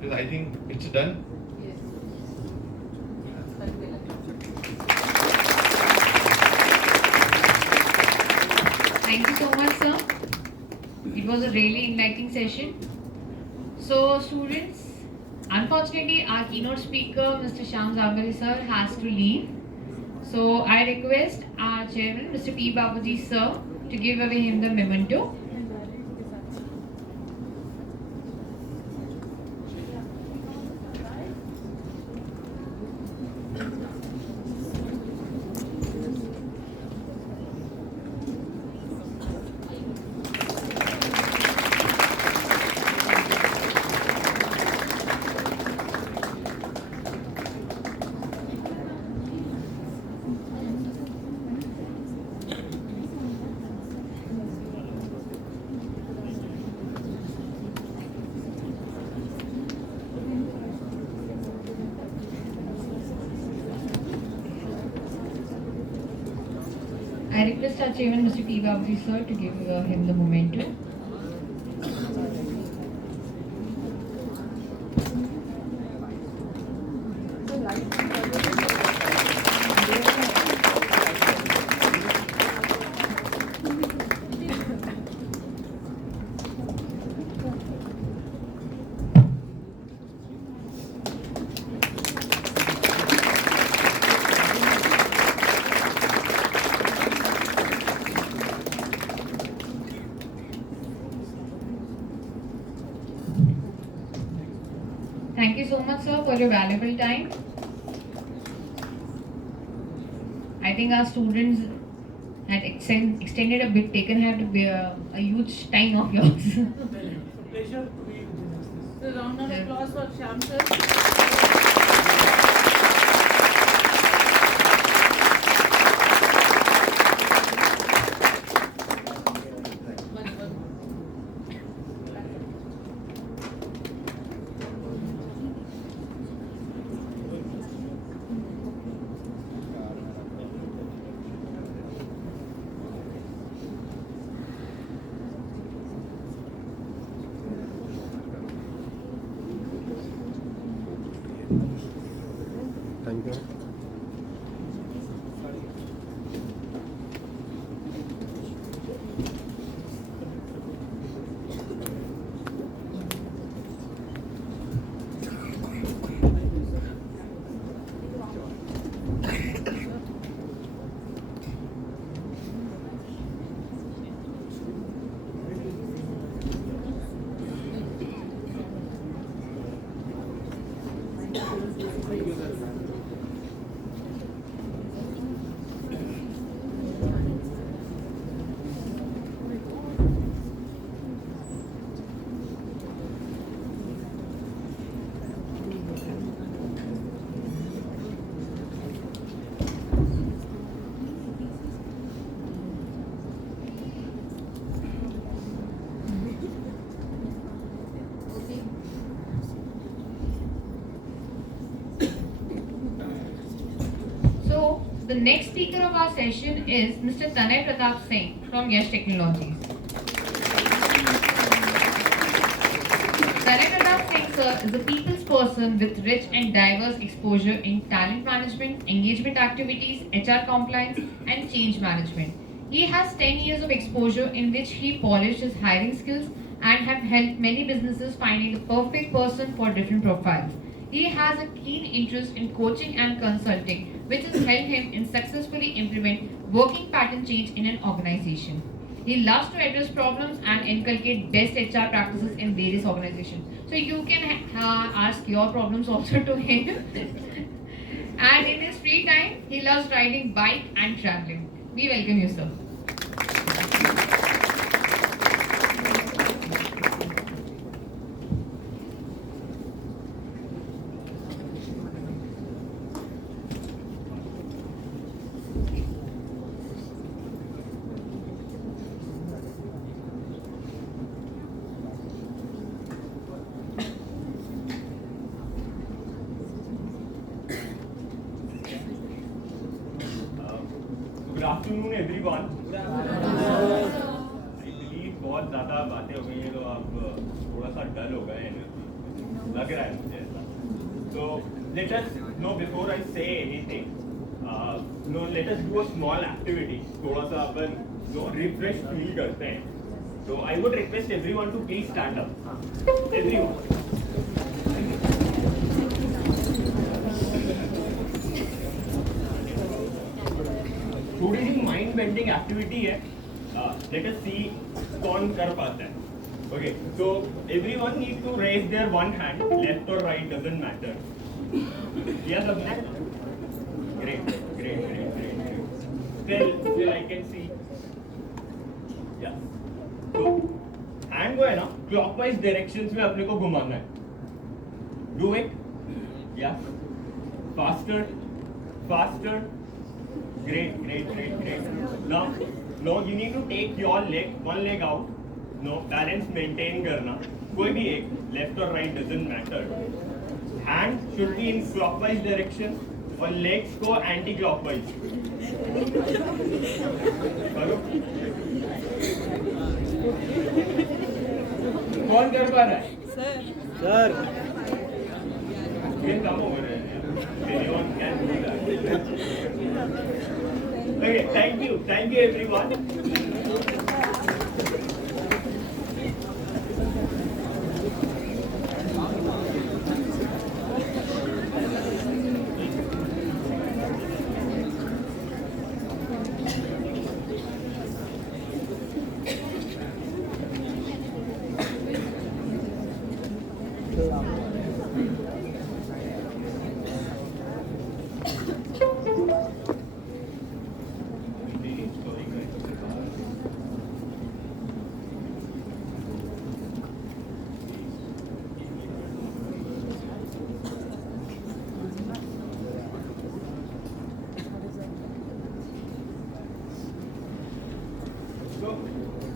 Because I think it's done. Thank you so much, sir. It was a really enlightening session. So, students, unfortunately, our keynote speaker, Mr. Shyam Zambari sir, has to leave. So, I request our chairman, Mr. P. Babaji sir, to give away him the memento. I request our chairman, Mr. P. Babaji sir, to give him the memento. Thank you so much, sir, for your valuable time. I think our students had extended a bit, have to be a huge time of yours. It's a pleasure to be with you. So round of applause for Shyam sir. Thank you. So, the next speaker of our session is Mr. Tanay Pratap Singh from Yash Technologies. Tanay Pratap Singh, sir, is a people's person with rich and diverse exposure in talent management, engagement activities, HR compliance, and change management. He has 10 years of exposure in which he polished his hiring skills and have helped many businesses finding the perfect person for different profiles. He has a keen interest in coaching and consulting, which has helped him in successfully implement working pattern change in an organization. He loves to address problems and inculcate best HR practices in various organizations. So you can ask your problems also to him. And in his free time, he loves riding bike and traveling. We welcome you, sir. Good afternoon, everyone. I believe बहुत ज़्यादा बातें हो गई हैं तो आप थोड़ा सा डल हो गए हैं, लग रहा है मुझे ऐसा. So let us before I say anything, let us do a small activity. थोड़ा सा अपन refresh feel करते हैं. So I would request everyone to please stand up. Everyone. थोड़ी सी माइंड बेंडिंग एक्टिविटी है. लेट अस सी कौन कर पाता है. Okay, so everyone need to raise their one hand, left और राइट डजंट मैटर. किया सबने? Great great great great. फिर आई कैन सी. या तो हैंड को है ना क्लॉकवाइज डायरेक्शंस में अपने को घुमाना है. Do it. या faster faster. Great, great, great, great. Now, you need to take your leg, one leg out. Balance maintain करना. कोई भी एक, left or right doesn't matter. Hand should be in clockwise direction और legs को anti-clockwise. करो. कौन कर पा रहा है? Sir. ये काम हो रहा है. Anyone can do that. Okay, thank you everyone.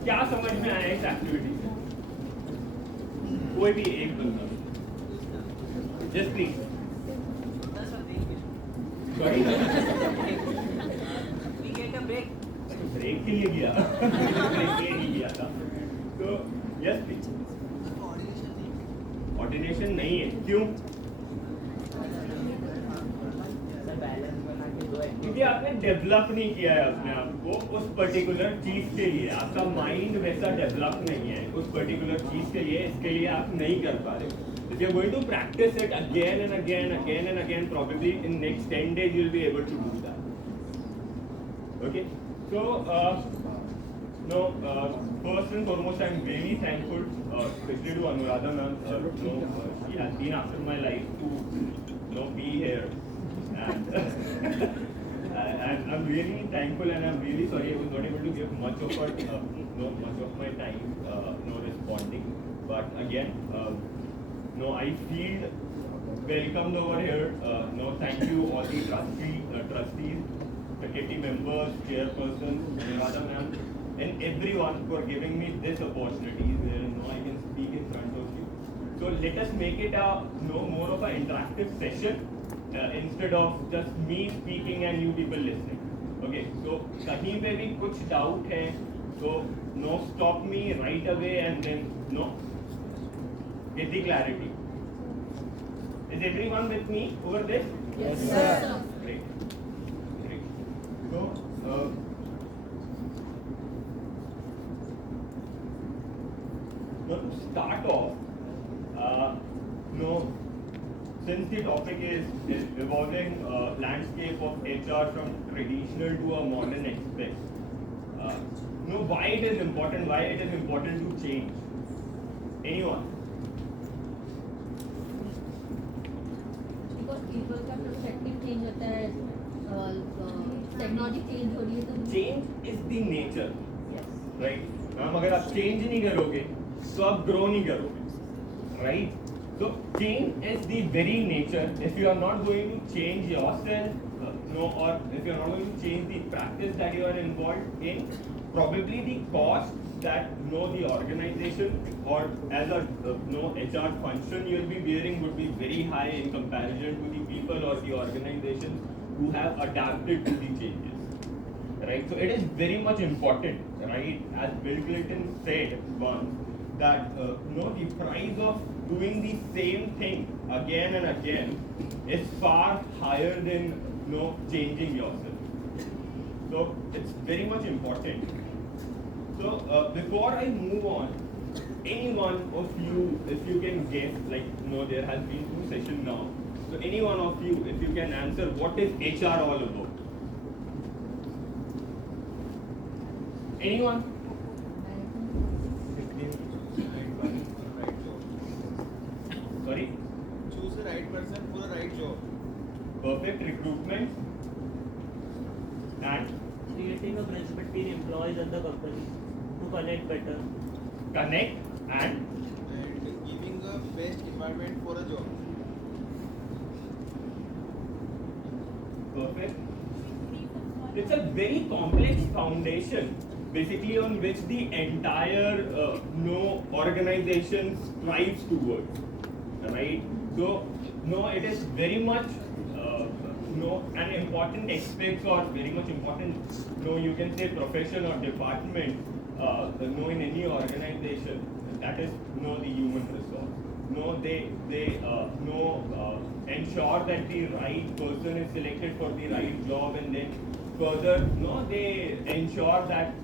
क्या समझ में आया इस एक्टिविटी से? कोई भी एक बंदा. Just please. सॉरी. ब्रेक के लिए गया. ब्रेक के लिए नहीं गया था. तो यस प्लीज. ऑर्डिनेशन नहीं है. क्यों? क्योंकि आपने डेवलप नहीं किया है अपने आप को उस पर्टिकुलर चीज के लिए. आपका माइंड वैसा डेवलप नहीं है उस पर्टिकुलर चीज के लिए. इसके लिए आप नहीं कर पा रहे. If you're going to practice it again and again, again and again, probably in next 10 days you'll be able to do that. Okay. So first and foremost, I'm really thankful, especially to Anuradha ma'am. She has been after my life to I'm really thankful, and I'm really sorry I was not able to give much of my time, responding. But again, I feel welcomed over here. Thank you all the trustees, faculty members, chairpersons, Radha ma'am, and everyone for giving me this opportunity where I can speak in front of you. So let us make it a more of an interactive session instead of just me speaking and you people listening. Okay, so kahin pe bhi kuch doubt hai, so stop me right away and then get the clarity. Is everyone with me over this? Yes, sir. Great. So, to start off, since the topic is evolving landscape of HR from traditional to a modern aspect, why it is important to change? Anyone? People का perspective change होता है, technology change हो रही है तो change is the nature, right? अगर आप change नहीं करोगे तो आप ग्रो नहीं करोगे, right? So change is the very nature. If you are not going to change yourself, or if you are not going to change the practice that you are involved in, probably the cost that the organization or as a HR function you will be bearing would be very high in comparison to the people or the organizations who have adapted to the changes, right? So it is very much important, right, as Bill Clinton said once, that the price of doing the same thing again and again is far higher than changing yourself. So it's very much important. So before I move on, any one of you, if you can guess, like there has been 2 sessions now. So any one of you, if you can answer, what is HR all about? Anyone? Sorry? Choose the right person for the right job. Perfect. Recruitment. And? Creating a bridge between employees and the company to connect better. Connect and? And giving the best environment for a job. Perfect. It's a very complex foundation, basically on which the entire organization strives towards, right? So it is very much an important aspect or very much important you can say profession or department in any organization, that is the human resource. They ensure that the right person is selected for the right job, and then further they ensure that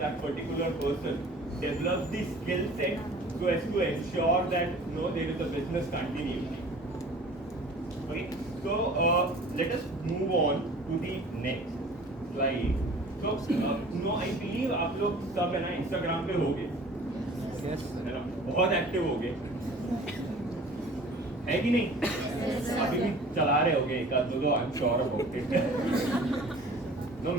that particular person develops the skill set so as to ensure that there is a business continuity. Okay, so let us move on to the next slide. So I believe आप लोग सब है ना Instagram पे होगे, है ना, बहुत एक्टिव होगे, है कि नहीं? अभी भी चला रहे होगे एक आध दो, I'm sure about it.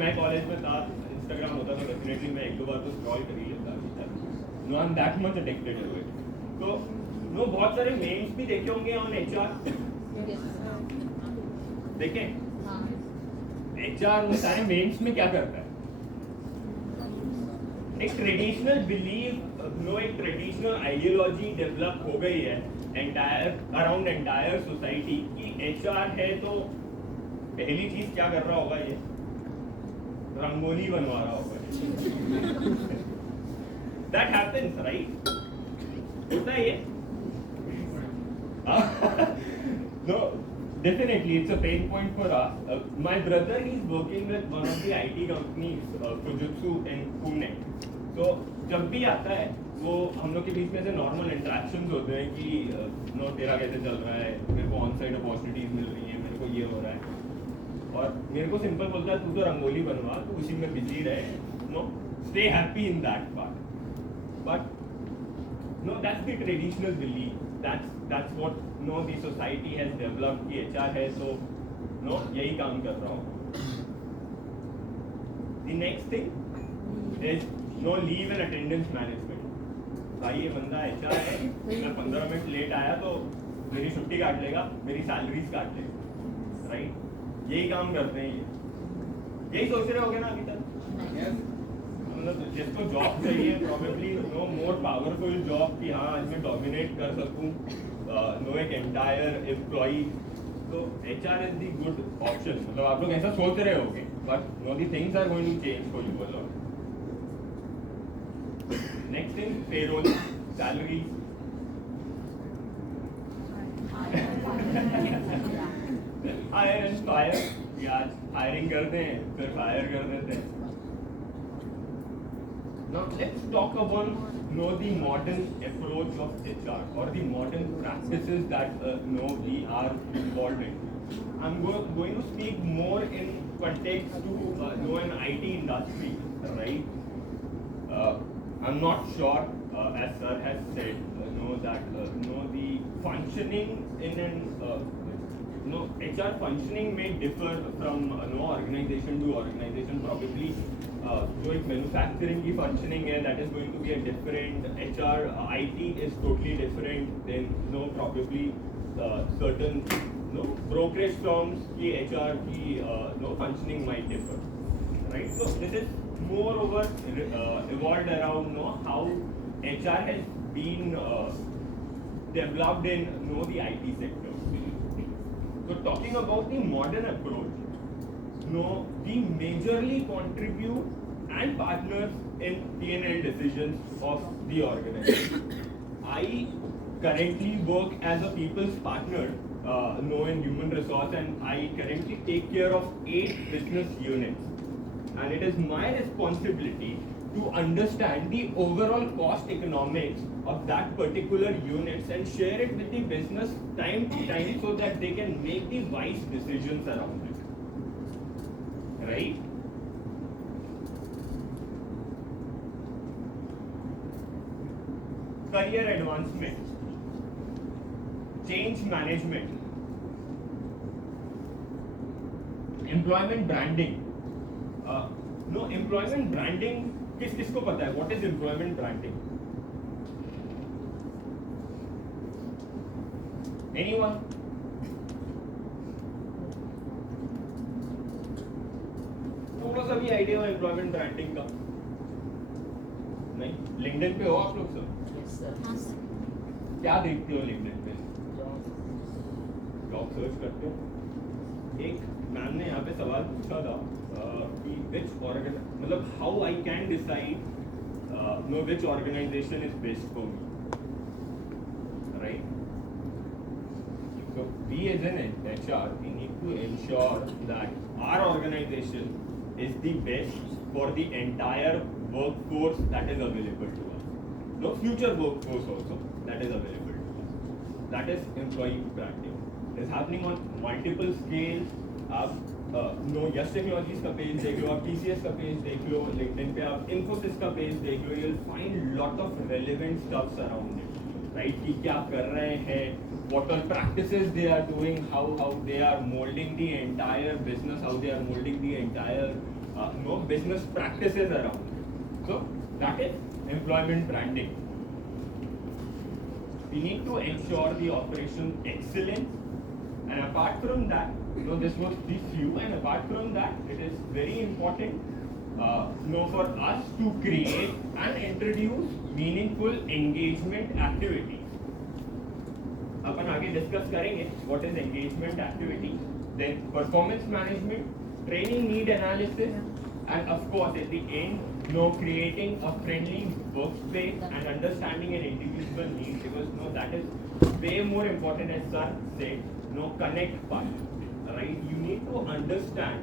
मैं कॉलेज में था, Instagram होता तो definitely मैं 1-2 बार तो scroll कर ही लेता अभी तक. I'm that much addicted to it. तो बहुत सारे memes भी देखे होंगे on HR. देखें? HR में सारे memes में क्या करता है? एक ट्रेडिशनल बिलीव एक ट्रेडिशनल आइडियोलॉजी डेवलप हो गई है अराउंड एंटायर सोसाइटी की एचआर है तो पहली चीज क्या कर रहा होगा, ये रंगोली बनवा रहा होगा. That happens, right? होता है ये? No, definitely it's a pain point for us. My brother, he's working with one of the IT companies, Fujitsu in Pune. So जब भी आता है वो हम लोग के बीच में से नॉर्मल इंटरेक्शंस होते हैं कि तेरा कैसे चल रहा है, मेरे को ऑन साइड अपॉर्चुनिटीज मिल रही है, मेरे को ये हो रहा है, और मेरे को सिंपल बोलता है तू तो रंगोली बनवा, तू उसी में बिजी रहे, stay happy in that part. But that's the traditional belief. That's what the society has developed. कि HR है तो नो यही काम कर रहा हूँ. The next thing is no leave and attendance management. भाई ये बंदा HR है, मैं 15 मिनट लेट आया तो मेरी छुट्टी काट लेगा, मेरी सैलरीज काट लेगा, राइट? यही काम करते हैं ये. यही सोच रहे होगे ना अभी तक? मतलब जिसको जॉब चाहिए probably no more powerful job कि हाँ आज मैं डोमिनेट कर सकूं, नो एक एंटायर एम्प्लॉई, तो HR is the good option. मतलब आप लोग ऐसा सोच रहे होगे, but no the things are going to change for you a lot. Next thing payroll, salary. Hire and fire. आज हायरिंग करते हैं फिर फायर कर देते हैं. Now let's talk about the modern approach of HR or the modern practices that we are involved in. I'm going to speak more in context to an IT industry, right? I'm not sure, as sir has said, that the functioning in an HR functioning may differ from organization to organization. Probably जो एक manufacturing की functioning है that is going to be a different. HR IT is totally different than probably certain brokerage firms की HR की functioning might differ, right? So this is more over evolved around how HR has been developed in the IT sector. So talking about the modern approach, we majorly contribute and partners in P&L decisions of the organization. I currently work as a people's partner in human resource, and I currently take care of 8 business units. And it is my responsibility to understand the overall cost economics of that particular units and share it with the business time to time so that they can make the wise decisions around it. Right? Career advancement, change management, employment branding. Employment branding, किसको पता है? What is employment branding? Anyone? थोड़ा सा भी idea हो employment branding का? नहीं. LinkedIn पे हो आप लोग सब? Yes sir. क्या देखते हो लिंक्डइन पे? जॉब सर्च करते हो? एक मैम ने यहाँ पे सवाल पूछा था कि मतलब how I can decide which organization is best for me, right? So we as an HR, we need to ensure that our organization is the best for the entire workforce that is available to us. Future workforce also that is available to us. That is employee branding. It is happening on multiple scales. आप yes technologies का page देख लो, आप TCS का page देख लो, LinkedIn पे आप इन्फोसिस का page देख लो, you'll find lot of relevant stuffs around it, right? कि क्या कर रहे हैं, what all practices they are doing, how they are molding the entire business, how they are molding the entire business practices around it. So that is employment branding. We need to ensure the operation excellence, and apart from that, this was the few, and apart from that, it is very important for us to create and introduce meaningful engagement activities. अपन आगे discuss करेंगे what is engagement activity, then performance management, training need analysis, and of course at the end creating a friendly workspace and understanding an individual need, because that is way more important, as sir said, connect part, right? You need to understand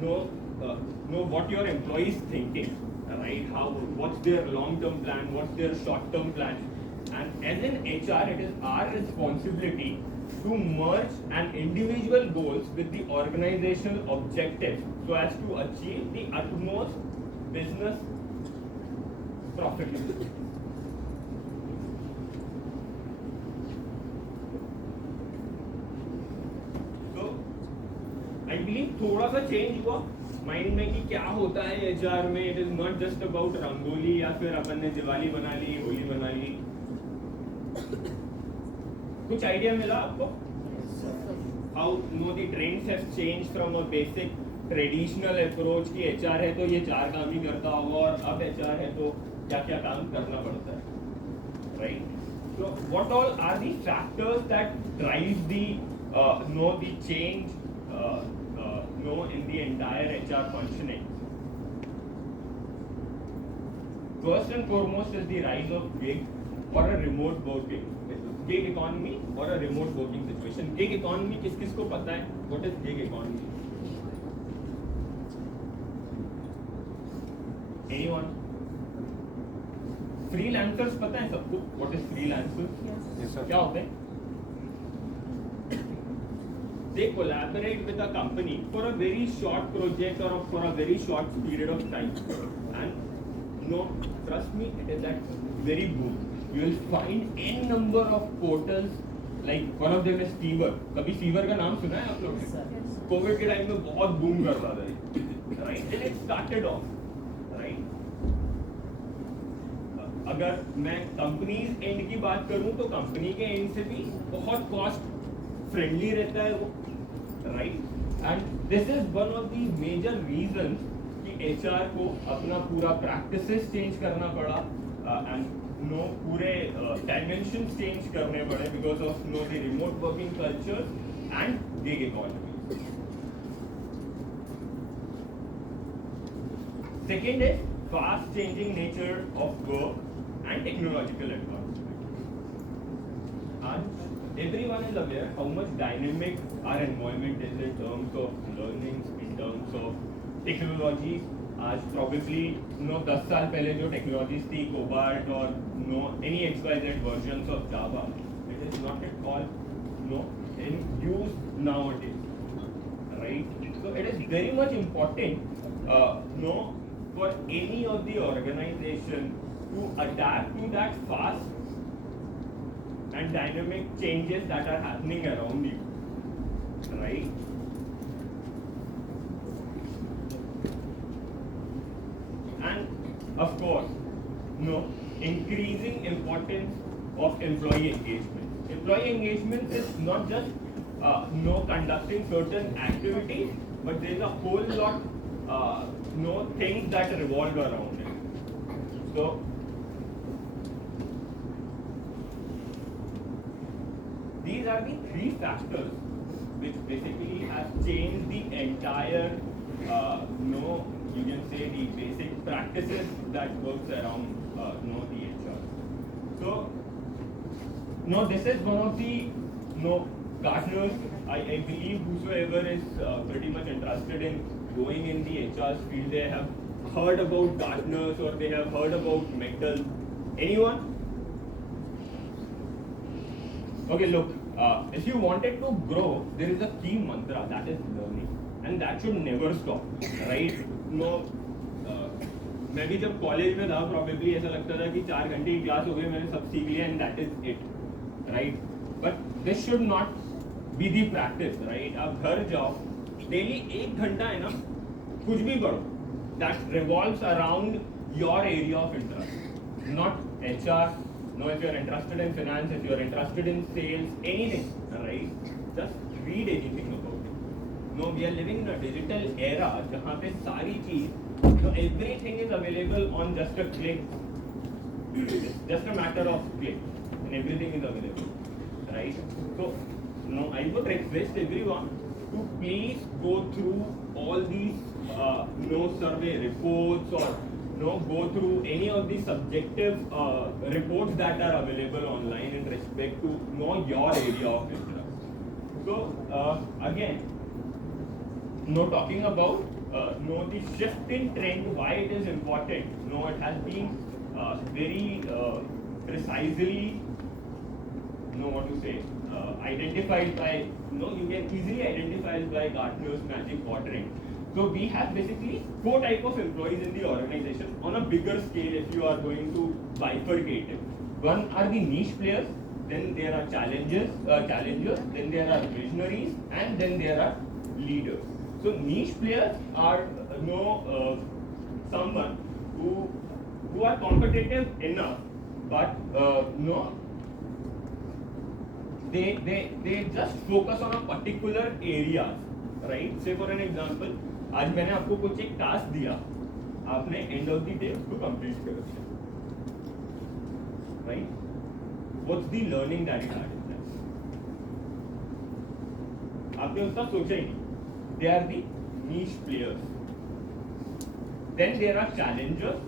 what your employees thinking, right? What's their long-term plan, what's their short-term plan. And as an HR, it is our responsibility to merge an individual goals with the organizational objectives so as to achieve the utmost business profitability. So, I I believe थोड़ा सा change हुआ mind में कि क्या होता है HR में. It is not just about rangoli या फिर अपन ने दिवाली बना ली, होली बना ली. कुछ आइडिया मिला आपको? How know the trends have changed from a basic traditional approach कि एचआर है तो ये 4 काम ही करता होगा और अब एचआर है तो क्या क्या काम करना पड़ता है, right? So what all are the factors that drive the the change in the entire HR functioning? First and foremost is the rise of gig or a remote working, gig economy or a remote working situation. Gig economy किस को पता है? What is gig economy? Anyone? Freelancers पता है सबको? What is freelancers? Yes, sir. क्या होते हैं? They collaborate with a company for a very short project or for a very short period of time, and trust me, it is that very boom. You will find n number of portals, like one of them is Fever. कभी Fever का नाम सुना है आप लोग ने? Covid के time में बहुत बूम कर रहा था, right? And it started off, right? अगर मैं कंपनीज एंड की बात करूं तो कंपनी के एंड से भी बहुत कॉस्ट फ्रेंडली रहता है वो, right? And this is one of the major reasons कि एचआर को अपना पूरा प्रैक्टिसेस चेंज करना पड़ा एंड पूरे डायमेंशंस चेंज करने पड़े because of the remote working culture and gig economy. Second is fast changing nature of work and technological advancement. And everyone is aware how much dynamic our environment is in terms of learning, in terms of technology. आज probably 10 साल पहले जो technologies थी, Cobalt और any XYZ versions of Java, it is not at all in use nowadays, right? So it is very much important for any of the organization to adapt to that fast and dynamic changes that are happening around you, right? And of course, increasing importance of employee engagement. Employee engagement is not just conducting certain activities, but there is a whole lot things that revolve around it. So these are the 3 factors which basically have changed the entire you can say the basic practices that works around the HR. So this is one of the Gartners. I believe whosoever is pretty much interested in going in the HR field, they have heard about Gartners or they have heard about Mectel. Anyone? Okay, look, if you wanted to grow, there is a key mantra, that is learning, and that should never stop, right? मैं भी जब college में था probably ऐसा लगता था कि 4 घंटे की क्लास हो गई, मैंने सब सीख लिया and that is it, right? But this should not be the practice, right? आप घर जाओ, डेली 1 घंटा है ना, कुछ भी पढ़ो that revolves around your area of interest, not HR. If you're interested in finance, if you're interested in sales, anything, right? Just read anything about it. We are living in a digital era जहाँ पे सारी चीज, everything is available on just a click. Just a matter of click, and everything is available, right? So I would request everyone to please go through all these survey reports or go through any of the subjective reports that are available online in respect to your area of interest. So again, talking about the shift in trend, why it is important. It has been very precisely identified by, you can easily identify it by Gartner's Magic Quadrant. So we have basically 4 types of employees in the organization on a bigger scale if you are going to bifurcate it. One are the niche players, then there are challengers, then there are visionaries, and then there are leaders. So niche players are someone who are competitive enough, but they just focus on a particular areas, right? Say for an example, आज मैंने आपको कुछ एक task दिया, आपने end of the day उसको complete कर दिया, right? What's the learning that you had in that? आपने उसका सोचा ही नहीं. They are the niche players. Then there are challengers.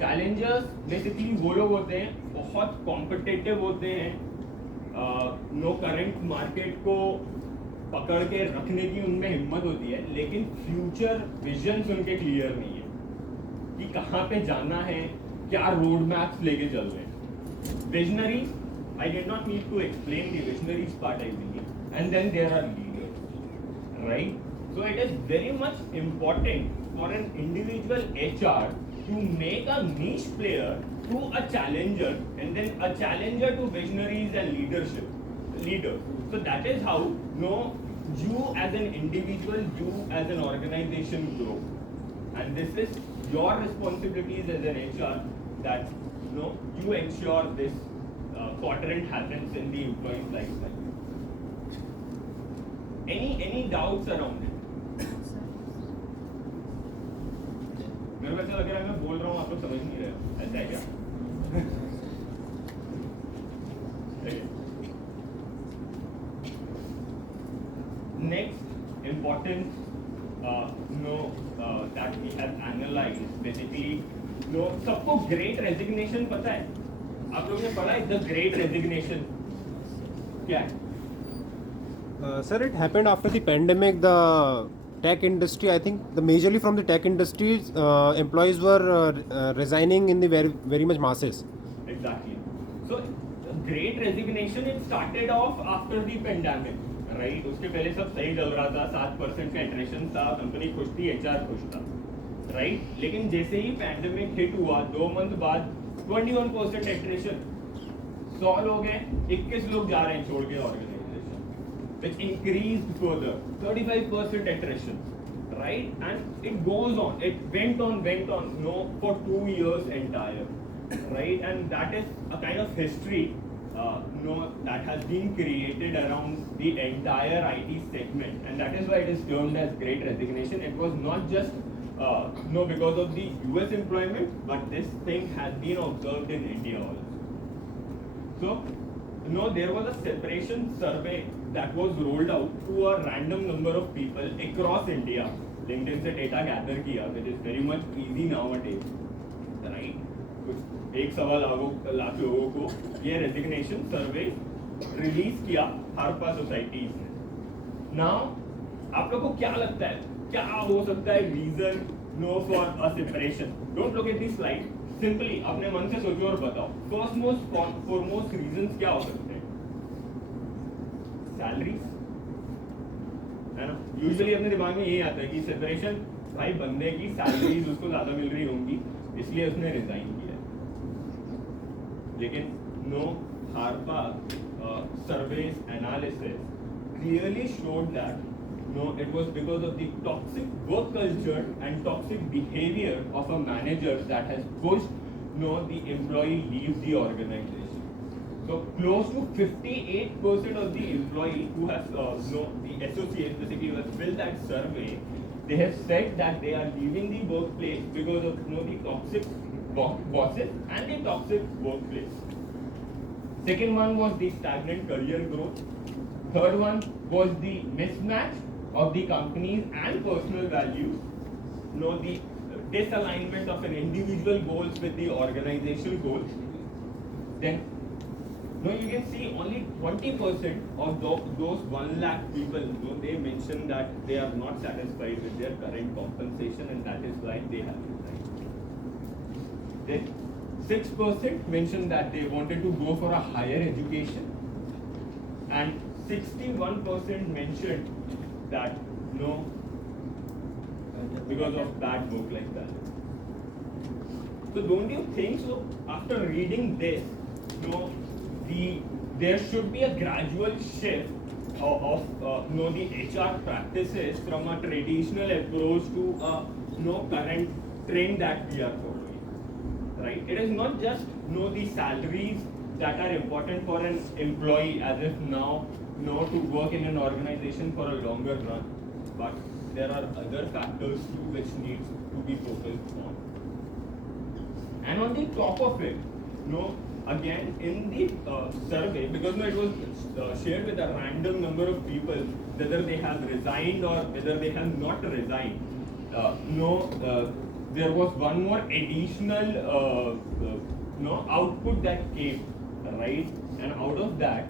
Challengers basically वो लोग होते हैं बहुत competitive होते हैं, current market को पकड़ के रखने की उनमें हिम्मत होती है, लेकिन future visions उनके clear नहीं है कि कहाँ पे जाना है, क्या road maps लेके चल रहे हैं. Visionaries, I did not need to explain the visionaries part, I believe. And then there are leaders, right? So it is very much important for an individual HR to make a niche player to a challenger, and then a challenger to visionaries and leaders. So that is how you as an individual, you as an organization grow. And this is your responsibilities as an HR that you ensure this quadrant happens in the employee's life cycle. Any doubts around it? मेरे को ऐसा लग रहा है मैं बोल रहा हूँ आप लोग समझ नहीं रहे, ऐसा है क्या? Next important that we have analyzed basically सबको great resignation पता है? आप लोगों ने पढ़ा है the great resignation क्या है? Sir, it happened after the pandemic. The tech industry, I think, majorly from the tech industries, employees were resigning in the very much masses. Exactly. So, great resignation, it started off after the pandemic, right? उसके पहले सब सही चल रहा था, 7% का attrition था, company खुश थी, HR खुश था, right? लेकिन जैसे ही pandemic hit हुआ, 2 month बाद 21% attrition, 100 लोग हैं, 21 लोग जा रहे हैं छोड़ के organization. Which increased further, 35% attrition, right? And it goes on, it went on, for 2 years entire, right? And that is a kind of history, that has been created around the entire IT segment, and that is why it is termed as great resignation. It was not just, because of the US employment, but this thing has been observed in India also. So, there was a separation survey that was rolled out to a random number of people across India. LinkedIn से data gather किया, which is very much easy nowadays, right? कुछ 1.25 लाख लोगों को ये resignation survey release किया Harappa societies ने. Now, आप लोगों को क्या लगता है? क्या हो सकता है reason for a separation? Don't look at this slide. Simply अपने मन से सोचो और बताओ. First most foremost reasons क्या हो सकते हैं? Salaries, है ना? Usually अपने दिमाग में यही आता है कि separation, भाई बंदे की salaries उसको ज़्यादा मिल रही होंगी, इसलिए उसने resign किया. लेकिन HARPA surveys analysis clearly showed that it was because of the toxic work culture and toxic behavior of a manager that has pushed the employee leave the organization. So close to 58% of the employees who have the associates basically who have filled that survey, they have said that they are leaving the workplace because of the toxic bosses and the toxic workplace. Second one was the stagnant career growth. Third one was the mismatch of the company's and personal values. The disalignment of an individual goals with the organization goals. Then you can see only 20% of those 1 lakh people, they mention that they are not satisfied with their current compensation, and that is why they have resigned. Then 6% mentioned that they wanted to go for a higher education, and 61% mentioned that because of bad work-life balance. So don't you think so? After reading this, there should be a gradual shift the HR practices from a traditional approach to a current trend that we are following. Right? It is not just the salaries that are important for an employee as if now to work in an organization for a longer run, but there are other factors too which needs to be focused on. And on the top of it, again in the survey, because it was shared with a random number of people, whether they have resigned or whether they have not resigned. There was one more additional output that came, right? And out of that,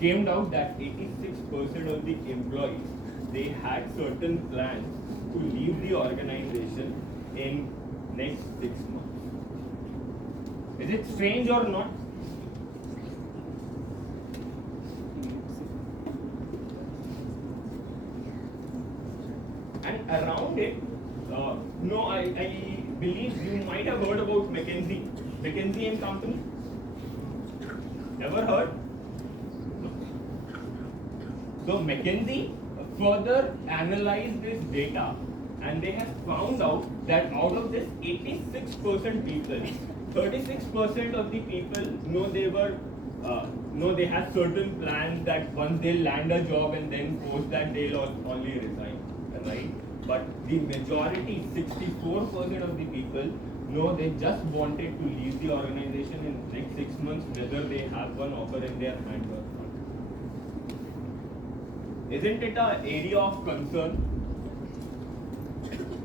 came out that 86% of the employees, they had certain plans to leave the organization in next 6 months. Is it strange or not? And around it, I believe you might have heard about McKinsey and Company. Ever heard? So McKinsey further analyzed this data and they have found out that out of this 86% people, 36% of the people they had certain plans that once they land a job and then post that they'll only resign, right? But the majority, 64% of the people, they just wanted to leave the organization in next 6 months, whether they have one offer in their hand or not. Isn't it an area of concern?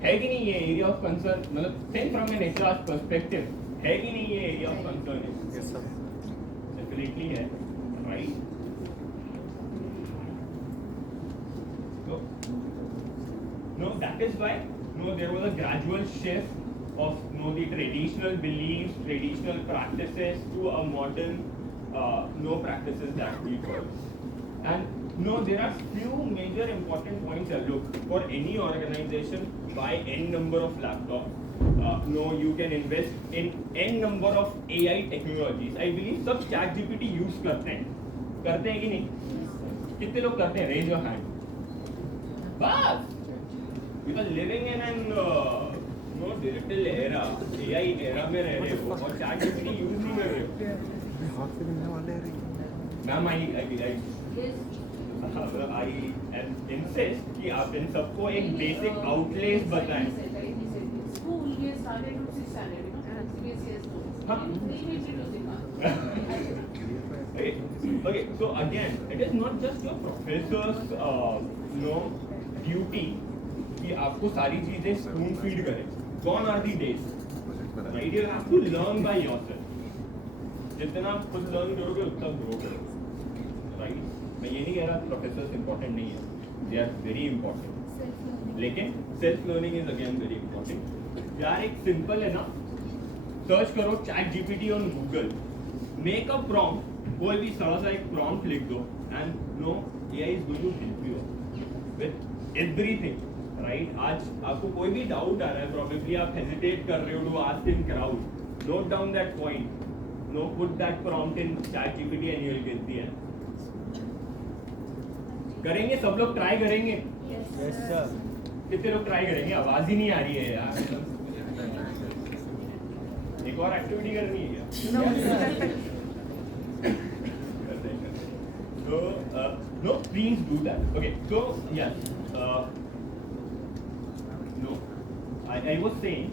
है कि नहीं ये area of concern? मतलब think from an HR perspective, है कि नहीं ये area of concern? Yes sir. Definitely है, right? So, that is why there was a gradual shift of the traditional beliefs, traditional practices to a modern practices that we follow. And there are few major important points here. Look, for any organization, buy n number of laptops. You can invest in n number of AI technologies. I believe सब ChatGPT use करते हैं कि नहीं? कितने लोग करते हैं? Raise your hand. बस. We are living in an digital era, AI era में रह रहे हो और ChatGPT use नहीं कर रहे हो. मैम I insist कि आप इन सबको एक बेसिक आउटलेस बताएं. School ये started to 6 standard, CBSE school. Okay, so again, it is not just your professor's duty कि आपको सारी चीजें spoon feed करें. Gone are the days. Right? You have to learn by yourself. जितना आप खुद learn करोगे उतना grow करोगे. Right? मैं ये नहीं कह रहा प्रोफेसर्स इंपॉर्टेंट नहीं है, दे आर वेरी इंपॉर्टेंट, लेकिन self learning is again very important. यार एक सिंपल है ना, सर्च करो ChatGPT on Google, make a prompt, कोई भी सा एक प्रॉम्प्ट लिख दो and AI is going to help you with everything, right? आज आपको कोई भी डाउट आ रहा है, प्रोबेबली आप हेजिटेट कर रहे हो to ask in crowd, note down that point, put that prompt in ChatGPT and you will get the answer. करेंगे सब लोग, ट्राई करेंगे? Yes sir. कितने लोग ट्राई करेंगे? आवाज ही नहीं आ रही है यार. एक और एक्टिविटी करनी है क्या? No, please do that. Okay, so yes, I was saying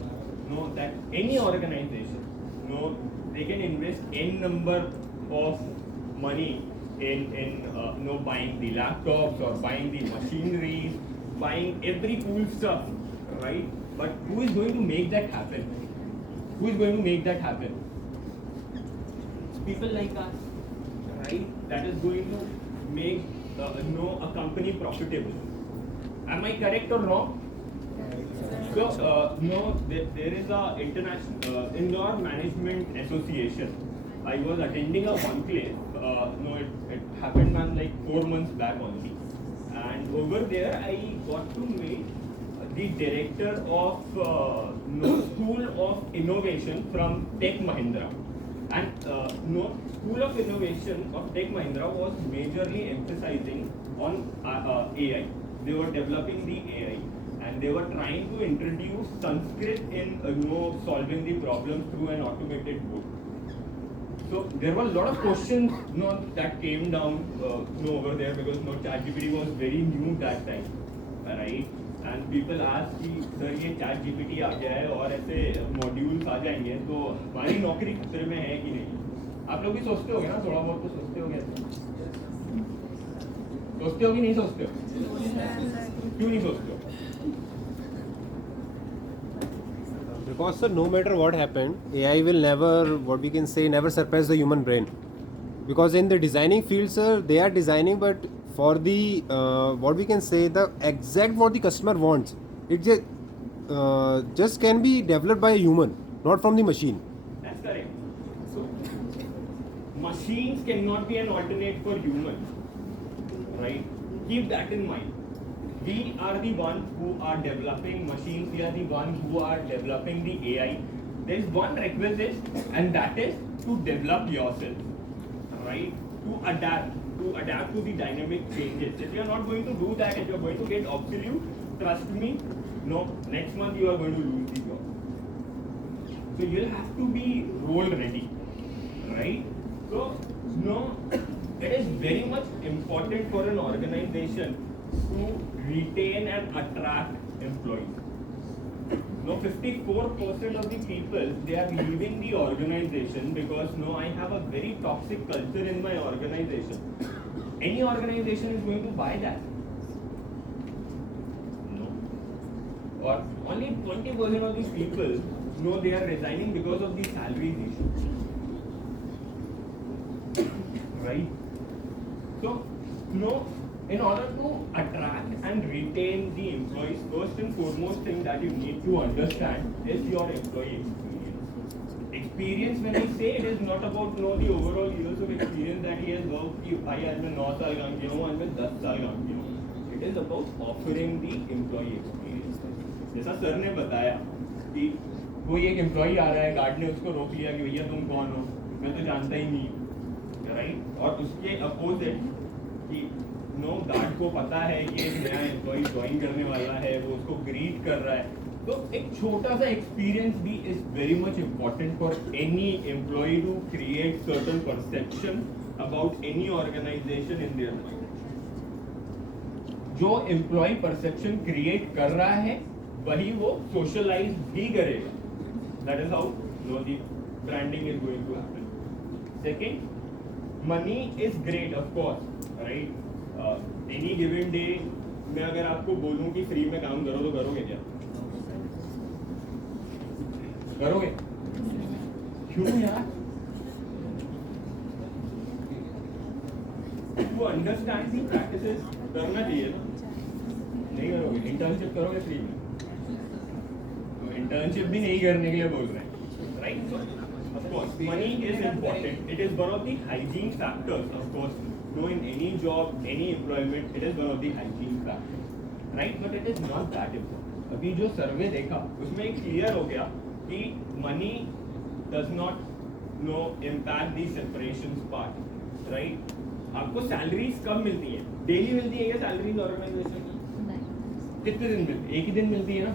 that any organization, they can invest n number of money in buying the laptops or buying the machineries, buying every cool stuff, right? But who is going to make that happen? Who is going to make that happen? It's people like us, right? That is going to make a company profitable. Am I correct or wrong? So there is a international indoor management association. I was attending a conclave. It happened like 4 months back only, and over there I got to meet the director of School of Innovation from Tech Mahindra. And School of Innovation of Tech Mahindra was majorly emphasizing on AI. They were developing the AI, and they were trying to introduce Sanskrit in solving the problems through an automated book. So there were a lot of questions that came down over there, because ChatGPT was very new that time, right? And people asked कि sir ये ChatGPT आ गया है और ऐसे modules आ जाएंगे तो हमारी नौकरी खतरे में है कि नहीं? आप लोग भी सोचते होगे ना, थोड़ा बहुत तो सोचते होगे, सोचते हो कि नहीं सोचते हो? क्यों नहीं सोचते हो? Because sir, no matter what happened, AI will never, what we can say, never surpass the human brain. Because in the designing field, sir, they are designing, but for the what we can say, the exact what the customer wants, it just can be developed by a human, not from the machine. That's correct. So machines cannot be an alternate for humans, right? Keep that in mind. We are the ones who are developing machines. We are the ones who are developing the AI. There is one requisite, and that is to develop yourself, right? To adapt to the dynamic changes. If you are not going to do that, if you are going to get obsolete, trust me, next month you are going to lose the job. So you'll have to be role ready, right? So it is very much important for an organization to retain and attract employees. 54% of the people, they are leaving the organization because I have a very toxic culture in my organization. Any organization is going to buy that? No. Or only 20% of these people they are resigning because of the salaries issue. Right? So, in order to attract and retain the employees, first and foremost thing that you need to understand is your employee experience. Experience, when I say, it is not about the overall years of experience that he has worked. I आज मैं 9 साल काम किया हूँ, आज मैं 10 साल काम किया हूँ. It is about offering the employee experience. जैसा सर ने बताया कि कोई एक एम्प्लॉई आ रहा है, गार्ड ने उसको रोक लिया कि भैया तुम कौन हो, मैं तो जानता ही नहीं, राइट? और उसके अपोजिट कि गार्ड को पता है कि एक नया एम्प्लॉई ज्वाइन करने वाला है, वो उसको ग्रीट कर रहा है. तो एक छोटा सा एक्सपीरियंस भी is very much important for any employee to create certain perception about any organization in their mind. जो एम्प्लॉय परसेप्शन क्रिएट कर रहा है वही वो सोशलाइज भी करेगा. That is how the branding is going to happen. Second, money is great of course, right? Any given day मैं अगर आपको बोलूं कि फ्री में काम करो तो करोगे क्या? करोगे? क्यों यार? To understand the practices करना चाहिए ना? नहीं करोगे? इंटर्नशिप करोगे फ्री में? तो इंटर्नशिप भी नहीं करने के लिए बोल रहे हैं, right? So of course money is important. It is one of the hygiene factors, of course. In any job, any employment, it is one of the hygiene factors, right? But it is not that important. अभी जो सर्वे देखा उसमें एक clear हो गया कि money does not impact the separations part, right? आपको salaries कब मिलती है? डेली मिलती है क्या सैलरीज ऑर्गेनाइजेशन की? कितने दिन मिलती है? एक ही दिन मिलती है ना?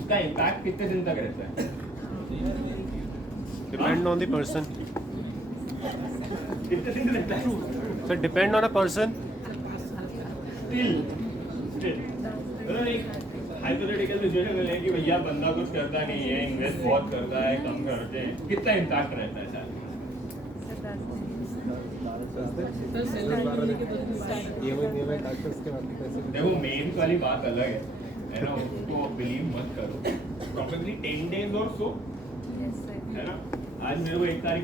उसका इम्पैक्ट कितने दिन तक रहता है? Depend on the person. कितने दिन रहता है? So depend on a person. Still, एक हाइपोथेटिकल सिचुएशन में लें कि भैया बंदा कुछ करता नहीं है, इन्वेस्ट बहुत करता है, कम करते हैं, कितना इम्पैक्ट रहता है सैलरी? देखो मेंस वाली बात अलग है ना, उसको बिलीव मत करो. Probably 10 days or so, है ना? आज मेरे को 1 तारीख